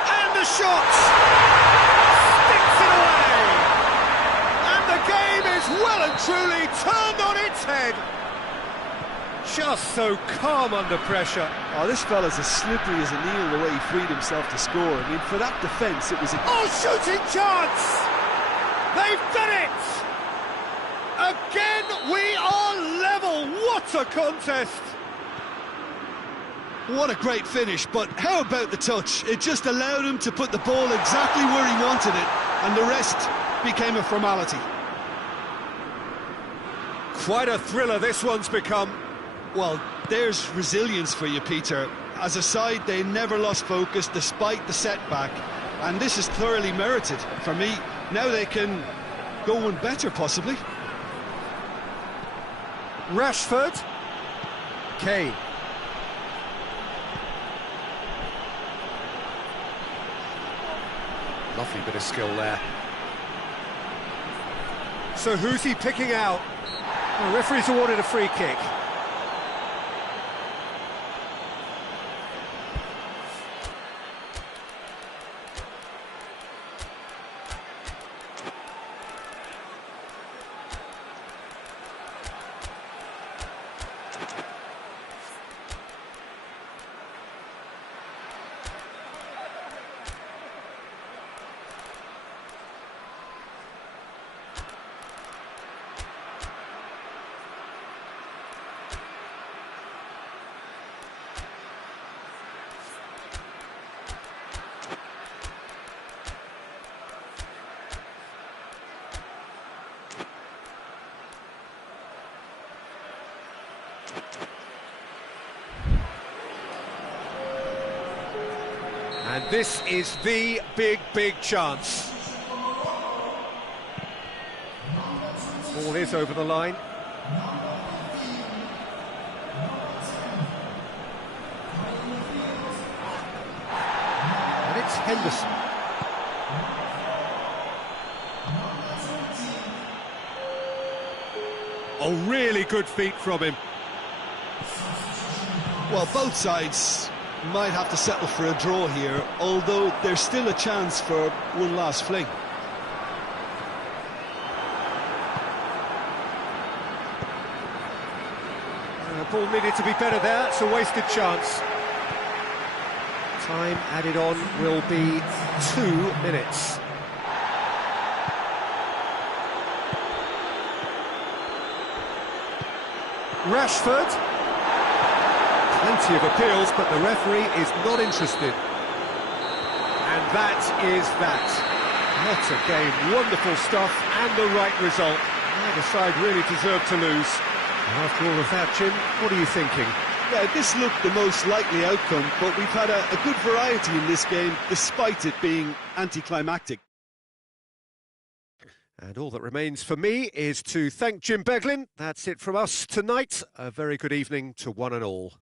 And the shot! Sticks it away! And the game is well and truly turned on its head. Just so calm under pressure. Oh, this fella's as slippery as a needle the way he freed himself to score. I mean, for that defence, it was a... Oh, shooting chance! They've done it! Again, we are level. What a contest! What a great finish, but how about the touch? It just allowed him to put the ball exactly where he wanted it, and the rest became a formality. Quite a thriller this one's become. Well, there's resilience for you, Peter. As a side, they never lost focus despite the setback, and this is thoroughly merited for me. Now they can go one better, possibly. Rashford. Kane. Lovely bit of skill there. So who's he picking out? The referee's awarded a free kick. And this is the big chance. Ball is over the line. And it's Henderson. Oh, really good feet from him. Well, both sides might have to settle for a draw here, although there's still a chance for one last fling. Ball needed to be better there, it's a wasted chance. Time added on will be 2 minutes. Rashford. Plenty of appeals, but the referee is not interested. And that is that. What a game, wonderful stuff, and the right result. Neither side really deserved to lose. And after all of that, Jim, what are you thinking? Yeah, this looked the most likely outcome, but we've had a good variety in this game, despite it being anticlimactic. And all that remains for me is to thank Jim Beglin. That's it from us tonight. A very good evening to one and all.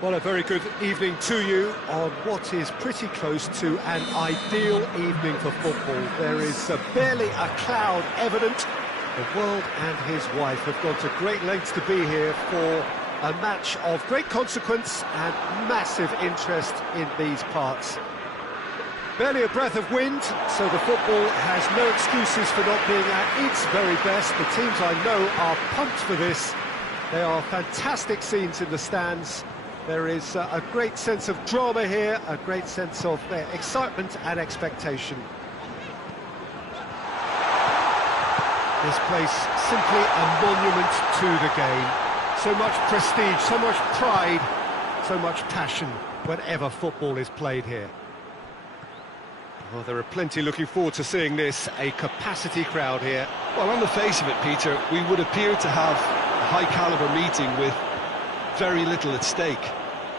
Well, a very good evening to you on what is pretty close to an ideal evening for football. There is barely a cloud evident. The world and his wife have gone to great lengths to be here for a match of great consequence and massive interest in these parts. Barely a breath of wind, so the football has no excuses for not being at its very best. The teams I know are pumped for this. They are fantastic scenes in the stands. There is a great sense of drama here, a great sense of excitement and expectation. This place simply a monument to the game. So much prestige, so much pride, so much passion whenever football is played here. Well, there are plenty looking forward to seeing this, a capacity crowd here. Well, on the face of it, Peter, we would appear to have a high-caliber meeting with very little at stake.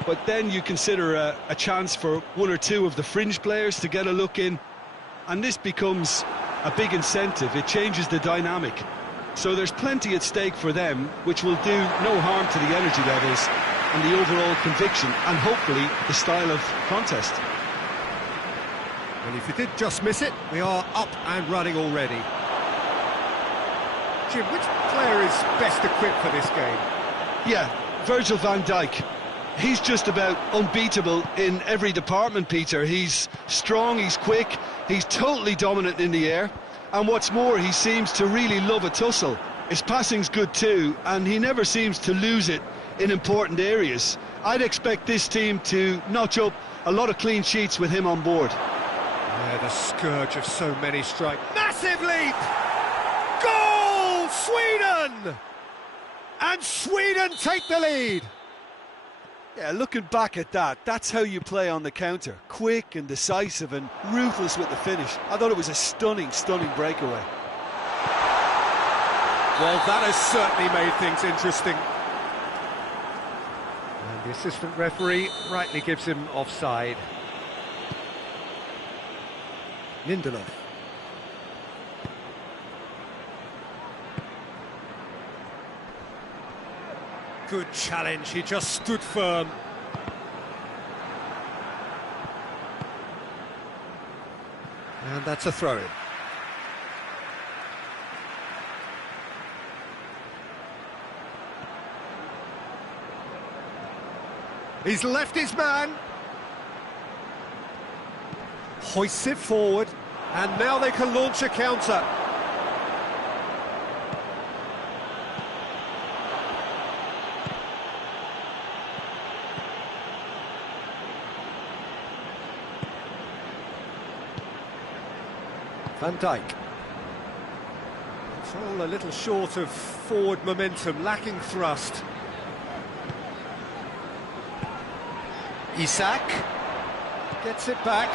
But then you consider a chance for one or two of the fringe players to get a look in, and this becomes a big incentive. It changes the dynamic. So there's plenty at stake for them, which will do no harm to the energy levels and the overall conviction, and hopefully the style of contest. And if you did just miss it, we are up and running already. Jim, which player is best equipped for this game? Yeah, Virgil van Dijk. He's just about unbeatable in every department, Peter. He's strong, he's quick, he's totally dominant in the air. And what's more, he seems to really love a tussle. His passing's good too, and he never seems to lose it in important areas. I'd expect this team to notch up a lot of clean sheets with him on board. Yeah, the scourge of so many strikes. Massive leap! Goal! Sweden! And Sweden take the lead! Yeah, looking back at that, that's how you play on the counter. Quick and decisive and ruthless with the finish. I thought it was a stunning, stunning breakaway. Well, that has certainly made things interesting. And the assistant referee rightly gives him offside. Lindelof. Good challenge, he just stood firm. And that's a throw-in. He's left his man. Hoists it forward, and now they can launch a counter. Van Dijk. It's all a little short of forward momentum, lacking thrust. Isak gets it back.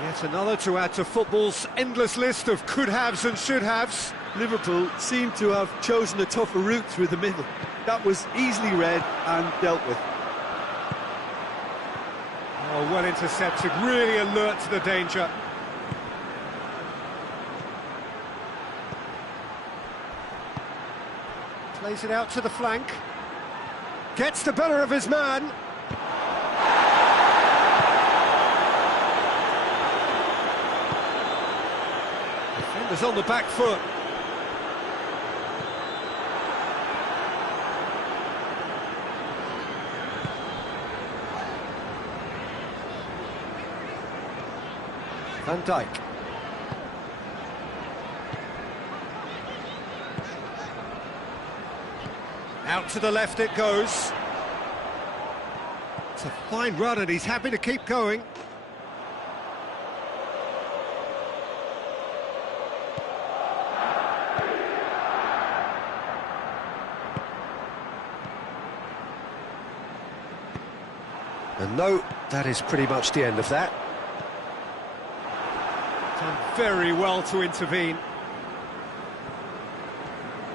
Yet another to add to football's endless list of could-haves and should-haves. Liverpool seem to have chosen a tougher route through the middle. That was easily read and dealt with. Oh, well intercepted, really alert to the danger. Plays it out to the flank. Gets the better of his man. Defender's on the back foot. Van Dijk. Out to the left it goes. It's a fine run and he's happy to keep going. And no, that is pretty much the end of that. Done very well to intervene.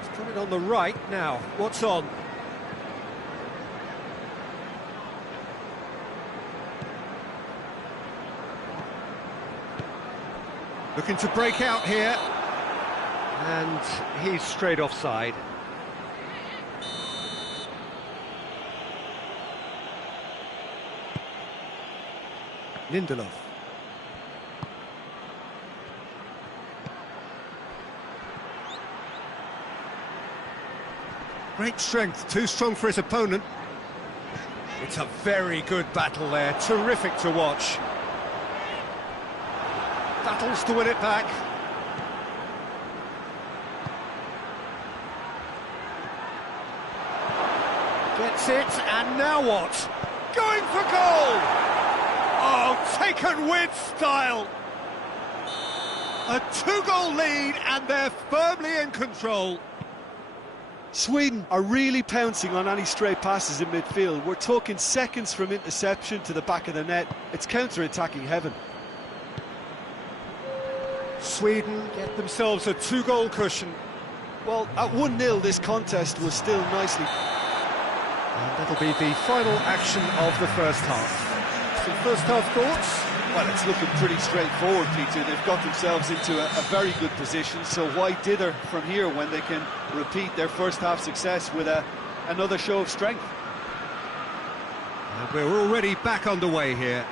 He's put it on the right now. What's on? Looking to break out here. And he's straight offside. Lindelof. Great strength, too strong for his opponent. It's a very good battle there, terrific to watch. Battles to win it back. Gets it, and now what? Going for goal! Oh, taken with style! A 2-goal lead, and they're firmly in control. Sweden are really pouncing on any stray passes in midfield. We're talking seconds from interception to the back of the net. It's counter-attacking heaven. Sweden get themselves a 2-goal cushion. Well, at 1-0 this contest was still nicely... And that'll be the final action of the first half. Some first half thoughts? Well, it's looking pretty straightforward, Peter. They've got themselves into a very good position, so why dither from here when they can repeat their first half success with another show of strength? And we're already back underway here.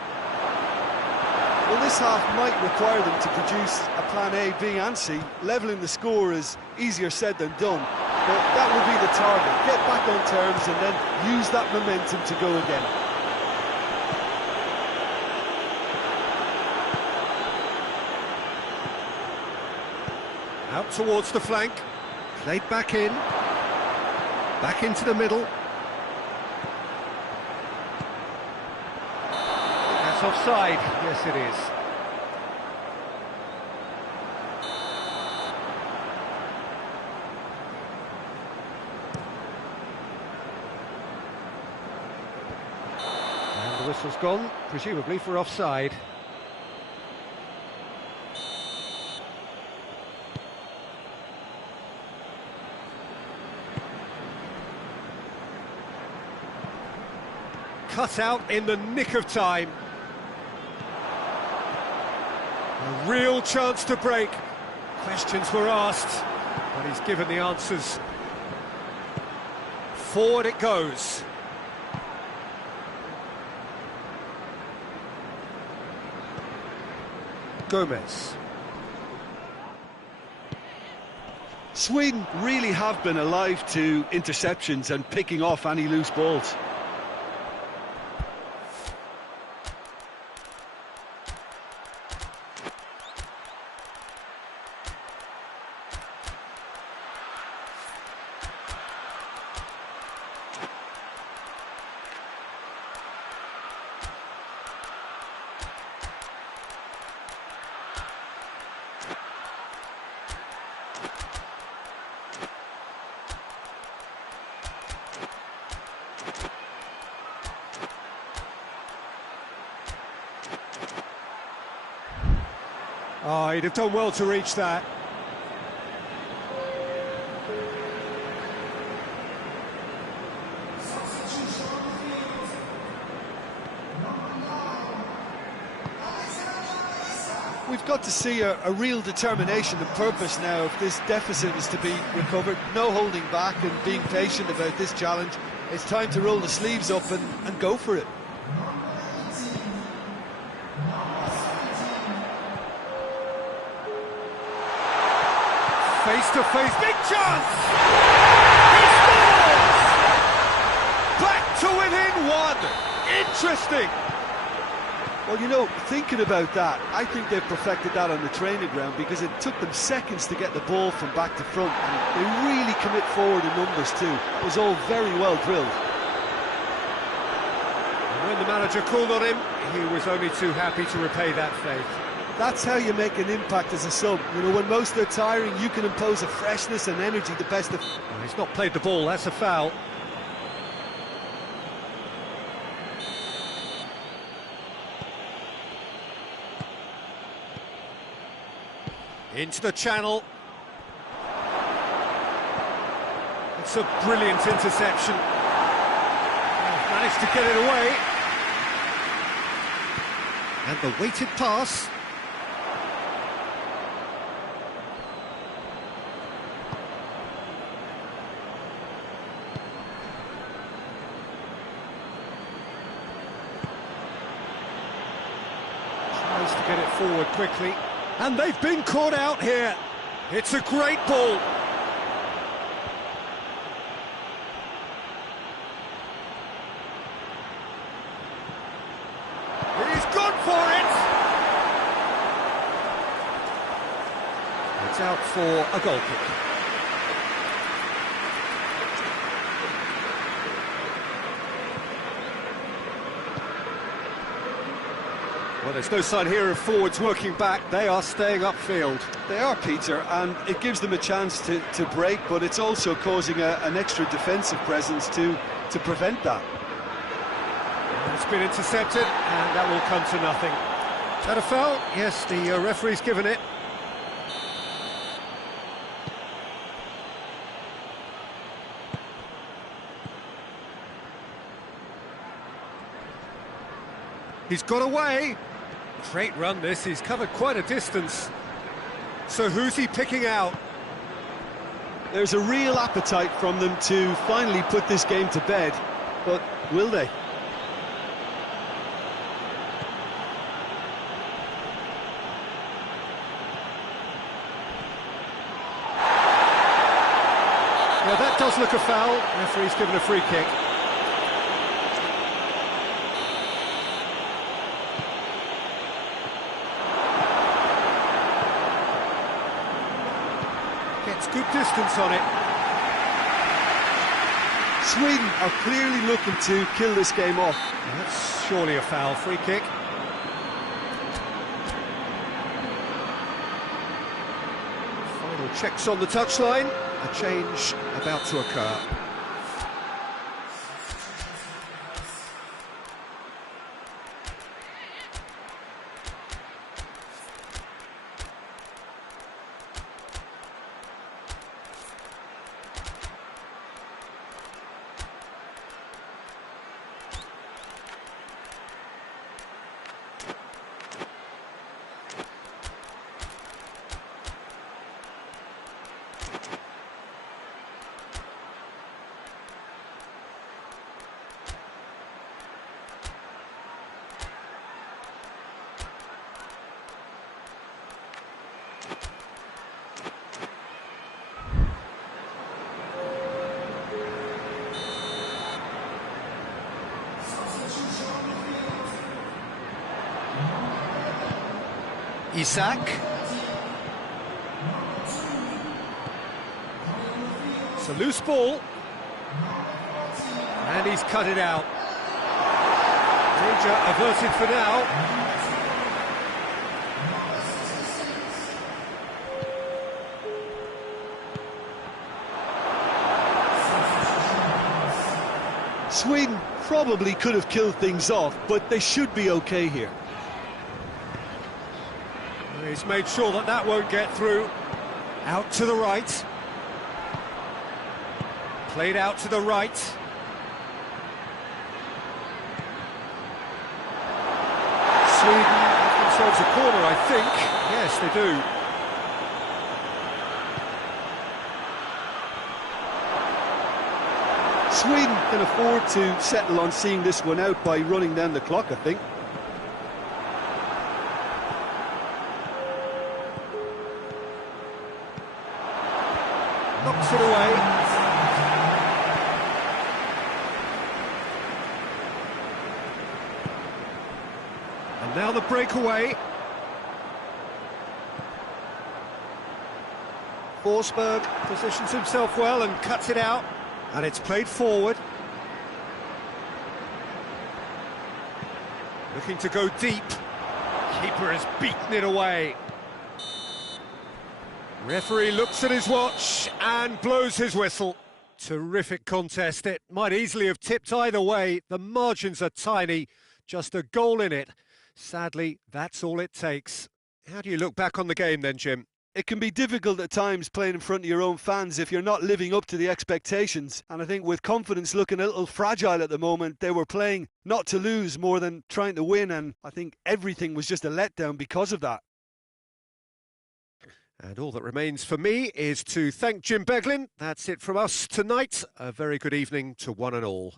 Well, this half might require them to produce a plan A, B and C. Levelling the score is easier said than done, but that will be the target. Get back on terms and then use that momentum to go again. Out towards the flank, played back in, back into the middle. That's offside, yes it is. And the whistle's gone, presumably for offside. Cut out in the nick of time. A real chance to break. Questions were asked, but he's given the answers. Forward it goes. Gomez. Sweden really have been alive to interceptions and picking off any loose balls. Oh, he'd have done well to reach that. We've got to see a real determination and purpose now if this deficit is to be recovered. No holding back and being patient about this challenge. It's time to roll the sleeves up and go for it. Face to face, big chance! He scores! Back to within one! Interesting! Well, you know, thinking about that, I think they've perfected that on the training ground because it took them seconds to get the ball from back to front. And they really commit forward in numbers too. It was all very well drilled. And when the manager called on him, he was only too happy to repay that faith. That's how you make an impact as a sub. You know, when most are tiring, you can impose a freshness and energy the best of... Well, he's not played the ball, that's a foul. Into the channel. It's a brilliant interception. Managed to get it away. And the weighted pass. Has to get it forward quickly. And they've been caught out here. It's a great ball. He's gone for it. It's out for a goal kick. Well, there's no sign here of forwards working back. They are staying upfield. They are, Peter, and it gives them a chance to break, but it's also causing an extra defensive presence to prevent that. It's been intercepted, and that will come to nothing. Is that a foul? Yes, the referee's given it. He's got away. Great run this, he's covered quite a distance. So who's he picking out? There's a real appetite from them to finally put this game to bed, but will they? Yeah, that does look a foul. Referee's given a free kick. Gets good distance on it. Sweden are clearly looking to kill this game off. That's surely a foul. Free kick. Final checks on the touchline. A change about to occur. Isak. It's a loose ball. And he's cut it out. Danger averted for now. Sweden probably could have killed things off, but they should be okay here. He's made sure that that won't get through. Out to the right. Played out to the right. Sweden have themselves a corner, I think. Yes, they do. Sweden can afford to settle on seeing this one out by running down the clock, I think. Knocks it away. And now the breakaway. Forsberg positions himself well and cuts it out. And it's played forward. Looking to go deep. Keeper has beaten it away. Referee looks at his watch and blows his whistle. Terrific contest. It might easily have tipped either way. The margins are tiny. Just a goal in it. Sadly, that's all it takes. How do you look back on the game then, Jim? It can be difficult at times playing in front of your own fans if you're not living up to the expectations. And I think with confidence looking a little fragile at the moment, they were playing not to lose more than trying to win. And I think everything was just a letdown because of that. And all that remains for me is to thank Jim Beglin. That's it from us tonight. A very good evening to one and all.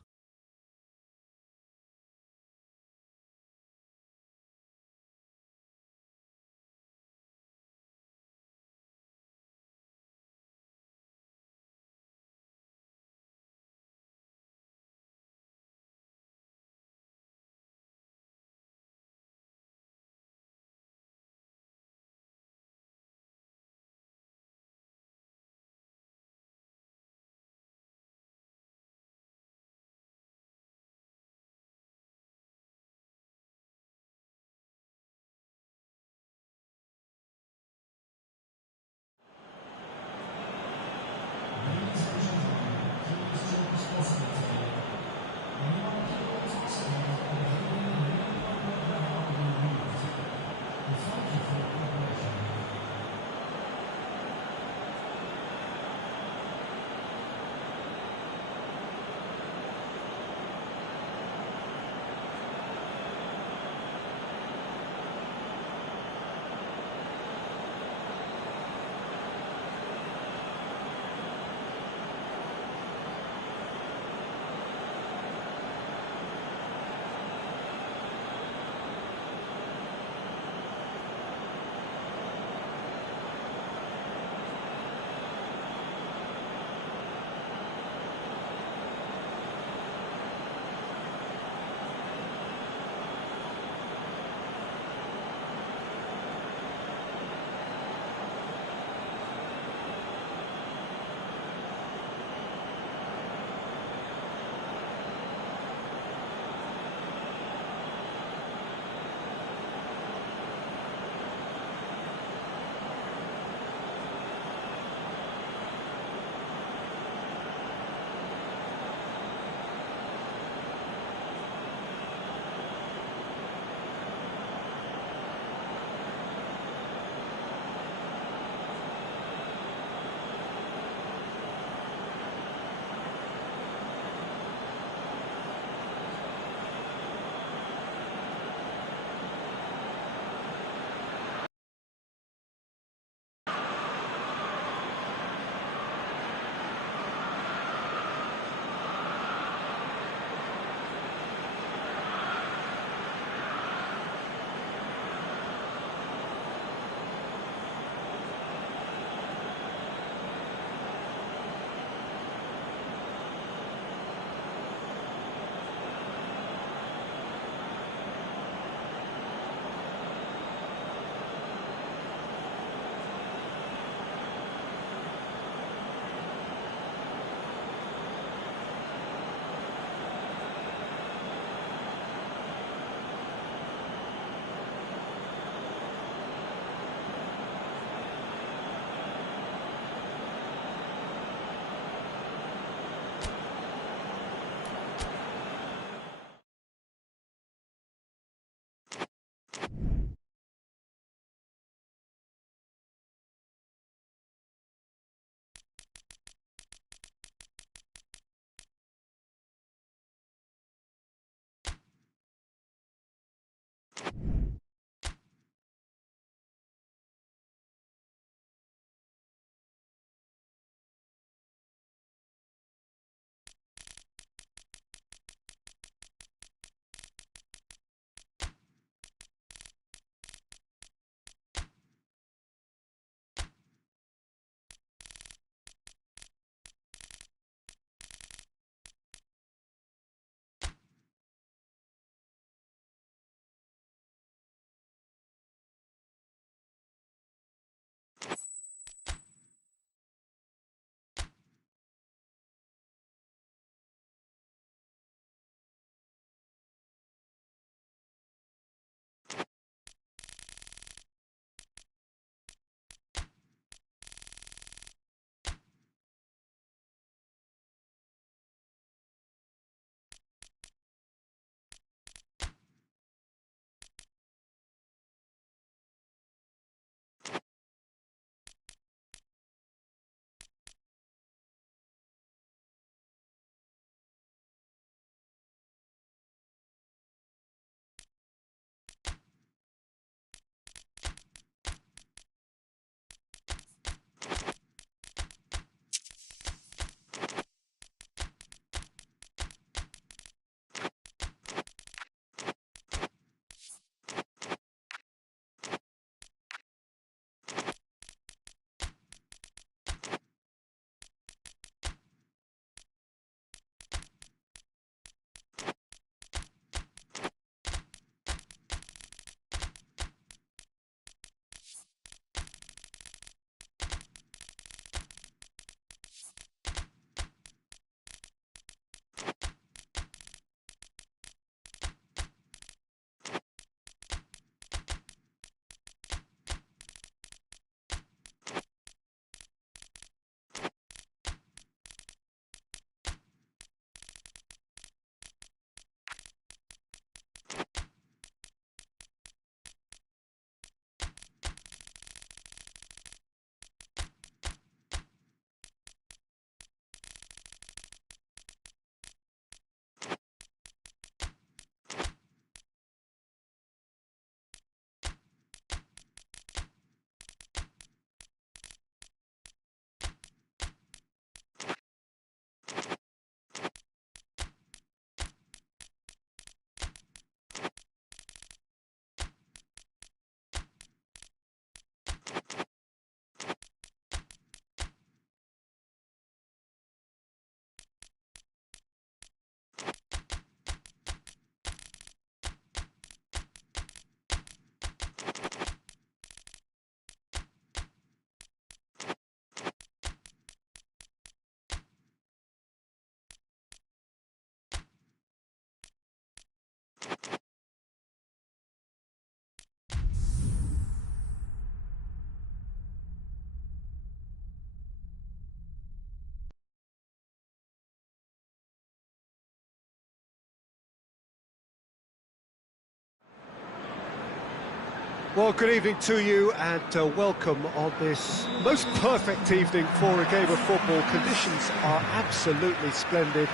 Well, good evening to you and welcome on this most perfect evening for a game of football. Conditions are absolutely splendid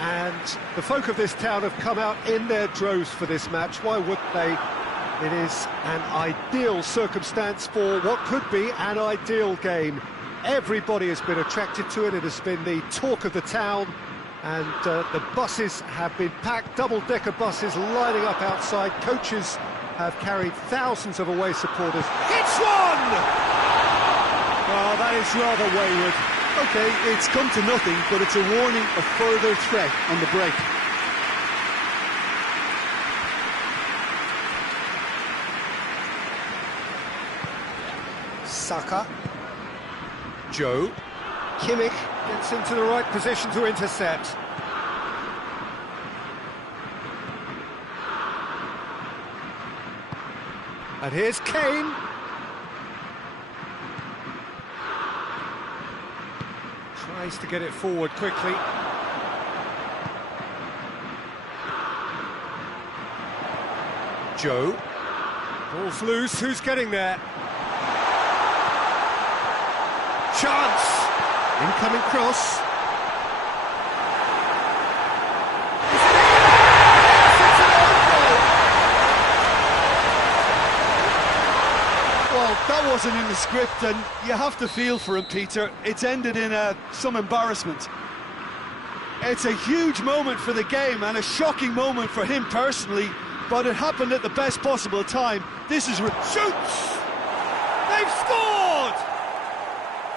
and the folk of this town have come out in their droves for this match. Why wouldn't they? It is an ideal circumstance for what could be an ideal game. Everybody has been attracted to it. It has been the talk of the town and the buses have been packed, double-decker buses lining up outside. Coaches have carried thousands of away supporters. Hits one! Oh, that is rather wayward. OK, it's come to nothing, but it's a warning of further threat on the break. Saka. Joe. Kimmich gets into the right position to intercept. And here's Kane. Tries to get it forward quickly. Joe. Ball's loose, who's getting there? Chance! Incoming cross. Well, that wasn't in the script, and you have to feel for him, Peter. It's ended in some embarrassment. It's a huge moment for the game and a shocking moment for him personally, but it happened at the best possible time. This is... Shoots! They've scored!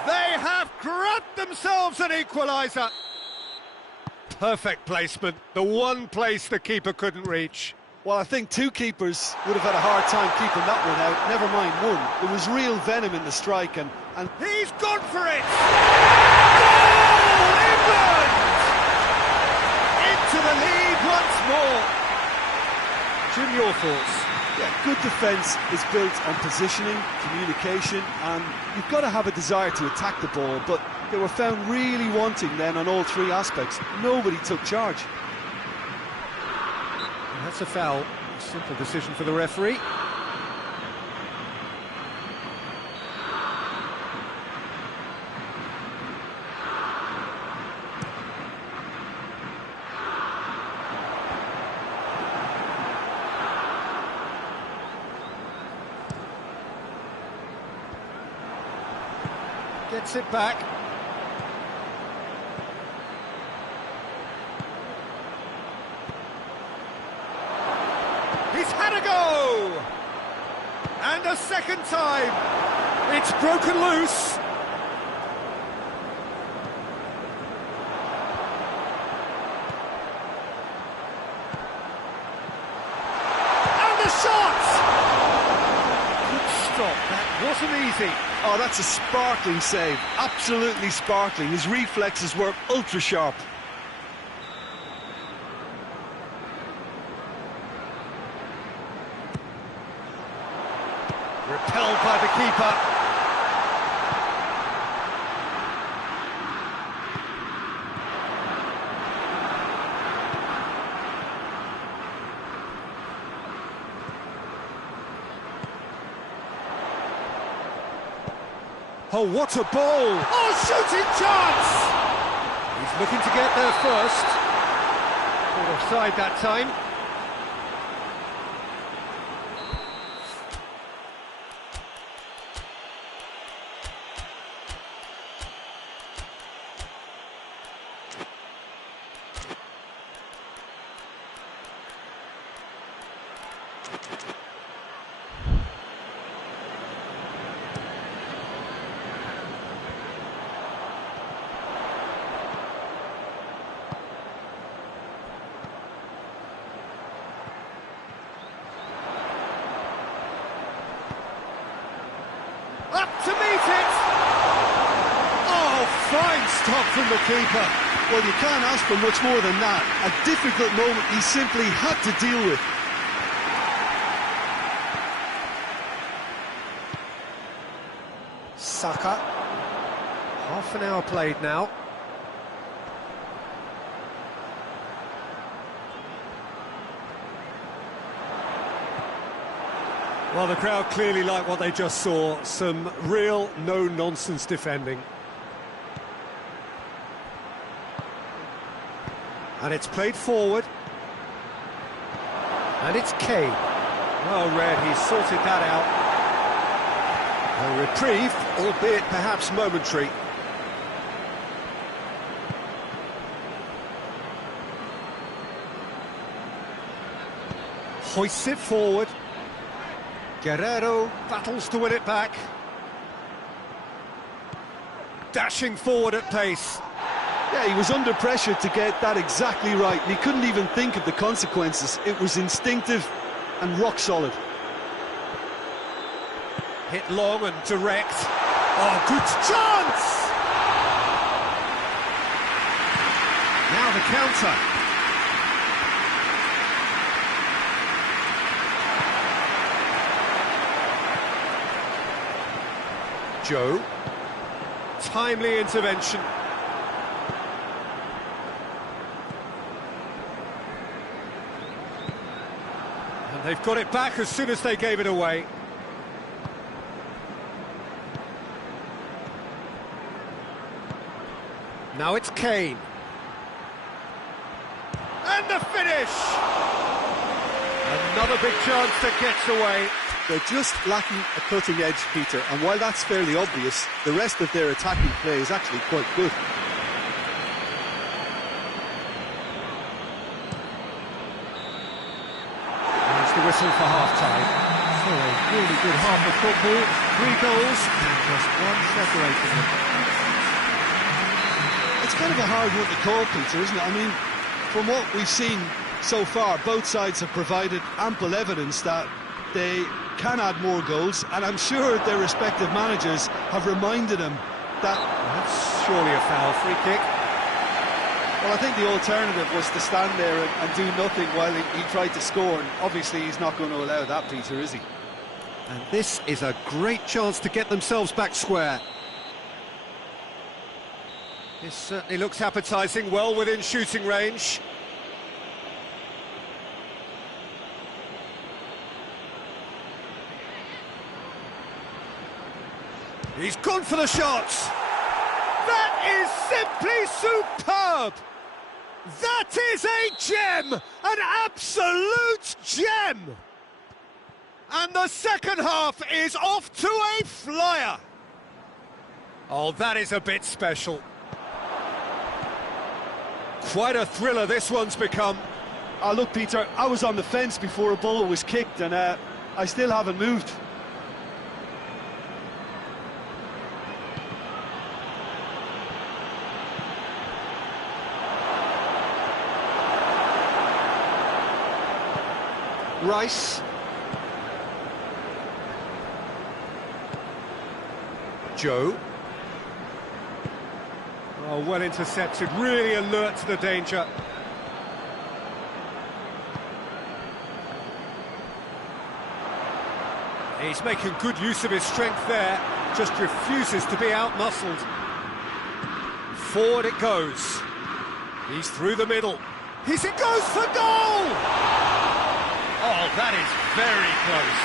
They have grabbed themselves an equaliser. Perfect placement, the one place the keeper couldn't reach. Well, I think two keepers would have had a hard time keeping that one out, never mind one. There was real venom in the strike, and he's gone for it! Goal! England! Into the lead once more. Jim, your thoughts? yeah, good defence is built on positioning, communication, and you've got to have a desire to attack the ball, but they were found really wanting then on all three aspects. Nobody took charge. That's a foul. Simple decision for the referee. Gets it back. He's had a go! And a second time! It's broken loose! And the shot! Good stop, that wasn't easy. Oh, that's a sparkling save, absolutely sparkling. His reflexes were ultra sharp. Repelled by the keeper. Oh, what a ball! Oh, shooting chance! He's looking to get there first. Caught offside that time. Up to meet it! Oh, fine stop from the keeper. Well, you can't ask for much more than that. A difficult moment he simply had to deal with. Saka. Half an hour played now. Well, the crowd clearly like what they just saw. Some real no-nonsense defending. And it's played forward. And it's Kane. Well read, he's sorted that out. A reprieve, albeit perhaps momentary. Hoists it forward. Guerrero battles to win it back. Dashing forward at pace. Yeah, he was under pressure to get that exactly right, and he couldn't even think of the consequences. It was instinctive and rock solid. Hit long and direct. Oh, good chance! Now the counter. Gioi. Timely intervention. And they've got it back as soon as they gave it away. Now it's Kane. And the finish! Another big chance that gets away. They're just lacking a cutting edge, Peter, and while that's fairly obvious, the rest of their attacking play is actually quite good. There's the whistle for half-time. So a really good half of football, 3 goals and just one separating them. It's kind of a hard one to call, Peter, isn't it? I mean, from what we've seen so far, both sides have provided ample evidence that they can add more goals, and I'm sure their respective managers have reminded them that... That's surely a foul. Free kick. Well, I think the alternative was to stand there and do nothing while he tried to score, and obviously he's not going to allow that, Peter, is he? And this is a great chance to get themselves back square. This certainly looks appetising, well within shooting range. He's gone for the shots. That is simply superb. That is a gem, an absolute gem. And the second half is off to a flyer. Oh, that is a bit special. Quite a thriller this one's become. Oh, look, Peter, I was on the fence before a ball was kicked, and I still haven't moved. Rice. Gioi. Oh, well intercepted, really alert to the danger. He's making good use of his strength there, just refuses to be out-muscled. Forward it goes. He's through the middle. It goes for goal! Oh, that is very close.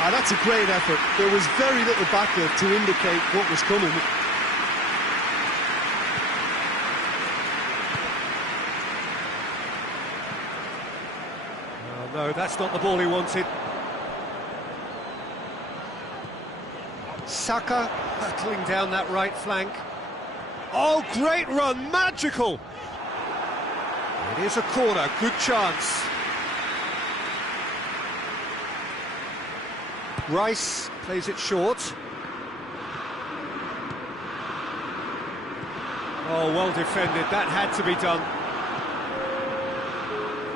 Ah, that's a great effort. There was very little backlift to indicate what was coming. Oh, no, that's not the ball he wanted. Saka hurtling down that right flank. Oh, great run, magical! It is a corner, good chance. Rice plays it short. Oh, well defended, that had to be done.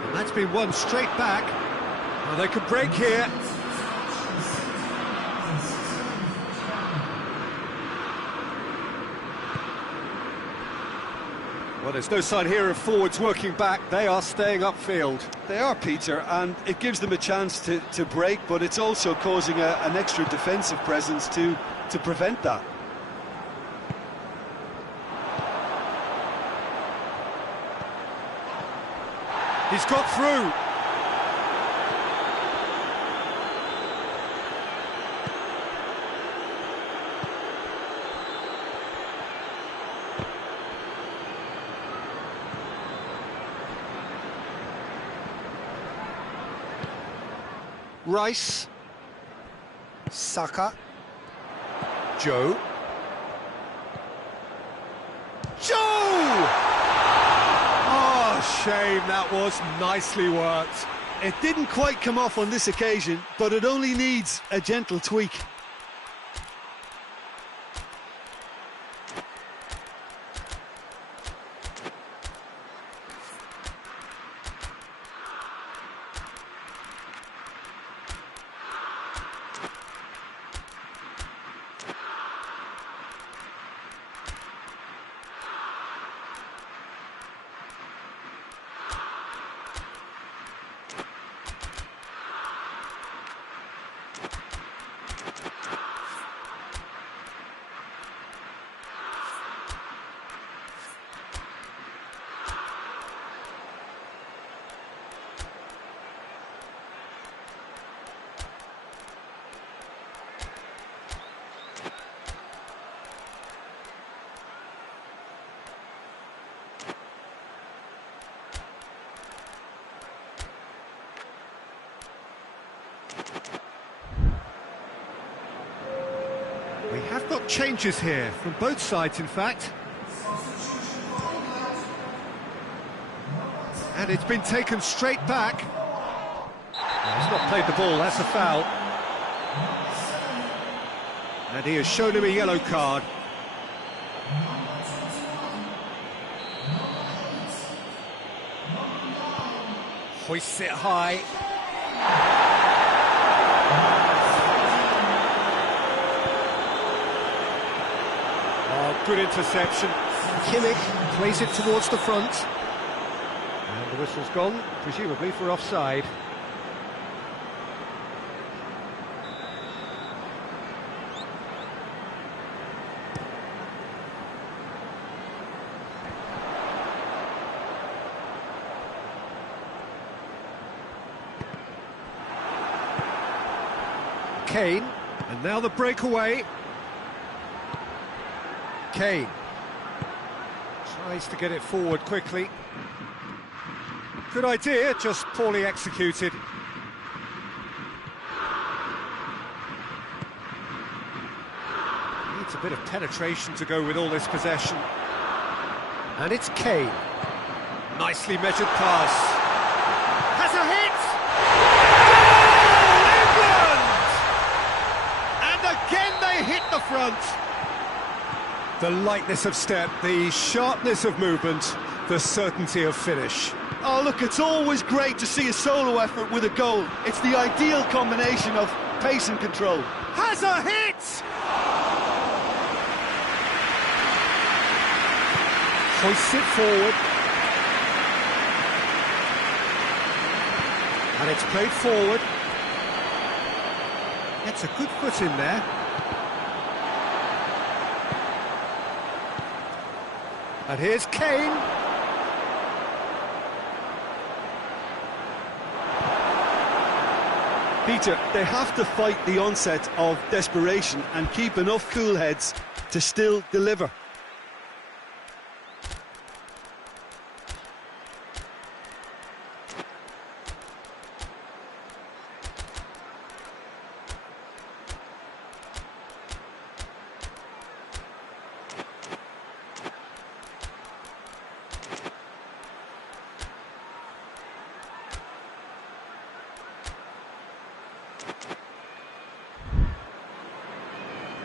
And that's been won straight back. Well, they could break here. Well, there's no sign here of forwards working back. They are staying upfield. They are, Peter, and it gives them a chance to break, but it's also causing an extra defensive presence to prevent that. He's got through. Rice. Saka. Gioi. Oh, shame, that was nicely worked. It didn't quite come off on this occasion, but it only needs a gentle tweak. We have got changes here, from both sides in fact. And it's been taken straight back. He's not played the ball, that's a foul. And he has shown him a yellow card. Hoists it high. Good interception. Kimmich plays it towards the front. And the whistle's gone, presumably for offside. Kane, and now the breakaway. Kane tries to get it forward quickly. Good idea, just poorly executed. Needs a bit of penetration to go with all this possession. And it's Kane. Nicely measured pass. Has a hit! Goal, England! And again they hit the front. The lightness of step, the sharpness of movement, the certainty of finish. Oh, look, it's always great to see a solo effort with a goal. It's the ideal combination of pace and control. Has a hit! Hoists it forward. And it's played forward. Gets a good foot in there. And here's Kane. Peter, they have to fight the onset of desperation and keep enough cool heads to still deliver.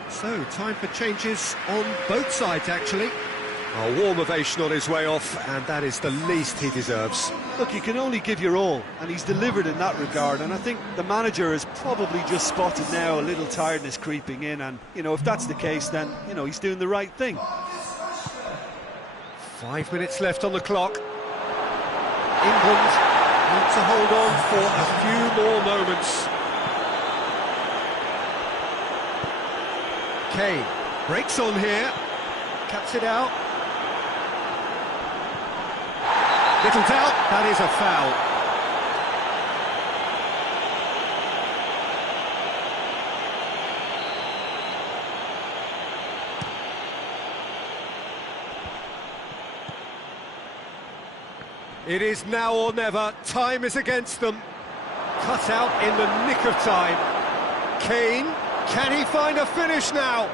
So, time for changes on both sides, actually. A warm ovation on his way off, and that is the least he deserves. Look, you can only give your all, and he's delivered in that regard, and I think the manager has probably just spotted now a little tiredness creeping in, and, you know, if that's the case, then, you know, he's doing the right thing. 5 minutes left on the clock. England need to hold on for a few more moments. Kane breaks on here, cuts it out. Little doubt, that is a foul. It is now or never, time is against them. cut out in the nick of time. Kane, can he find a finish now?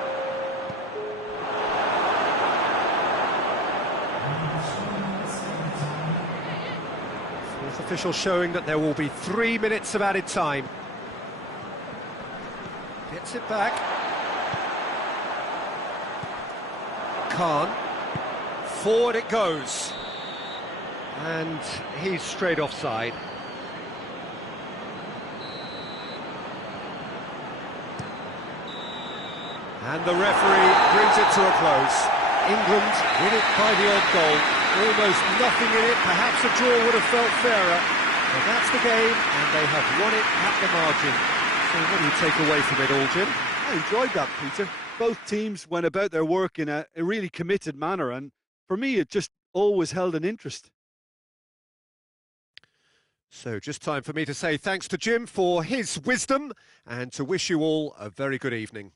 Fourth official showing that there will be 3 minutes of added time. Gets it back. Khan. Forward it goes. And he's straight offside. And the referee brings it to a close. England win it by the odd goal. Almost nothing in it. Perhaps a draw would have felt fairer. But that's the game, and they have won it at the margin. So what do you take away from it all, Jim? I enjoyed that, Peter. Both teams went about their work in a really committed manner, and for me it just always held an interest. So just time for me to say thanks to Jim for his wisdom and to wish you all a very good evening.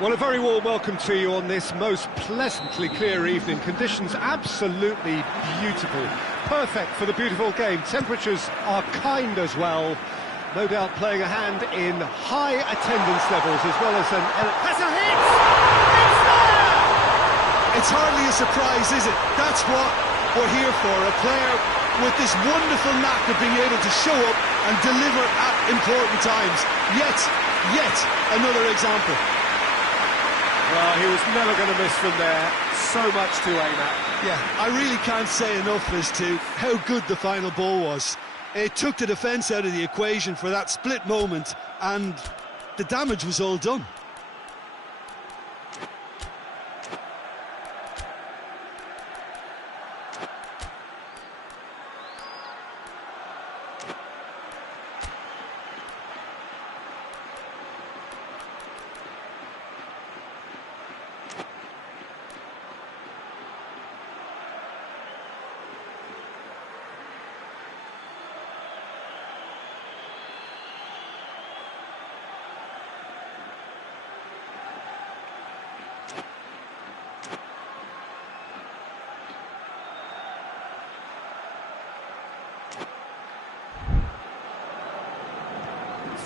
Well, a very warm welcome to you on this most pleasantly clear evening. Conditions absolutely beautiful. Perfect for the beautiful game. Temperatures are kind as well. No doubt playing a hand in high attendance levels as well as an... Has a hit! It's there! It's hardly a surprise, is it? That's what we're here for. A player with this wonderful knack of being able to show up and deliver at important times. Yet another example. Well, he was never going to miss from there. So much to aim at. Yeah, I really can't say enough as to how good the final ball was. It took the defence out of the equation for that split moment, and the damage was all done.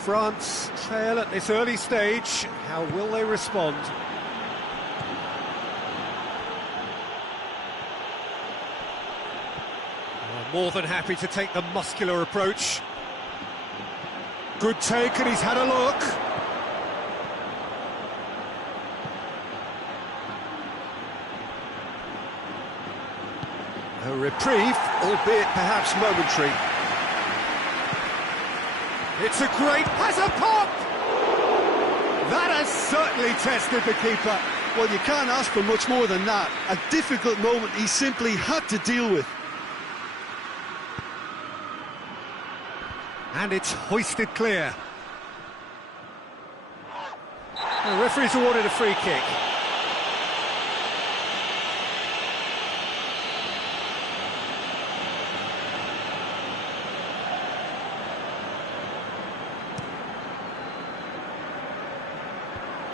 France trail at this early stage. How will they respond? More than happy to take the muscular approach. Good take, and he's had a look. A reprieve, albeit perhaps momentary. It's a great... has a pop! That has certainly tested the keeper. Well, you can't ask for much more than that. A difficult moment he simply had to deal with. And it's hoisted clear. The referee's awarded a free kick.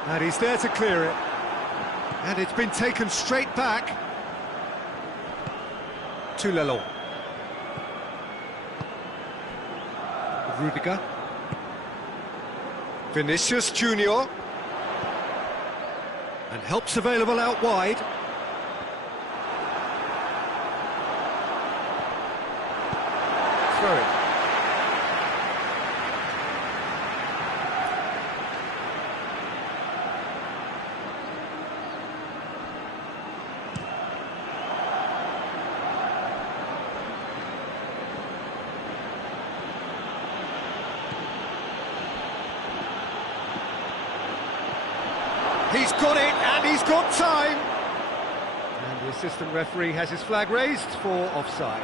And he's there to clear it. And it's been taken straight back to Lelon. Rudiger. Vinicius Junior. And help's available out wide. Throw it. He's got it, and he's got time! And the assistant referee has his flag raised for offside.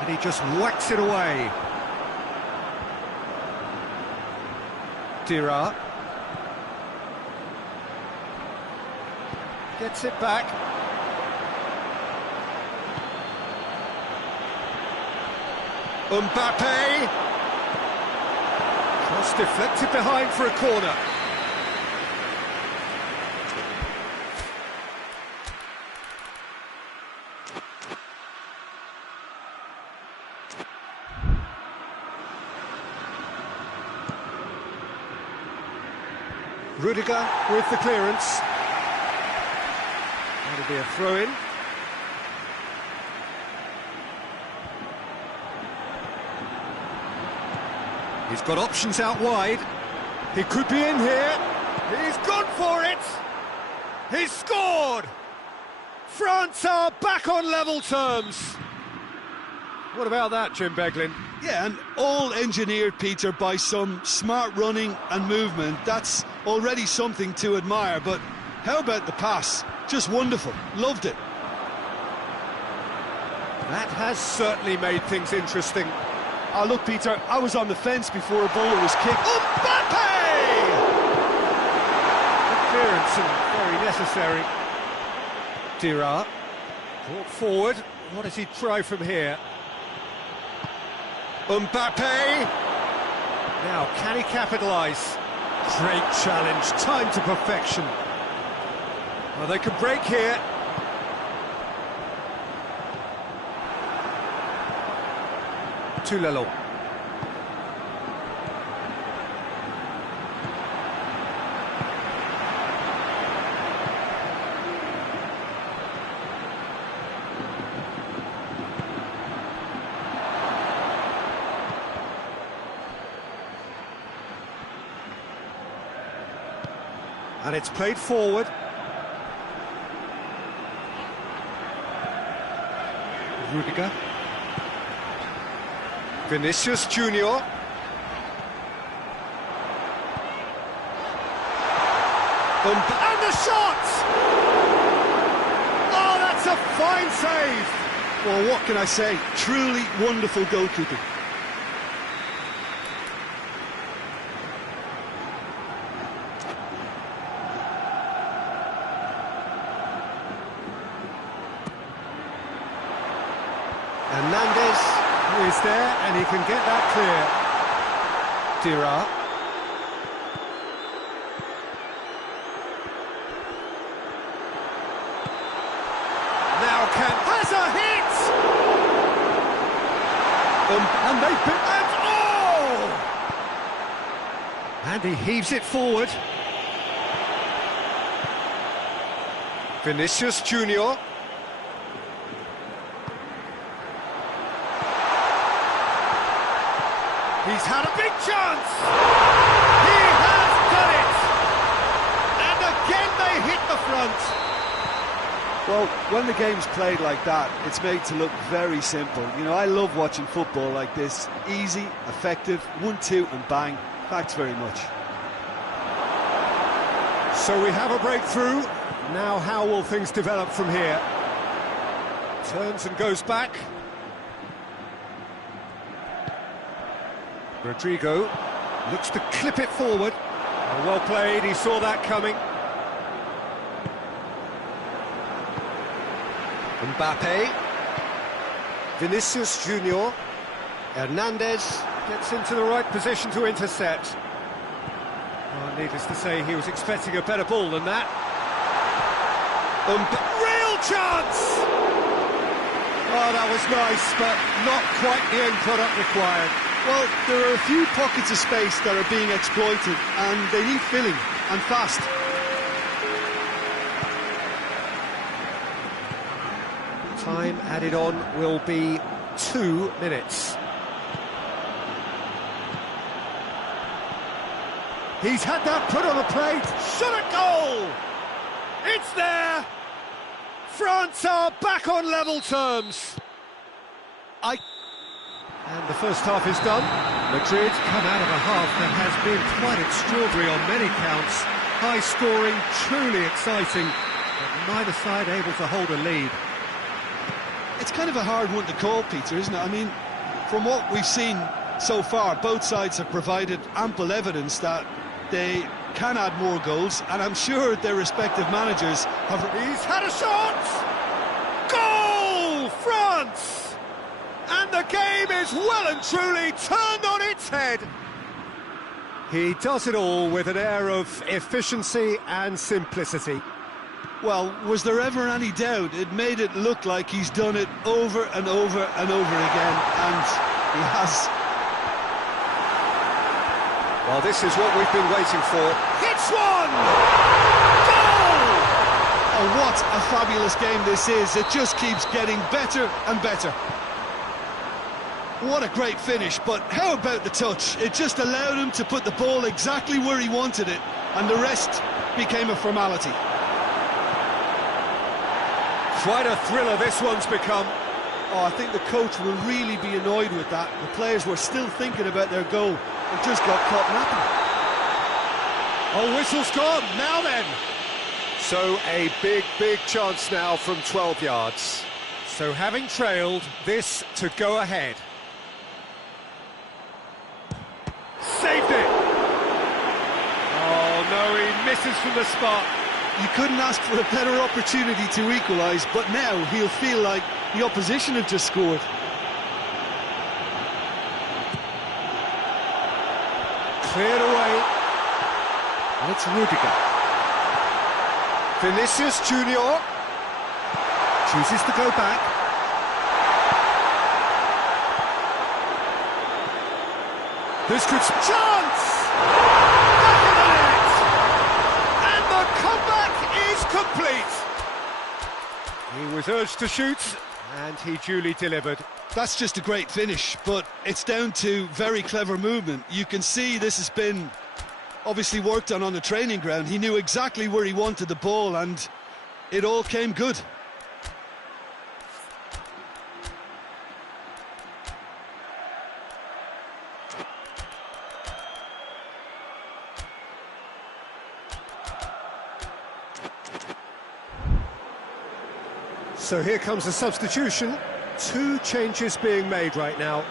And he just whacks it away. Dien gets it back. Mbappe! Cross deflected behind for a corner. Rudiger with the clearance. That'll be a throw-in. He's got options out wide. He could be in here. He's gone for it. He's scored. France are back on level terms. What about that, Jim Beglin? Yeah, and all engineered, Peter, by some smart running and movement. That's already something to admire, but how about the pass? Just wonderful. Loved it. That has certainly made things interesting. Oh, look, Peter, I was on the fence before a ball was kicked. Mbappe! Good clearance and very necessary. Dien brought forward. What does he try from here? Mbappe! Now, can he capitalise? Great challenge, time to perfection. Well, they can break here. To Lelon. And it's played forward. Rudiger. Vinicius Junior. And the shot! Oh, that's a fine save! Well, what can I say? Truly wonderful goalkeeping. Hernandez is there, and he can get that clear. Dien. Now has And they've been... And he heaves it forward. Vinicius Junior. He's had a big chance! He has done it! And again they hit the front. Well, when the game's played like that, it's made to look very simple. You know, I love watching football like this. Easy, effective, 1-2 and bang. Thanks very much. So we have a breakthrough. Now how will things develop from here? Turns and goes back. Rodrigo looks to clip it forward. Well played, he saw that coming. Mbappe. Vinicius Junior. Hernandez gets into the right position to intercept. Well, needless to say, he was expecting a better ball than that. Real chance! Oh, that was nice, but not quite the end product required. Well, there are a few pockets of space that are being exploited, and they need filling, and fast. Time added on will be 2 minutes. He's had that put on a plate. Shot a goal! It's there! France are back on level terms. And the first half is done. Madrid come out of a half that has been quite extraordinary on many counts. High scoring, truly exciting, but neither side able to hold a lead. It's kind of a hard one to call, Peter, isn't it? I mean, from what we've seen so far, both sides have provided ample evidence that they can add more goals, and I'm sure their respective managers have... He's had a shot! Goal! France! And the game is well and truly turned on its head. He does it all with an air of efficiency and simplicity. Well, was there ever any doubt? It made it look like he's done it over and over and over again, and he has. Well, this is what we've been waiting for. Hits one! Goal! Oh, what a fabulous game this is. It just keeps getting better and better. What a great finish, but how about the touch? It just allowed him to put the ball exactly where he wanted it, and the rest became a formality. Quite a thriller this one's become. Oh, I think the coach will really be annoyed with that. The players were still thinking about their goal and just got caught napping. Oh, whistle's gone, now then! So a big chance now from 12 yards. So having trailed, this to go ahead. Saved it! Oh no, he misses from the spot. You couldn't ask for a better opportunity to equalise, but now he'll feel like the opposition have just scored. Cleared away. And it's Rudiger. Vinicius Junior chooses to go back. This could... Chance! Back of the net! And the comeback is complete! He was urged to shoot, and he duly delivered. That's just a great finish, but it's down to very clever movement. You can see this has been obviously worked on the training ground. He knew exactly where he wanted the ball, and it all came good. So here comes the substitution. 2 changes being made right now.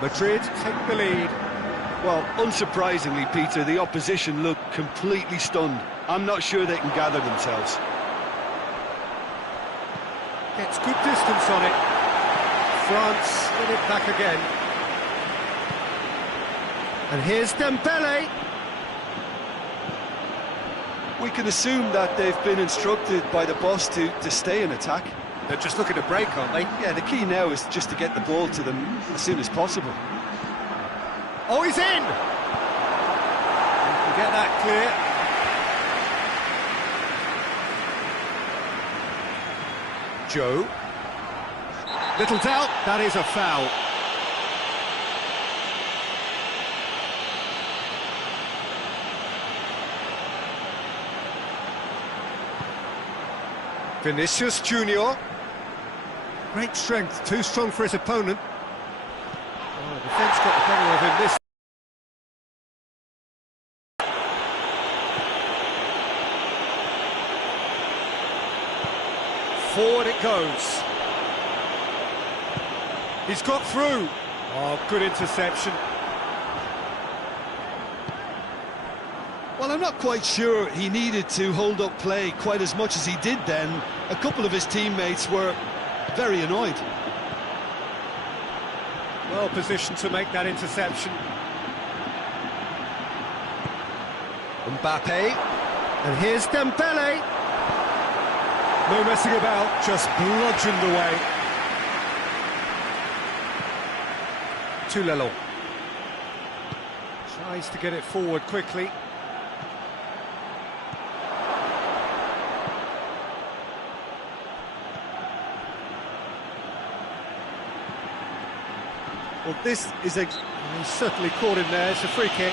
Madrid take the lead. Well, unsurprisingly, Peter, the opposition look completely stunned. I'm not sure they can gather themselves. Gets good distance on it. France get it back again. And here's Dembele. We can assume that they've been instructed by the boss to stay in attack. They're just looking to break, aren't they? Yeah, the key now is just to get the ball to them as soon as possible. Oh, he's in! Can get that clear. Gioi. Little doubt, that is a foul. Vinicius Junior. Great strength, too strong for his opponent. Oh, the defence got the better of him this. Forward it goes. He's got through. Oh, good interception. Well, I'm not quite sure he needed to hold up play quite as much as he did then. A couple of his teammates were very annoyed. Well positioned to make that interception. Mbappe. And here's Dembele. No messing about, just bludgeoned away. Tulelo. Tries to get it forward quickly. Well, this is he's certainly caught him there. It's a free kick.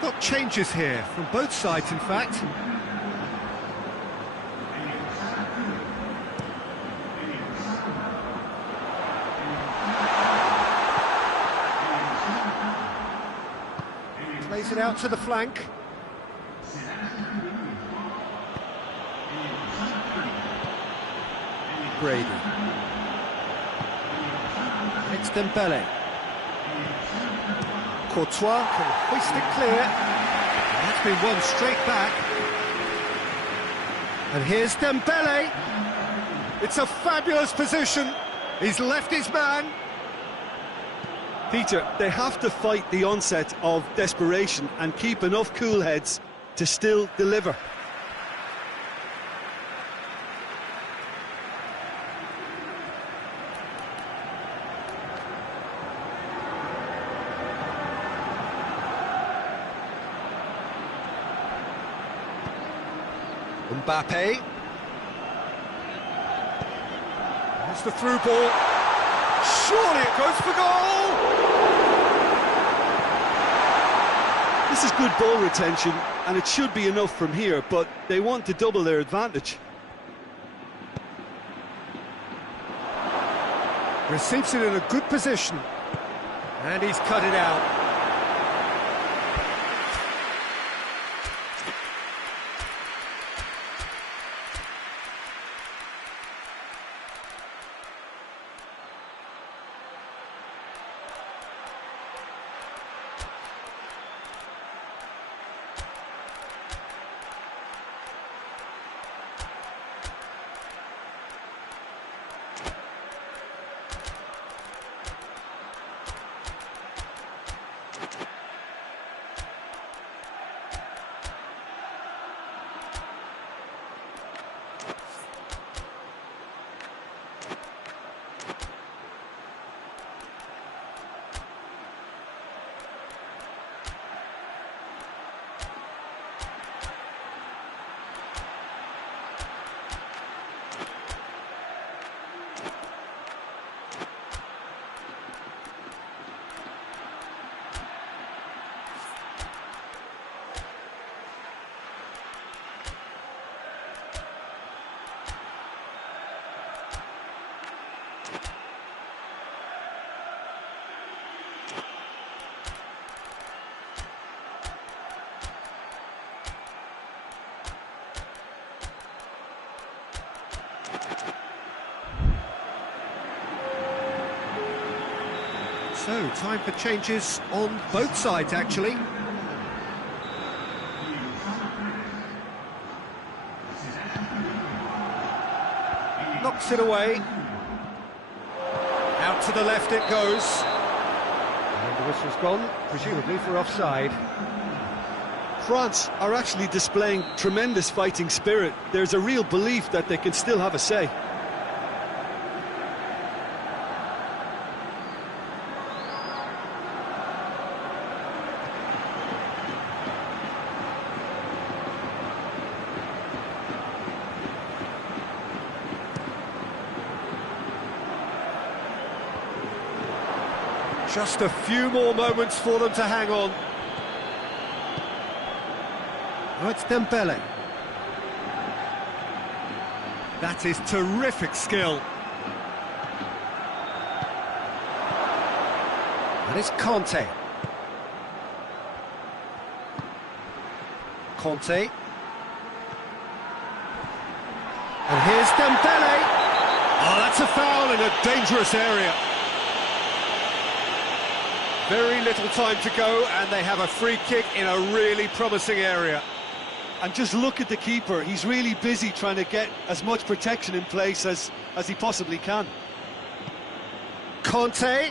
Got changes here from both sides, in fact. Plays it out to the flank. Brady. It's Dembele. Courtois can hoist it clear. And that's been won straight back. And here's Dembele. It's a fabulous position. He's left his man. Peter, they have to fight the onset of desperation and keep enough cool heads to still deliver. Mbappe. That's the through ball. Surely it goes for goal! This is good ball retention, and it should be enough from here, but they want to double their advantage. Receives it in a good position. And he's cut it out. So, time for changes on both sides, actually. Knocks it away. Out to the left it goes. And the whistle's gone, presumably for offside. France are actually displaying tremendous fighting spirit. There's a real belief that they can still have a say. Just a few more moments for them to hang on. Oh, it's Dembele. That is terrific skill. And it's Conte. Conte. And here's Dembele. Oh, that's a foul in a dangerous area. Very little time to go, and they have a free kick in a really promising area. And just look at the keeper. He's really busy trying to get as much protection in place as he possibly can. Conte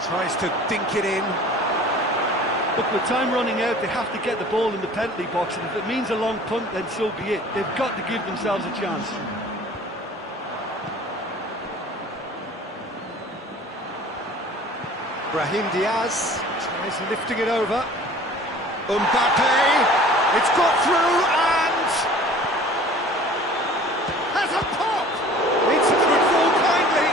tries to dink it in. Look, with time running out, they have to get the ball in the penalty box, and if it means a long punt, then so be it. They've got to give themselves a chance. Brahim Diaz tries lifting it over. Mbappe, it's got through and has a pop. It's could fall kindly.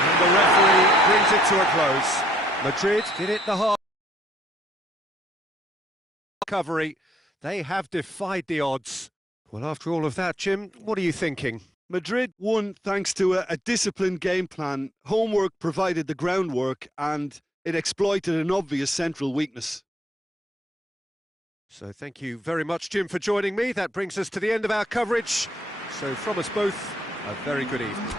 And the referee brings it to a close. Madrid did it the hard recovery. They have defied the odds. Well, after all of that, Jim, what are you thinking? Madrid won thanks to a disciplined game plan. Homework provided the groundwork and it exploited an obvious central weakness. So thank you very much, Jim, for joining me. That brings us to the end of our coverage. So from us both, a very good evening.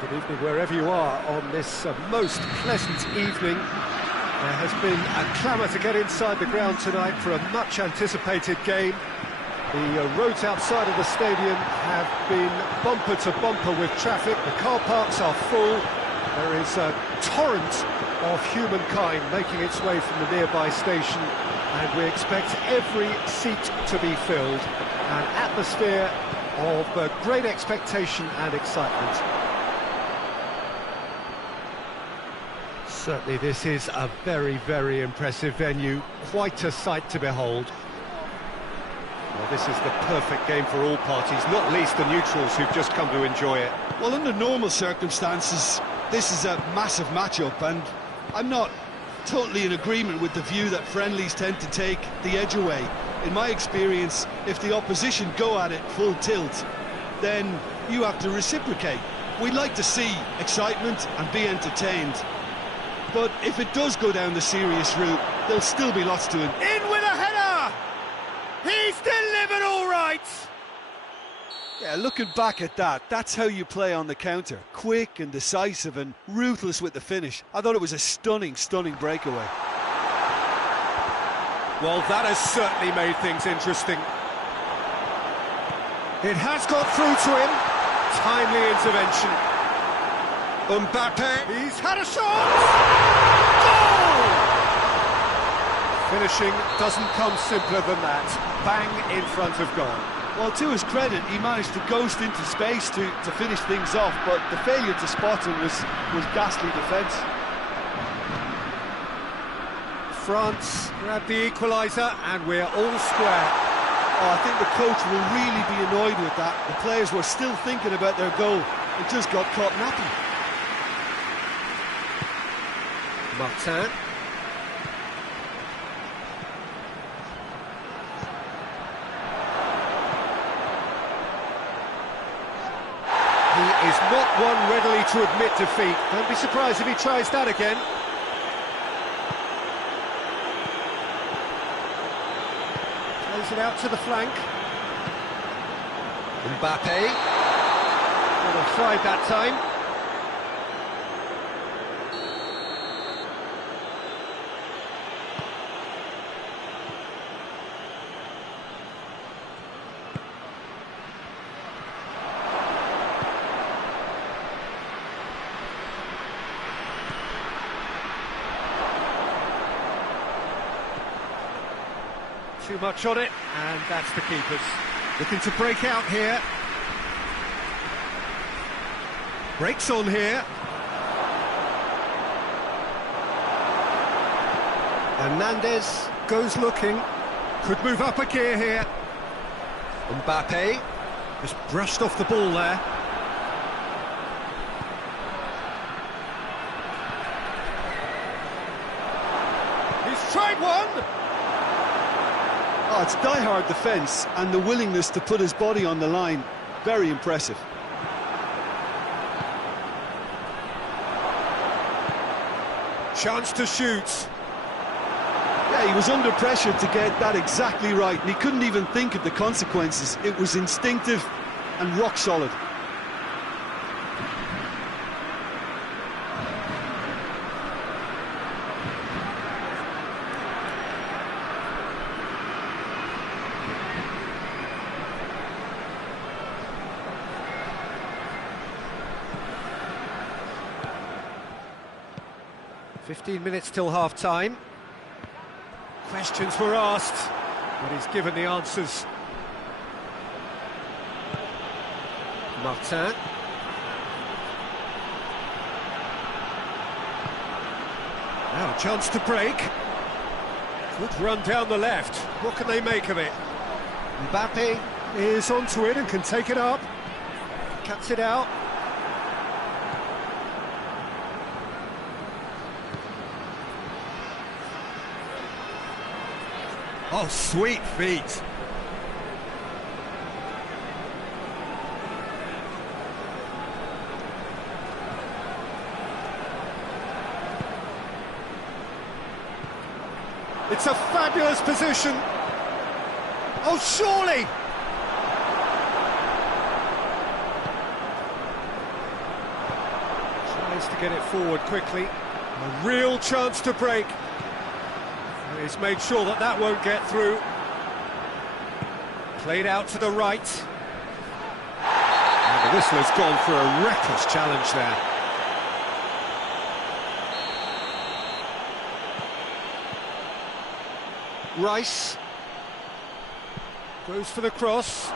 Good evening wherever you are on this most pleasant evening. There has been a clamour to get inside the ground tonight for a much-anticipated game. The roads outside of the stadium have been bumper to bumper with traffic. The car parks are full. There is a torrent of humankind making its way from the nearby station, and we expect every seat to be filled. An atmosphere of great expectation and excitement. Certainly this is a very, very impressive venue, quite a sight to behold. Well, this is the perfect game for all parties, not least the neutrals who've just come to enjoy it. Well, under normal circumstances, this is a massive matchup, and I'm not totally in agreement with the view that friendlies tend to take the edge away. In my experience, if the opposition go at it full tilt, then you have to reciprocate. We'd like to see excitement and be entertained. But if it does go down the serious route, there'll still be lots to it. In with a header! He's delivered all right! Yeah, looking back at that, that's how you play on the counter. Quick and decisive and ruthless with the finish. I thought it was a stunning, stunning breakaway. Well, that has certainly made things interesting. It has got through to him. Timely intervention. Mbappe, he's had a shot! Goal! Finishing doesn't come simpler than that. Bang in front of goal. Well, to his credit, he managed to ghost into space to finish things off, but the failure to spot him was ghastly defence. France grab the equaliser, and we're all square. Oh, I think the coach will really be annoyed with that. The players were still thinking about their goal and just got caught napping. Martin. He is not one readily to admit defeat. Don't be surprised if he tries that again. Plays it out to the flank. Mbappe. Well, offside that time. Too much on it, and that's the keepers. Looking to break out here. Breaks on here. Hernandez goes looking. Could move up a gear here. Mbappe just brushed off the ball there. He's tried one! Oh, it's die-hard defence and the willingness to put his body on the line. Very impressive. Chance to shoot. Yeah, he was under pressure to get that exactly right, and he couldn't even think of the consequences. It was instinctive and rock solid. "15 minutes till half-time. Questions were asked, but he's given the answers. Martin. Now a chance to break. Good run down the left. What can they make of it? Mbappe is onto it and can take it up. Cuts it out. Oh, sweet feet. It's a fabulous position. Oh, surely! Tries to get it forward quickly. A real chance to break. He's made sure that that won't get through. Played out to the right. And the whistle has gone for a reckless challenge there. Rice goes for the cross.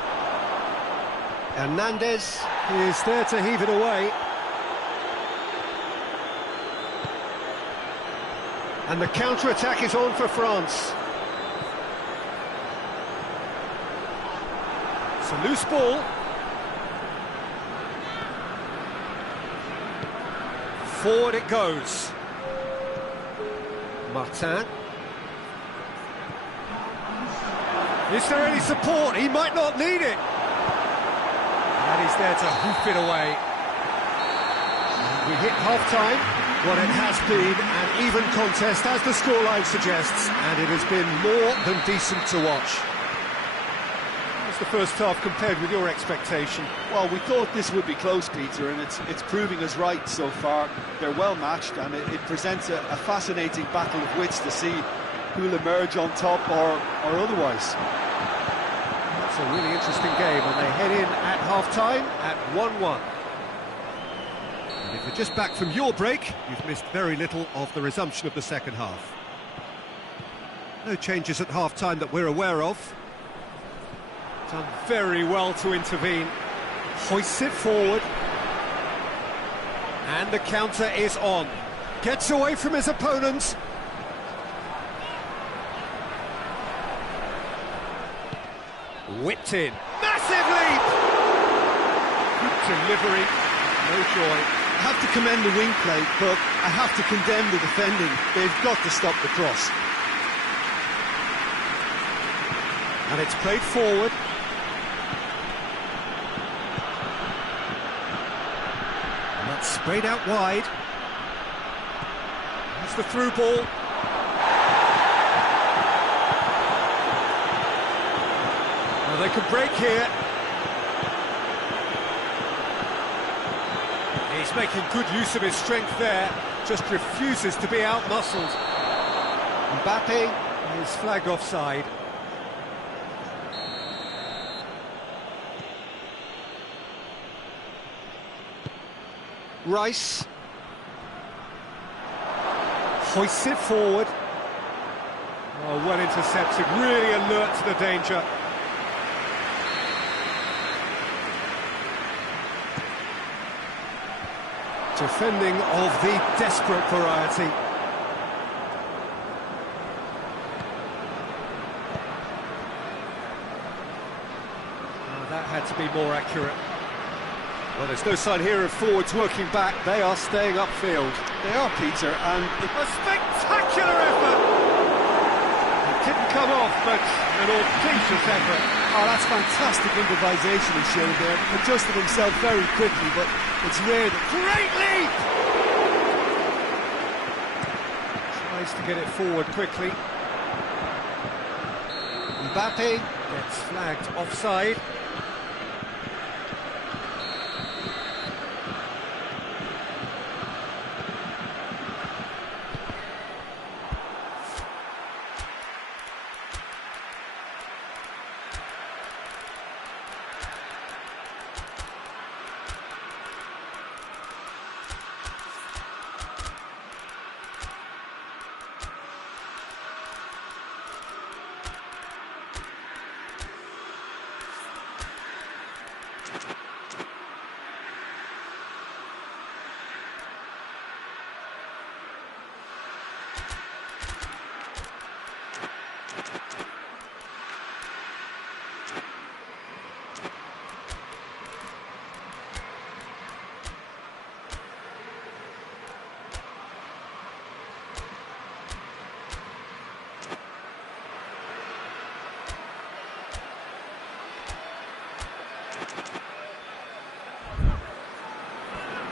Hernandez is there to heave it away. And the counter-attack is on for France. It's a loose ball. Forward it goes. Martin. Is there any support? He might not need it. And he's there to hoof it away. And we hit half-time. What it has been an even contest, as the scoreline suggests, and it has been more than decent to watch. How's the first half compared with your expectation? Well, we thought this would be close, Peter, and it's proving us right so far. They're well matched, and it presents a fascinating battle of wits to see who'll emerge on top or otherwise. That's a really interesting game, and they head in at half-time at 1-1. And if you're just back from your break, you've missed very little of the resumption of the second half. No changes at half-time that we're aware of. Done very well to intervene. Hoists it forward. And the counter is on. Gets away from his opponents. Whipped in. Massive leap! Good delivery. No Gioi. I have to commend the wing play, but I have to condemn the defending. They've got to stop the cross. And it's played forward. And that's sprayed out wide. That's the through ball. Well, they can break here. He's making good use of his strength there, just refuses to be out-muscled. Mbappe is flagged offside. Rice hoists it forward. Oh, well intercepted, really alert to the danger. Defending of the desperate variety. Oh, that had to be more accurate. Well, there's no sign here of forwards working back. They are staying upfield. They are, Peter, and A spectacular effort! It didn't come off, but an audacious effort. oh, that's fantastic improvisation he showed there. Adjusted himself very quickly, but it's rare that... Great leap! Tries to get it forward quickly. Mbappe gets flagged offside.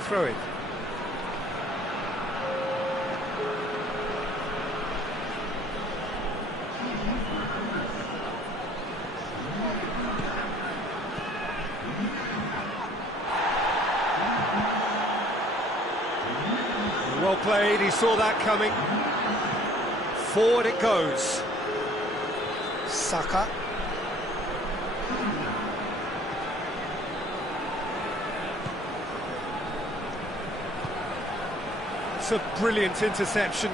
Throw it. Well played, he saw that coming. Forward it goes. Saka. It's a brilliant interception.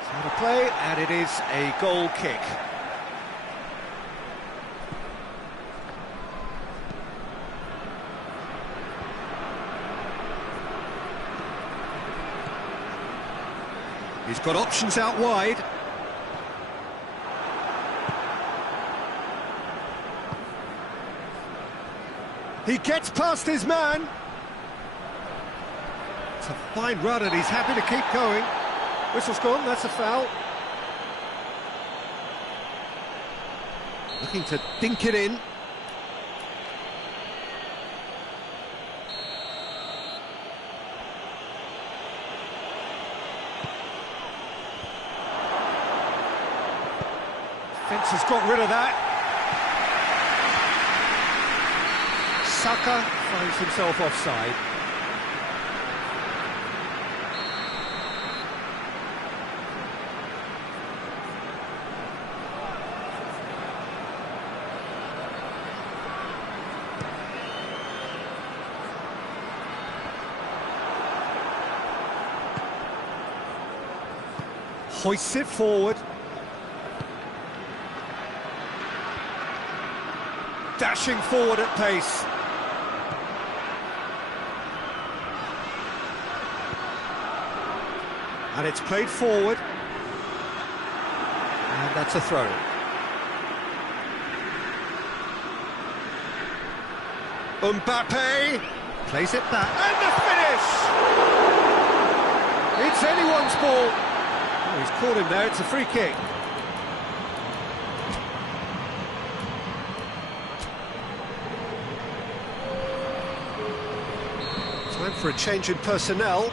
It's out of play, and it is a goal kick. He's got options out wide. He gets past his man. It's a fine run and he's happy to keep going. Whistle's gone, that's a foul. Looking to dink it in. Fence has got rid of that. Saka finds himself offside. Hoists it forward. Dashing forward at pace. And it's played forward. And that's a throw. Mbappe plays it back. And the finish! It's anyone's ball. Oh, he's caught him there, it's a free kick. Time for a change in personnel.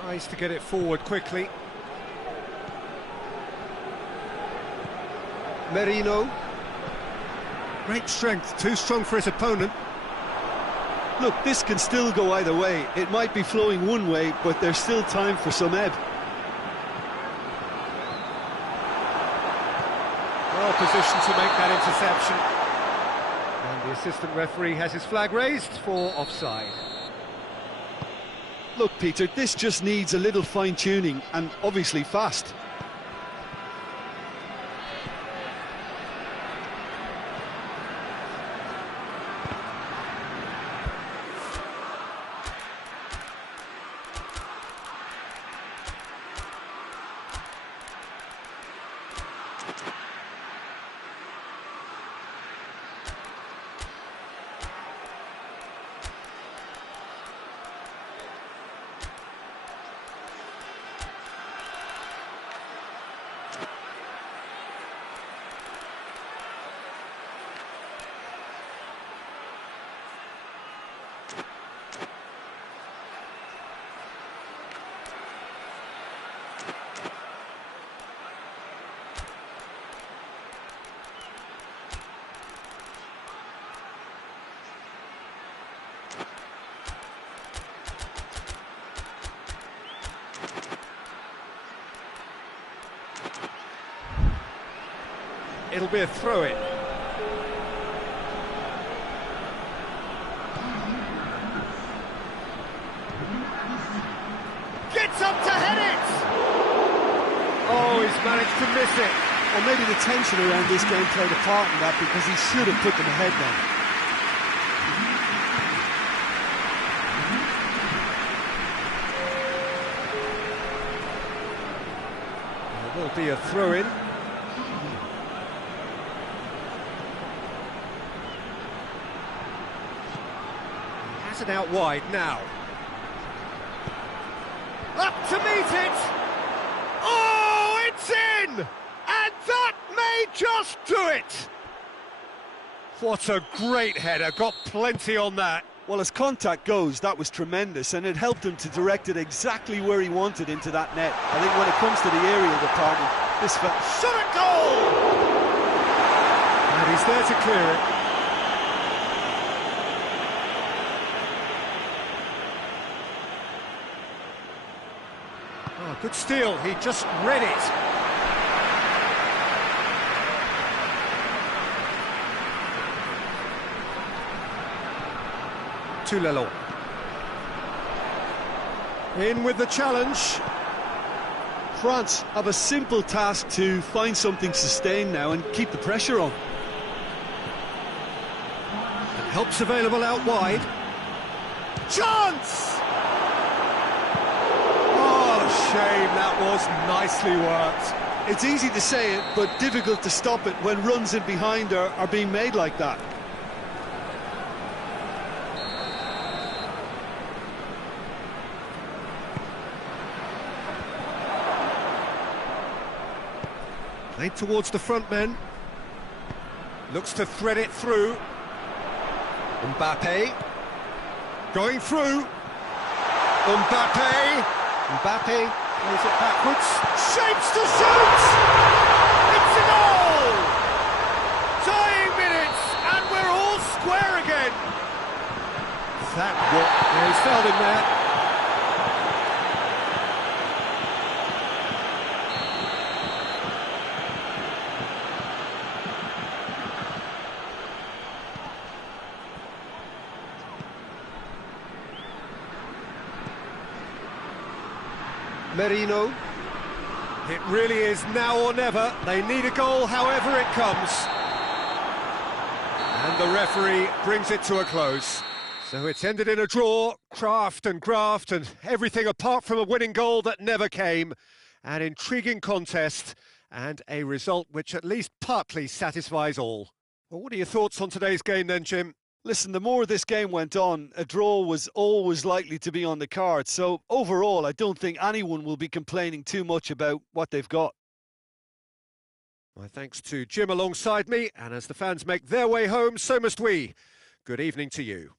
Tries to get it forward quickly. Merino. Great strength, too strong for his opponent. Look, this can still go either way. It might be flowing one way, but there's still time for some ebb. Well positioned to make that interception. And the assistant referee has his flag raised for offside. Look, Peter, this just needs a little fine-tuning, and obviously fast. It'll be a throw-in. Gets up to head it! Oh, he's managed to miss it. Or maybe the tension around this game played a part in that, because he should have put them ahead then. There will be a throw-in. Has it out wide now. Up to meet it! Oh, it's in! And that may just do it! What a great header, got plenty on that. Well, as contact goes, that was tremendous, and it helped him to direct it exactly where he wanted into that net. I think when it comes to the aerial department, this felt... Shot at goal! And he's there to clear it. Oh, good steal, he just read it. Tulelo. In with the challenge. France have a simple task to find something sustained now and keep the pressure on. And help's available out wide. Chance! Oh, shame, that was nicely worked. It's easy to say it, but difficult to stop it when runs in behind are being made like that. Played towards the front men. Looks to thread it through. Mbappe. Going through. Mbappe. Mbappe plays it backwards. Shapes to shoot! It's a goal! Dying minutes, and we're all square again. That what? Yeah, he's fouled him there. Merino. It really is now or never. They need a goal however it comes. And the referee brings it to a close. So it's ended in a draw, craft and graft and everything apart from a winning goal that never came. An intriguing contest and a result which at least partly satisfies all. Well, what are your thoughts on today's game then, Jim? Listen, the more this game went on, a draw was always likely to be on the card. So overall, I don't think anyone will be complaining too much about what they've got. My thanks to Jim alongside me, and as the fans make their way home, so must we. Good evening to you.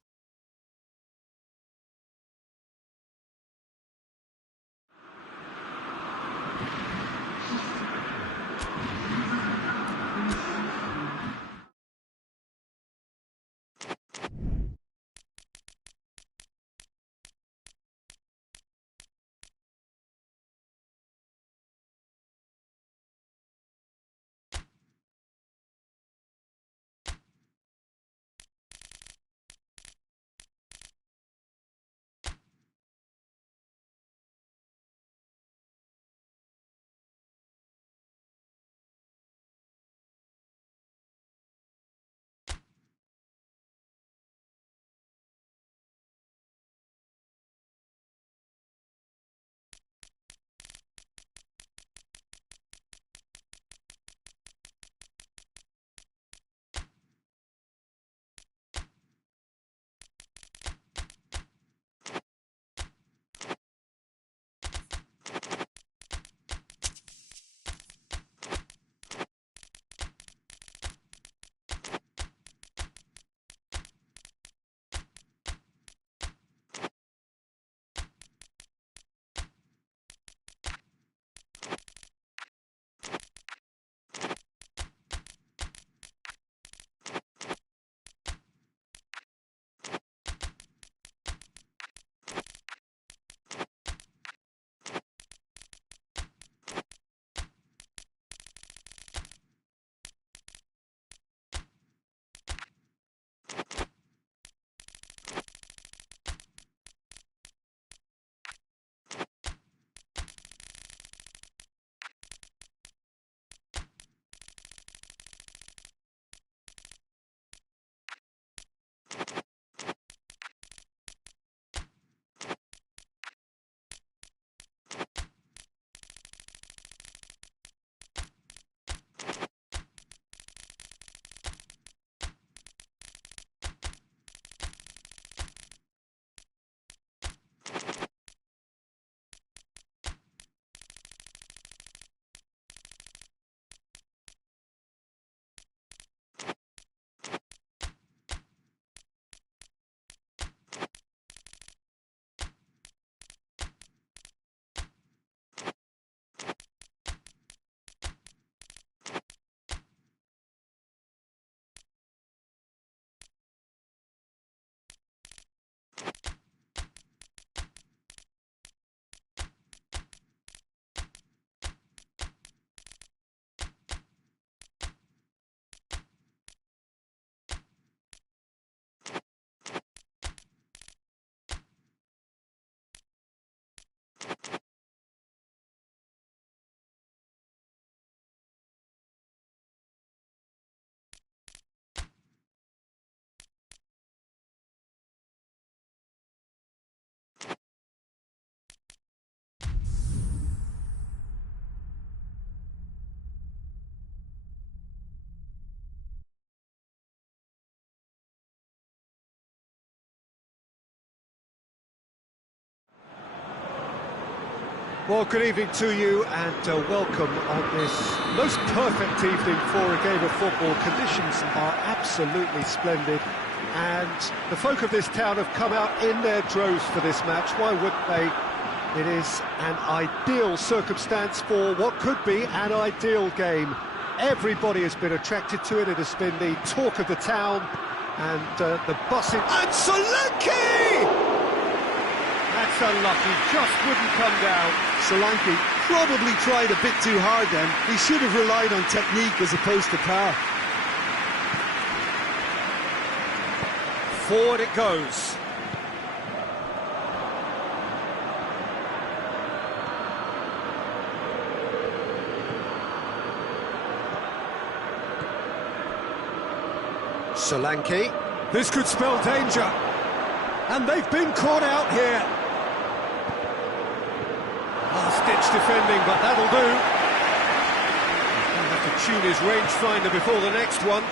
Well, good evening to you and welcome on this most perfect evening for a game of football. Conditions are absolutely splendid and the folk of this town have come out in their droves for this match. Why wouldn't they? It is an ideal circumstance for what could be an ideal game. Everybody has been attracted to it. It has been the talk of the town and the bussing. And Solanke! That's unlucky, just wouldn't come down. Solanke probably tried a bit too hard then. He should have relied on technique as opposed to power. Forward it goes. Solanke. This could spell danger. And they've been caught out here. Last-ditch defending, but that'll do. He's going to have to tune his rangefinder before the next one.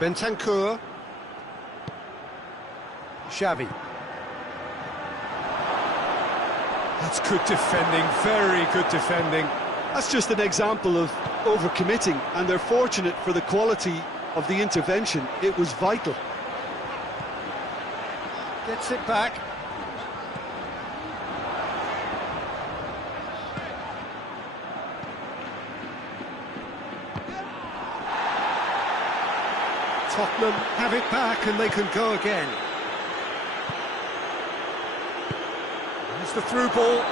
Bentancur. Xavi. That's good defending, very good defending. That's just an example of overcommitting, and they're fortunate for the quality of the intervention. It was vital. Gets it back. Tottenham have it back and they can go again. There's the through ball.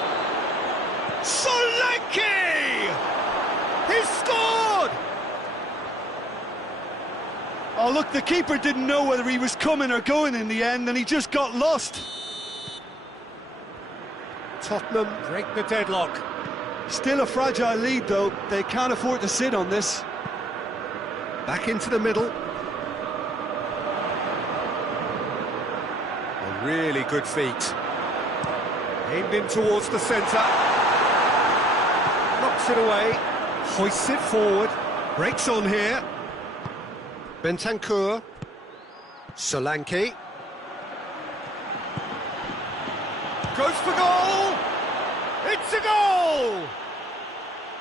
Solanke! He's scored! Oh, look, the keeper didn't know whether he was coming or going in the end, and he just got lost. Tottenham break the deadlock. Still a fragile lead, though. They can't afford to sit on this. Back into the middle. A really good feat. Aimed in towards the centre. Knocks it away. Hoists it forward. Breaks on here. Bentancur. Solanke. Goes for goal! It's a goal!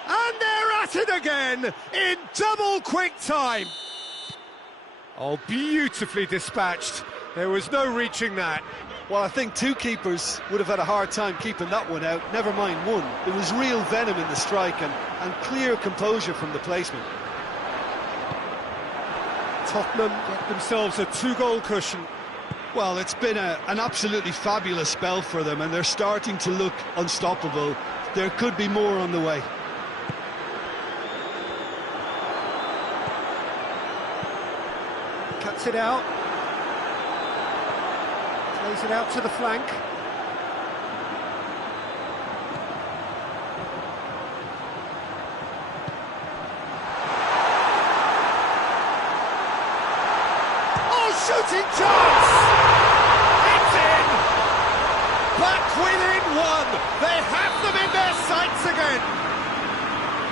And they're at it again in double quick time. Oh, beautifully dispatched. There was no reaching that. Well, I think two keepers would have had a hard time keeping that one out, never mind one. There was real venom in the strike and clear composure from the placement. Tottenham get themselves a two-goal cushion. Well, it's been an absolutely fabulous spell for them, and they're starting to look unstoppable. There could be more on the way. Cuts it out. Plays it out to the flank. Oh, shooting chance! It's in! Back within one! They have them in their sights again!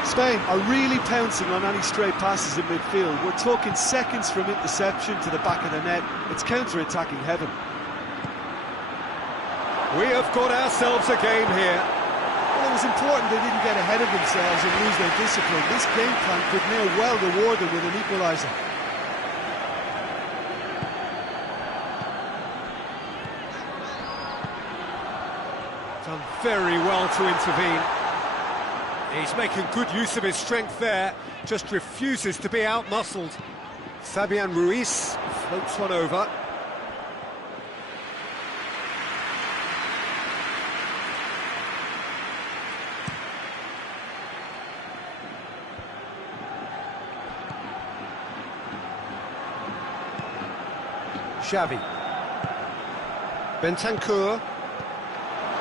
Spain are really pouncing on any stray passes in midfield. We're talking seconds from interception to the back of the net. It's counter-attacking heaven. We have got ourselves a game here. Well, it was important they didn't get ahead of themselves and lose their discipline. This game plan could now well reward them with an equaliser. Done very well to intervene. He's making good use of his strength there, just refuses to be out-muscled. Fabian Ruiz floats one over. Xavi. Bentancur.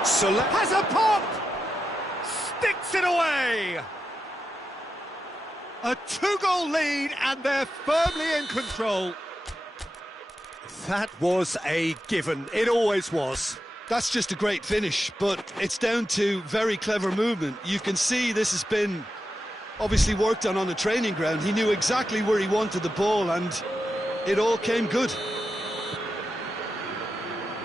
Has a pop! Sticks it away! A two-goal lead and they're firmly in control. That was a given. It always was. That's just a great finish, but it's down to very clever movement. You can see this has been obviously worked on the training ground. He knew exactly where he wanted the ball, and it all came good.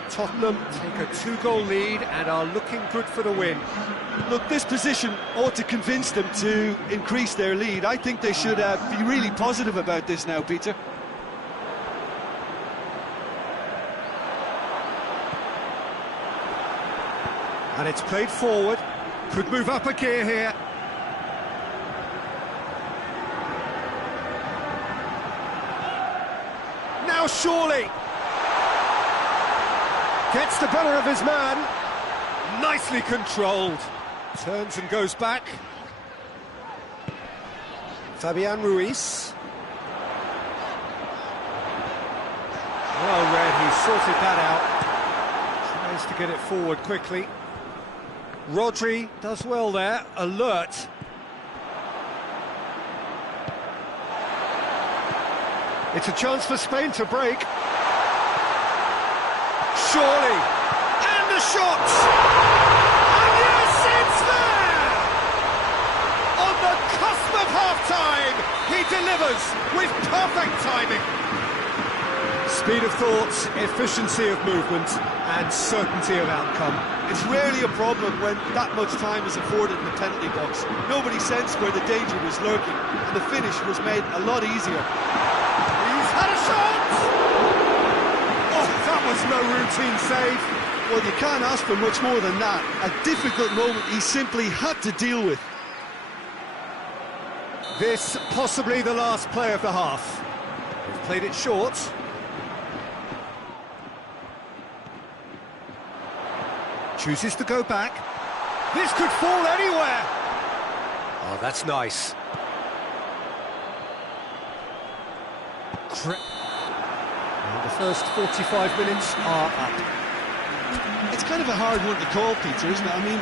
Tottenham take a 2-goal lead and are looking good for the win. Look, this position ought to convince them to increase their lead. I think they should be really positive about this now, Peter. And it's played forward. Could move up a gear here. Now surely. Gets the better of his man. Nicely controlled. Turns and goes back. Fabian Ruiz. Well read, he sorted that out. Tries to get it forward quickly. Rodri does well there, alert. It's a chance for Spain to break. Surely, and the shot! And yes, it's there! On the cusp of half-time, he delivers with perfect timing. Speed of thought, efficiency of movement, and certainty of outcome. It's rarely a problem when that much time is afforded in the penalty box. Nobody sensed where the danger was lurking, and the finish was made a lot easier. He's had a shot! Oh, that was no routine save. Well, you can't ask for much more than that. A difficult moment he simply had to deal with. This possibly the last play of the half. They've played it short. Chooses to go back. This could fall anywhere. Oh, that's nice. And the first 45 minutes are up. It's kind of a hard one to call, Peter, isn't it? I mean,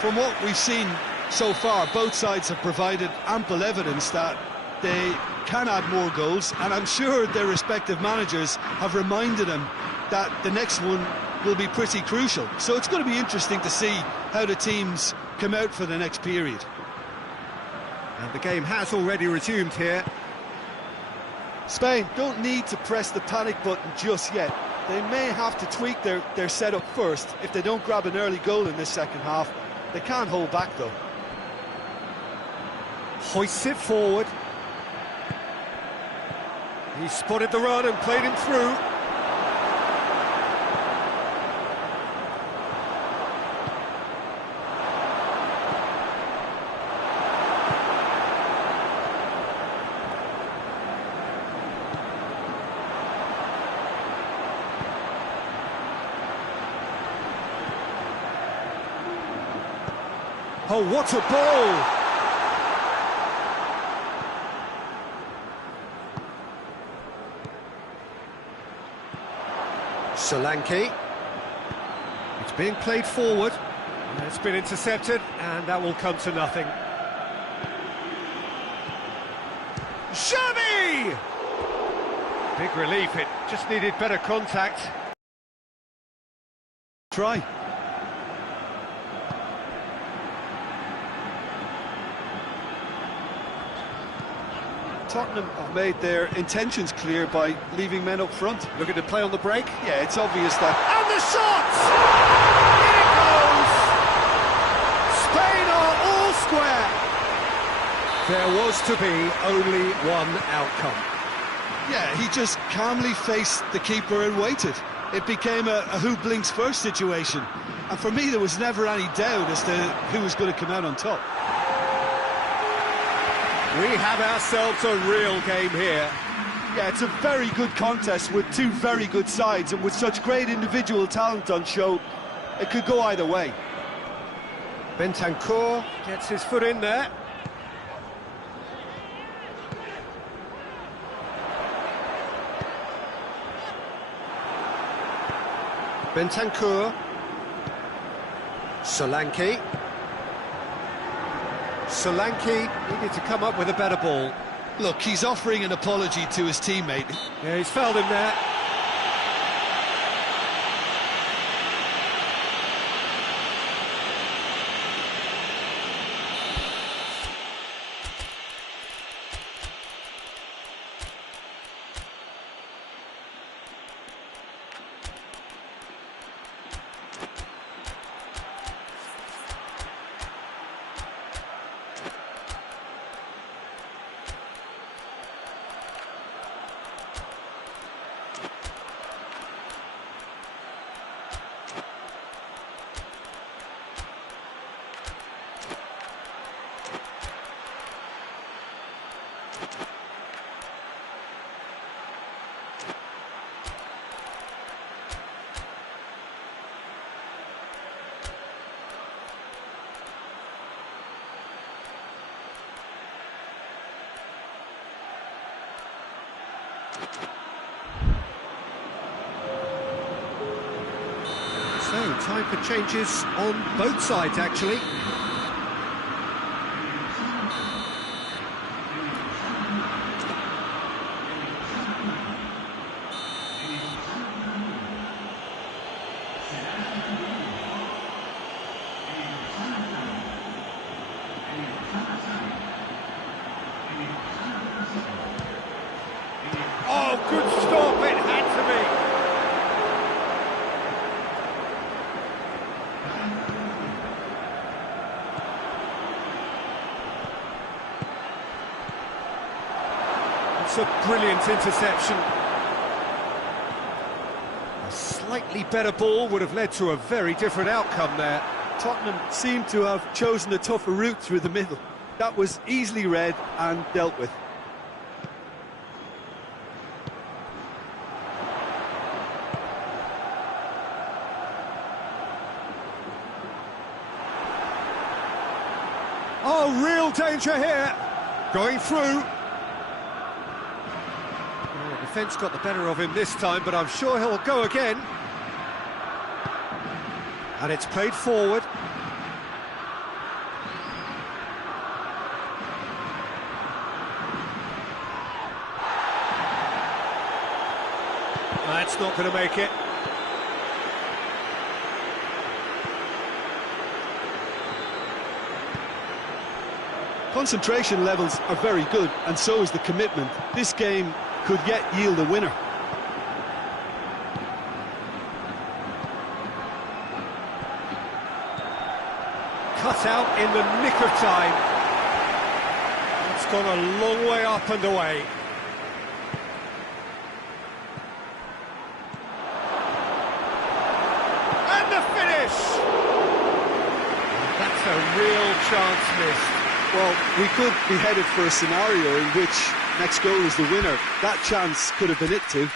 from what we've seen so far, both sides have provided ample evidence that they can add more goals, and I'm sure their respective managers have reminded them that the next one will be pretty crucial. So it's going to be interesting to see how the teams come out for the next period. And the game has already resumed here. Spain don't need to press the panic button just yet. They may have to tweak their setup first if they don't grab an early goal in this second half. They can't hold back though. Hoists it forward. He spotted the run and played him through. Oh, what a ball! Solanke. It's being played forward. It's been intercepted, and that will come to nothing. Xavi! Big relief, it just needed better contact. Try. Tottenham have made their intentions clear by leaving men up front. Looking to play on the break. Yeah, it's obvious that... And the shot! In it goes! Spain are all square. There was to be only one outcome. Yeah, he just calmly faced the keeper and waited. It became a who blinks first situation. And for me, there was never any doubt as to who was going to come out on top. We have ourselves a real game here. Yeah, it's a very good contest with two very good sides, and with such great individual talent on show, it could go either way. Bentancur gets his foot in there. Bentancur. Solanke. Solanke needed to come up with a better ball. Look, he's offering an apology to his teammate. Yeah, he's fouled him there. So, time for changes on both sides, actually. Oh, good stop, it had to be. It's a brilliant interception. A slightly better ball would have led to a very different outcome there. Tottenham seemed to have chosen a tougher route through the middle. That was easily read and dealt with. Oh, real danger here. Going through. Oh, defence got the better of him this time, but I'm sure he'll go again. And it's played forward. That's not going to make it. Concentration levels are very good, and so is the commitment. This game could yet yield a winner. Cut out in the nick of time. It's gone a long way up and away. And the finish! That's a real chance missed. Well, we could be headed for a scenario in which next goal is the winner. That chance could have been it too.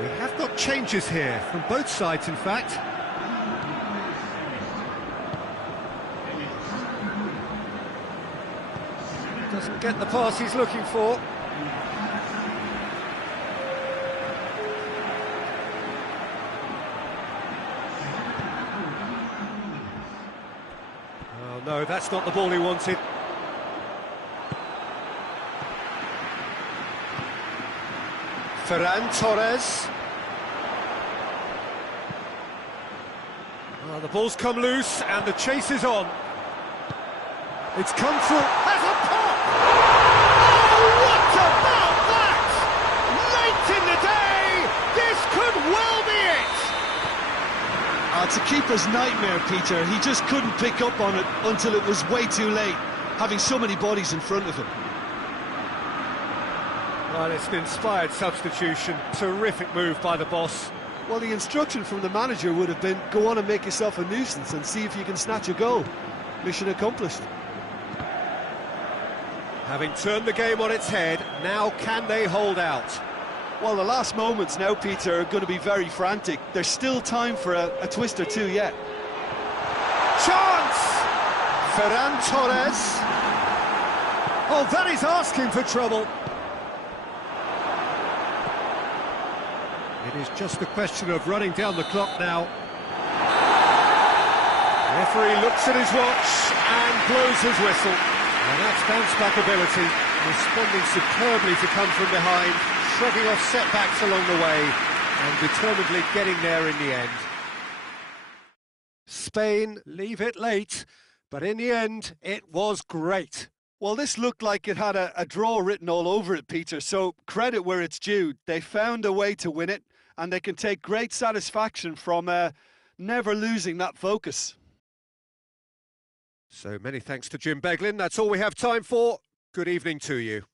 We have got changes here, from both sides in fact. Doesn't get the pass he's looking for. Oh no, that's not the ball he wanted. Ferran Torres. Oh, the ball's come loose and the chase is on. It's come through. Has a pop! Oh, what about that? Late in the day, this could well be it. It's a keeper's nightmare, Peter. He just couldn't pick up on it until it was way too late, having so many bodies in front of him. Well, it's an inspired substitution. Terrific move by the boss. Well, the instruction from the manager would have been, go on and make yourself a nuisance and see if you can snatch a goal. Mission accomplished. Having turned the game on its head, now can they hold out? Well, the last moments now, Peter, are going to be very frantic. There's still time for a twist or two yet. Chance! Ferran Torres. Oh, that is asking for trouble. It is just a question of running down the clock now. The referee looks at his watch and blows his whistle. And that's bounce-back ability, responding superbly to come from behind, shrugging off setbacks along the way, and determinedly getting there in the end. Spain leave it late, but in the end, it was great. Well, this looked like it had a draw written all over it, Peter, so credit where it's due. They found a way to win it, and they can take great satisfaction from never losing that focus. So many thanks to Jim Beglin. That's all we have time for. good evening to you.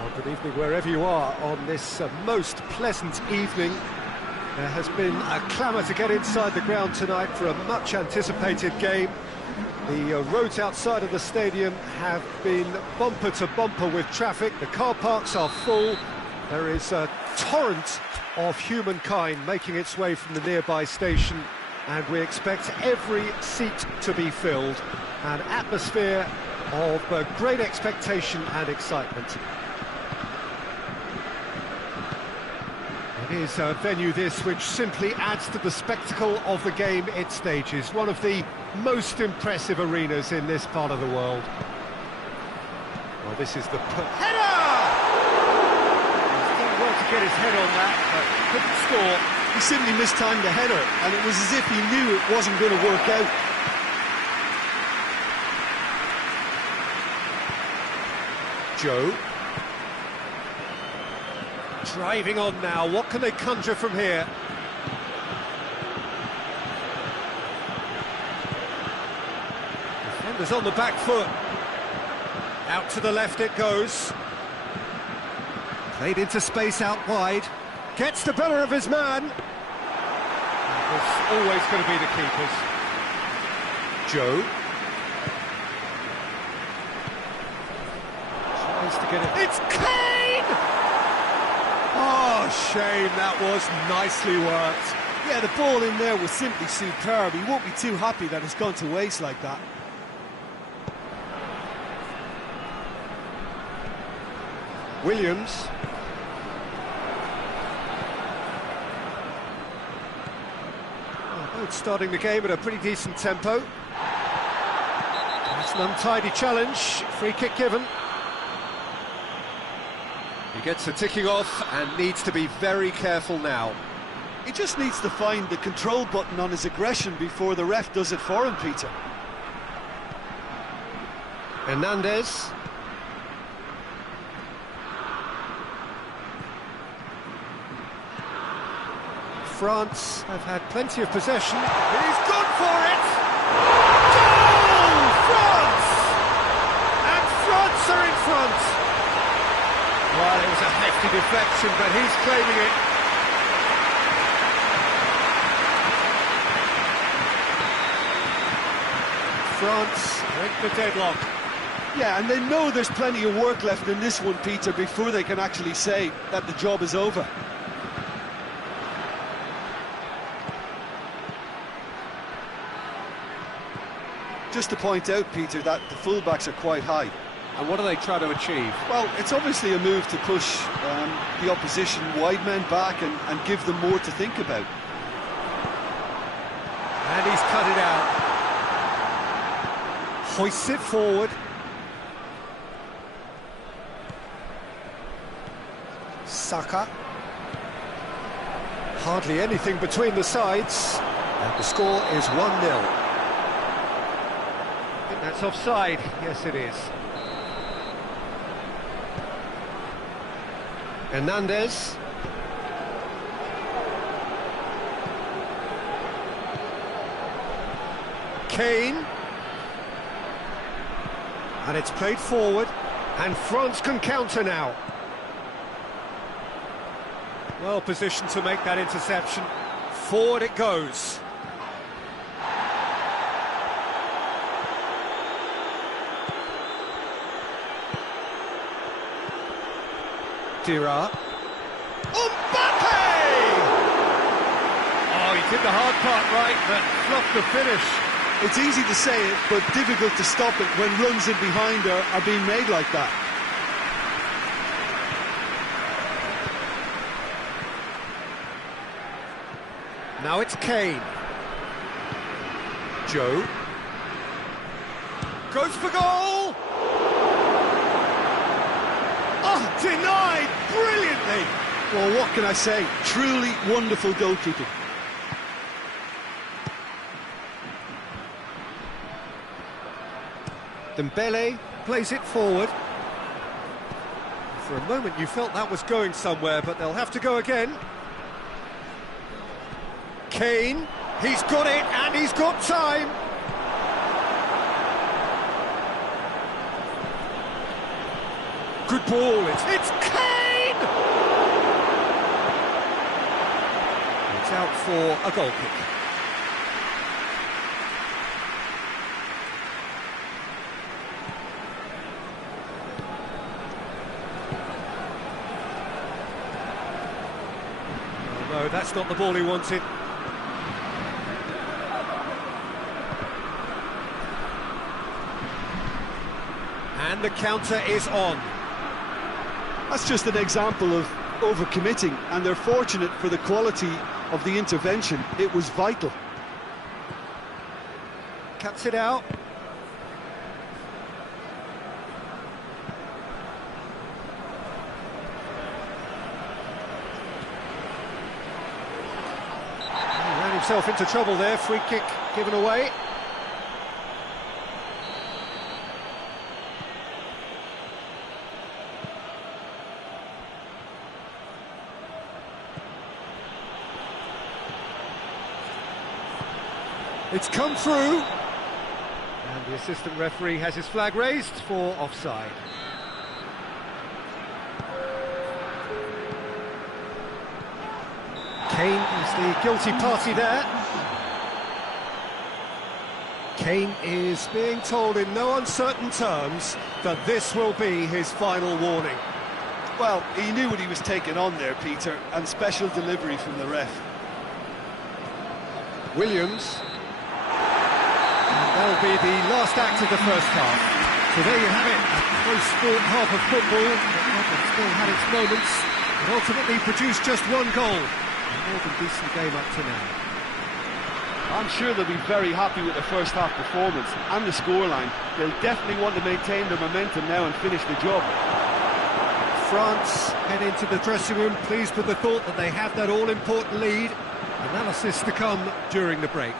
Well, good evening wherever you are on this most pleasant evening. There has been a clamour to get inside the ground tonight for a much anticipated game. The roads outside of the stadium have been bumper to bumper with traffic. The car parks are full. There is a torrent of humankind making its way from the nearby station and we expect every seat to be filled. An atmosphere of great expectation and excitement. It is a venue this which simply adds to the spectacle of the game it stages. One of the most impressive arenas in this part of the world. Well, this is the header! He's done well to get his head on that, but couldn't score. He simply mistimed the header, and it was as if he knew it wasn't going to work out. Gioi. Driving on now, what can they conjure from here? Defenders on the back foot. Out to the left it goes. Played into space out wide. Gets the better of his man. It's always going to be the keepers. Gioi. Tries to get it. It's Kane! Oh, shame, that was nicely worked. Yeah, the ball in there was simply superb. He won't be too happy that it's gone to waste like that. Williams. Both starting the game at a pretty decent tempo. That's an untidy challenge. Free kick given. He gets the ticking off and needs to be very careful now. He just needs to find the control button on his aggression before the ref does it for him, Peter. Hernandez. France have had plenty of possession. He's gone for it! Goal! France! And France are in front! Well, it was a hefty deflection, but he's claiming it. France break the deadlock. Yeah, and they know there's plenty of work left in this one, Peter, before they can actually say that the job is over. Just to point out, Peter, that the fullbacks are quite high. And what do they try to achieve? Well, it's obviously a move to push the opposition wide men back and give them more to think about. And he's cut it out. Hoists it forward. Saka. Hardly anything between the sides. And the score is 1-0. That's offside. Yes, it is. Hernandez. Kane. And it's played forward. And France can counter now. Well positioned to make that interception. Forward it goes. Mbappe! Oh, he did the hard part right, but fluffed the finish. It's easy to say it, but difficult to stop it when runs in behind are being made like that. Now it's Kane. Gioi. Goes for goal! Oh, denied brilliantly! Well, what can I say? Truly wonderful goalkeeping. Dembele plays it forward. For a moment you felt that was going somewhere, but they'll have to go again. Kane, he's got it and he's got time. Good ball, it's Kane! It's out for a goal kick. Oh, no, that's not the ball he wanted. And the counter is on. That's just an example of overcommitting, and they're fortunate for the quality of the intervention. It was vital. Cuts it out. He ran himself into trouble there. Free kick given away. It's come through. And the assistant referee has his flag raised for offside. Kane is the guilty party there. Kane is being told in no uncertain terms that this will be his final warning. Well, he knew what he was taking on there, Peter, and special delivery from the ref. Williams. That'll be the last act of the first half. So there you have it, a close sport half of football, but still had its moments, and ultimately produced just one goal. A more than decent game up to now. I'm sure they'll be very happy with the first half performance and the scoreline. They'll definitely want to maintain their momentum now and finish the job. France head into the dressing room pleased with the thought that they have that all-important lead. Analysis to come during the break.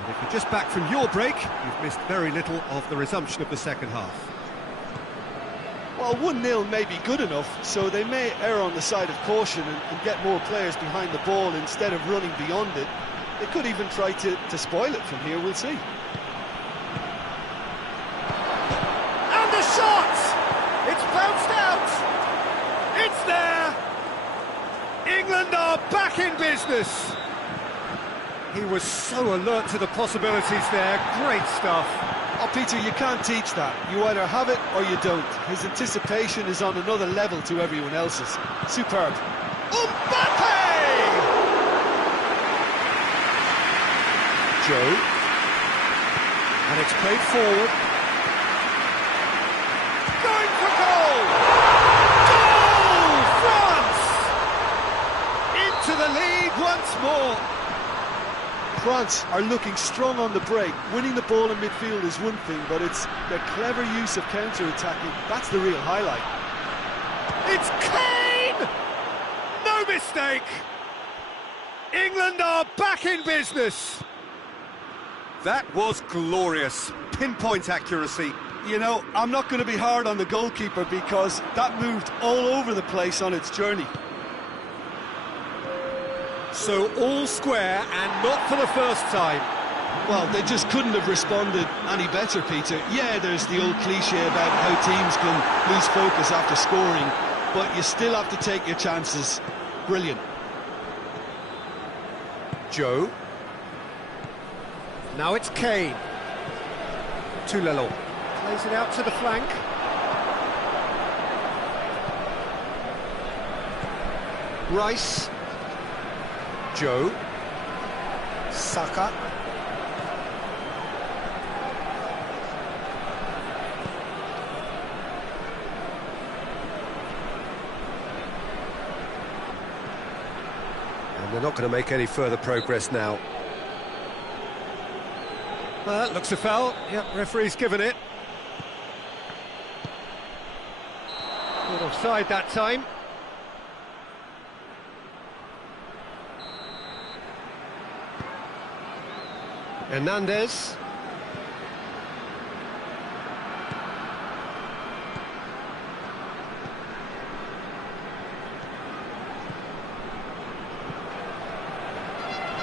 And if you're just back from your break, you've missed very little of the resumption of the second half. Well, 1-0 may be good enough, so they may err on the side of caution and get more players behind the ball instead of running beyond it. They could even try to spoil it from here, we'll see. And the shot! It's bounced out! It's there! England are back in business! He was so alert to the possibilities there, great stuff. Oh, Peter, you can't teach that. You either have it or you don't. His anticipation is on another level to everyone else's. Superb. Mbappe! Gioi. And it's played forward. Going for goal! Goal! France! Into the lead once more. France are looking strong on the break. Winning the ball in midfield is one thing, but it's their clever use of counter-attacking. That's the real highlight. It's Kane! No mistake! England are back in business. That was glorious. Pinpoint accuracy. You know, I'm not going to be hard on the goalkeeper because that moved all over the place on its journey. So all square and not for the first time. Well, they just couldn't have responded any better, Peter. Yeah, there's the old cliche about how teams can lose focus after scoring, but you still have to take your chances. Brilliant. Gioi. Now it's Kane. Tulelo. Plays it out to the flank. Rice. Gioi. Saka. And they're not going to make any further progress now. Well, that looks a foul. Yep, referee's given it. Not offside that time. Hernandez.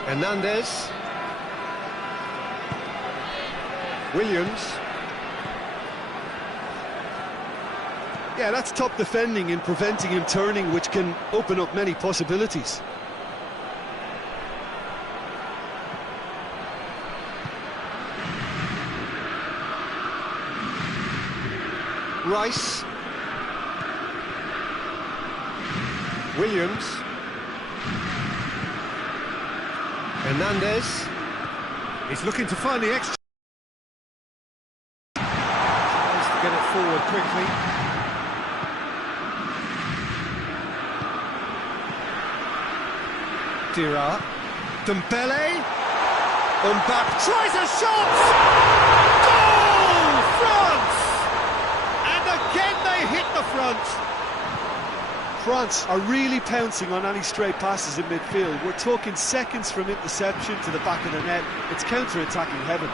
Hernandez. Williams. Yeah, that's top defending and preventing him turning, which can open up many possibilities. Rice. Williams. Hernandez. He's looking to find the extra. forward quickly. Dira, Dembele, Mbappe tries a shot! Goal! France! And again they hit the front. France are really pouncing on any stray passes in midfield. We're talking seconds from interception to the back of the net. It's counter-attacking heaven.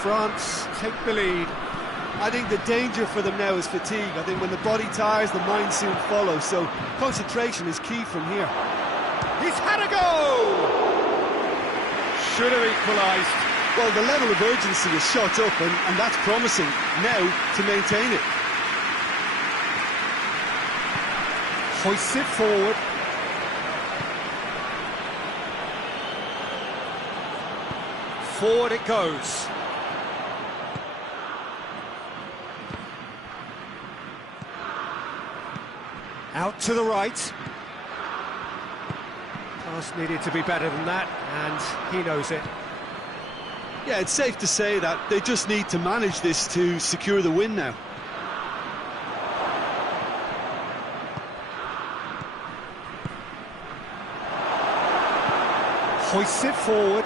France take the lead. I think the danger for them now is fatigue. I think when the body tires, the mind soon follows. So concentration is key from here. He's had a go! Should have equalised. Well, the level of urgency is shot up, and that's promising now to maintain it. Hoists it forward. Forward it goes. Out to the right. Pass needed to be better than that, and he knows it. Yeah, it's safe to say that they just need to manage this to secure the win now. Hoists it forward.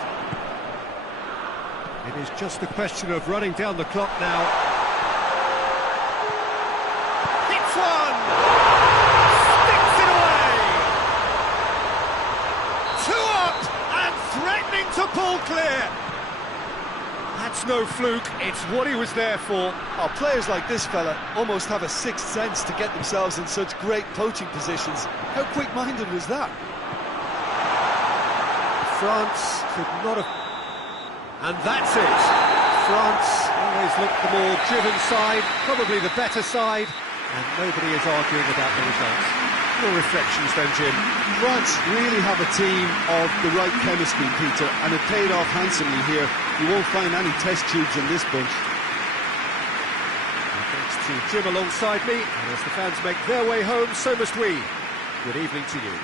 It is just a question of running down the clock now. Hits one! Sticks it away! 2 up and threatening to pull clear. That's no fluke, it's what he was there for. Oh, players like this fella almost have a sixth sense to get themselves in such great poaching positions. How quick-minded was that? France could not have... And that's it. France always looked the more driven side, probably the better side, and nobody is arguing about the results. Your reflections then, Jim? France really have a team of the right chemistry, Peter, and it paid off handsomely here. You won't find any test tubes in this bunch. Thanks to Jim alongside me, and as the fans make their way home, so must we. Good evening to you.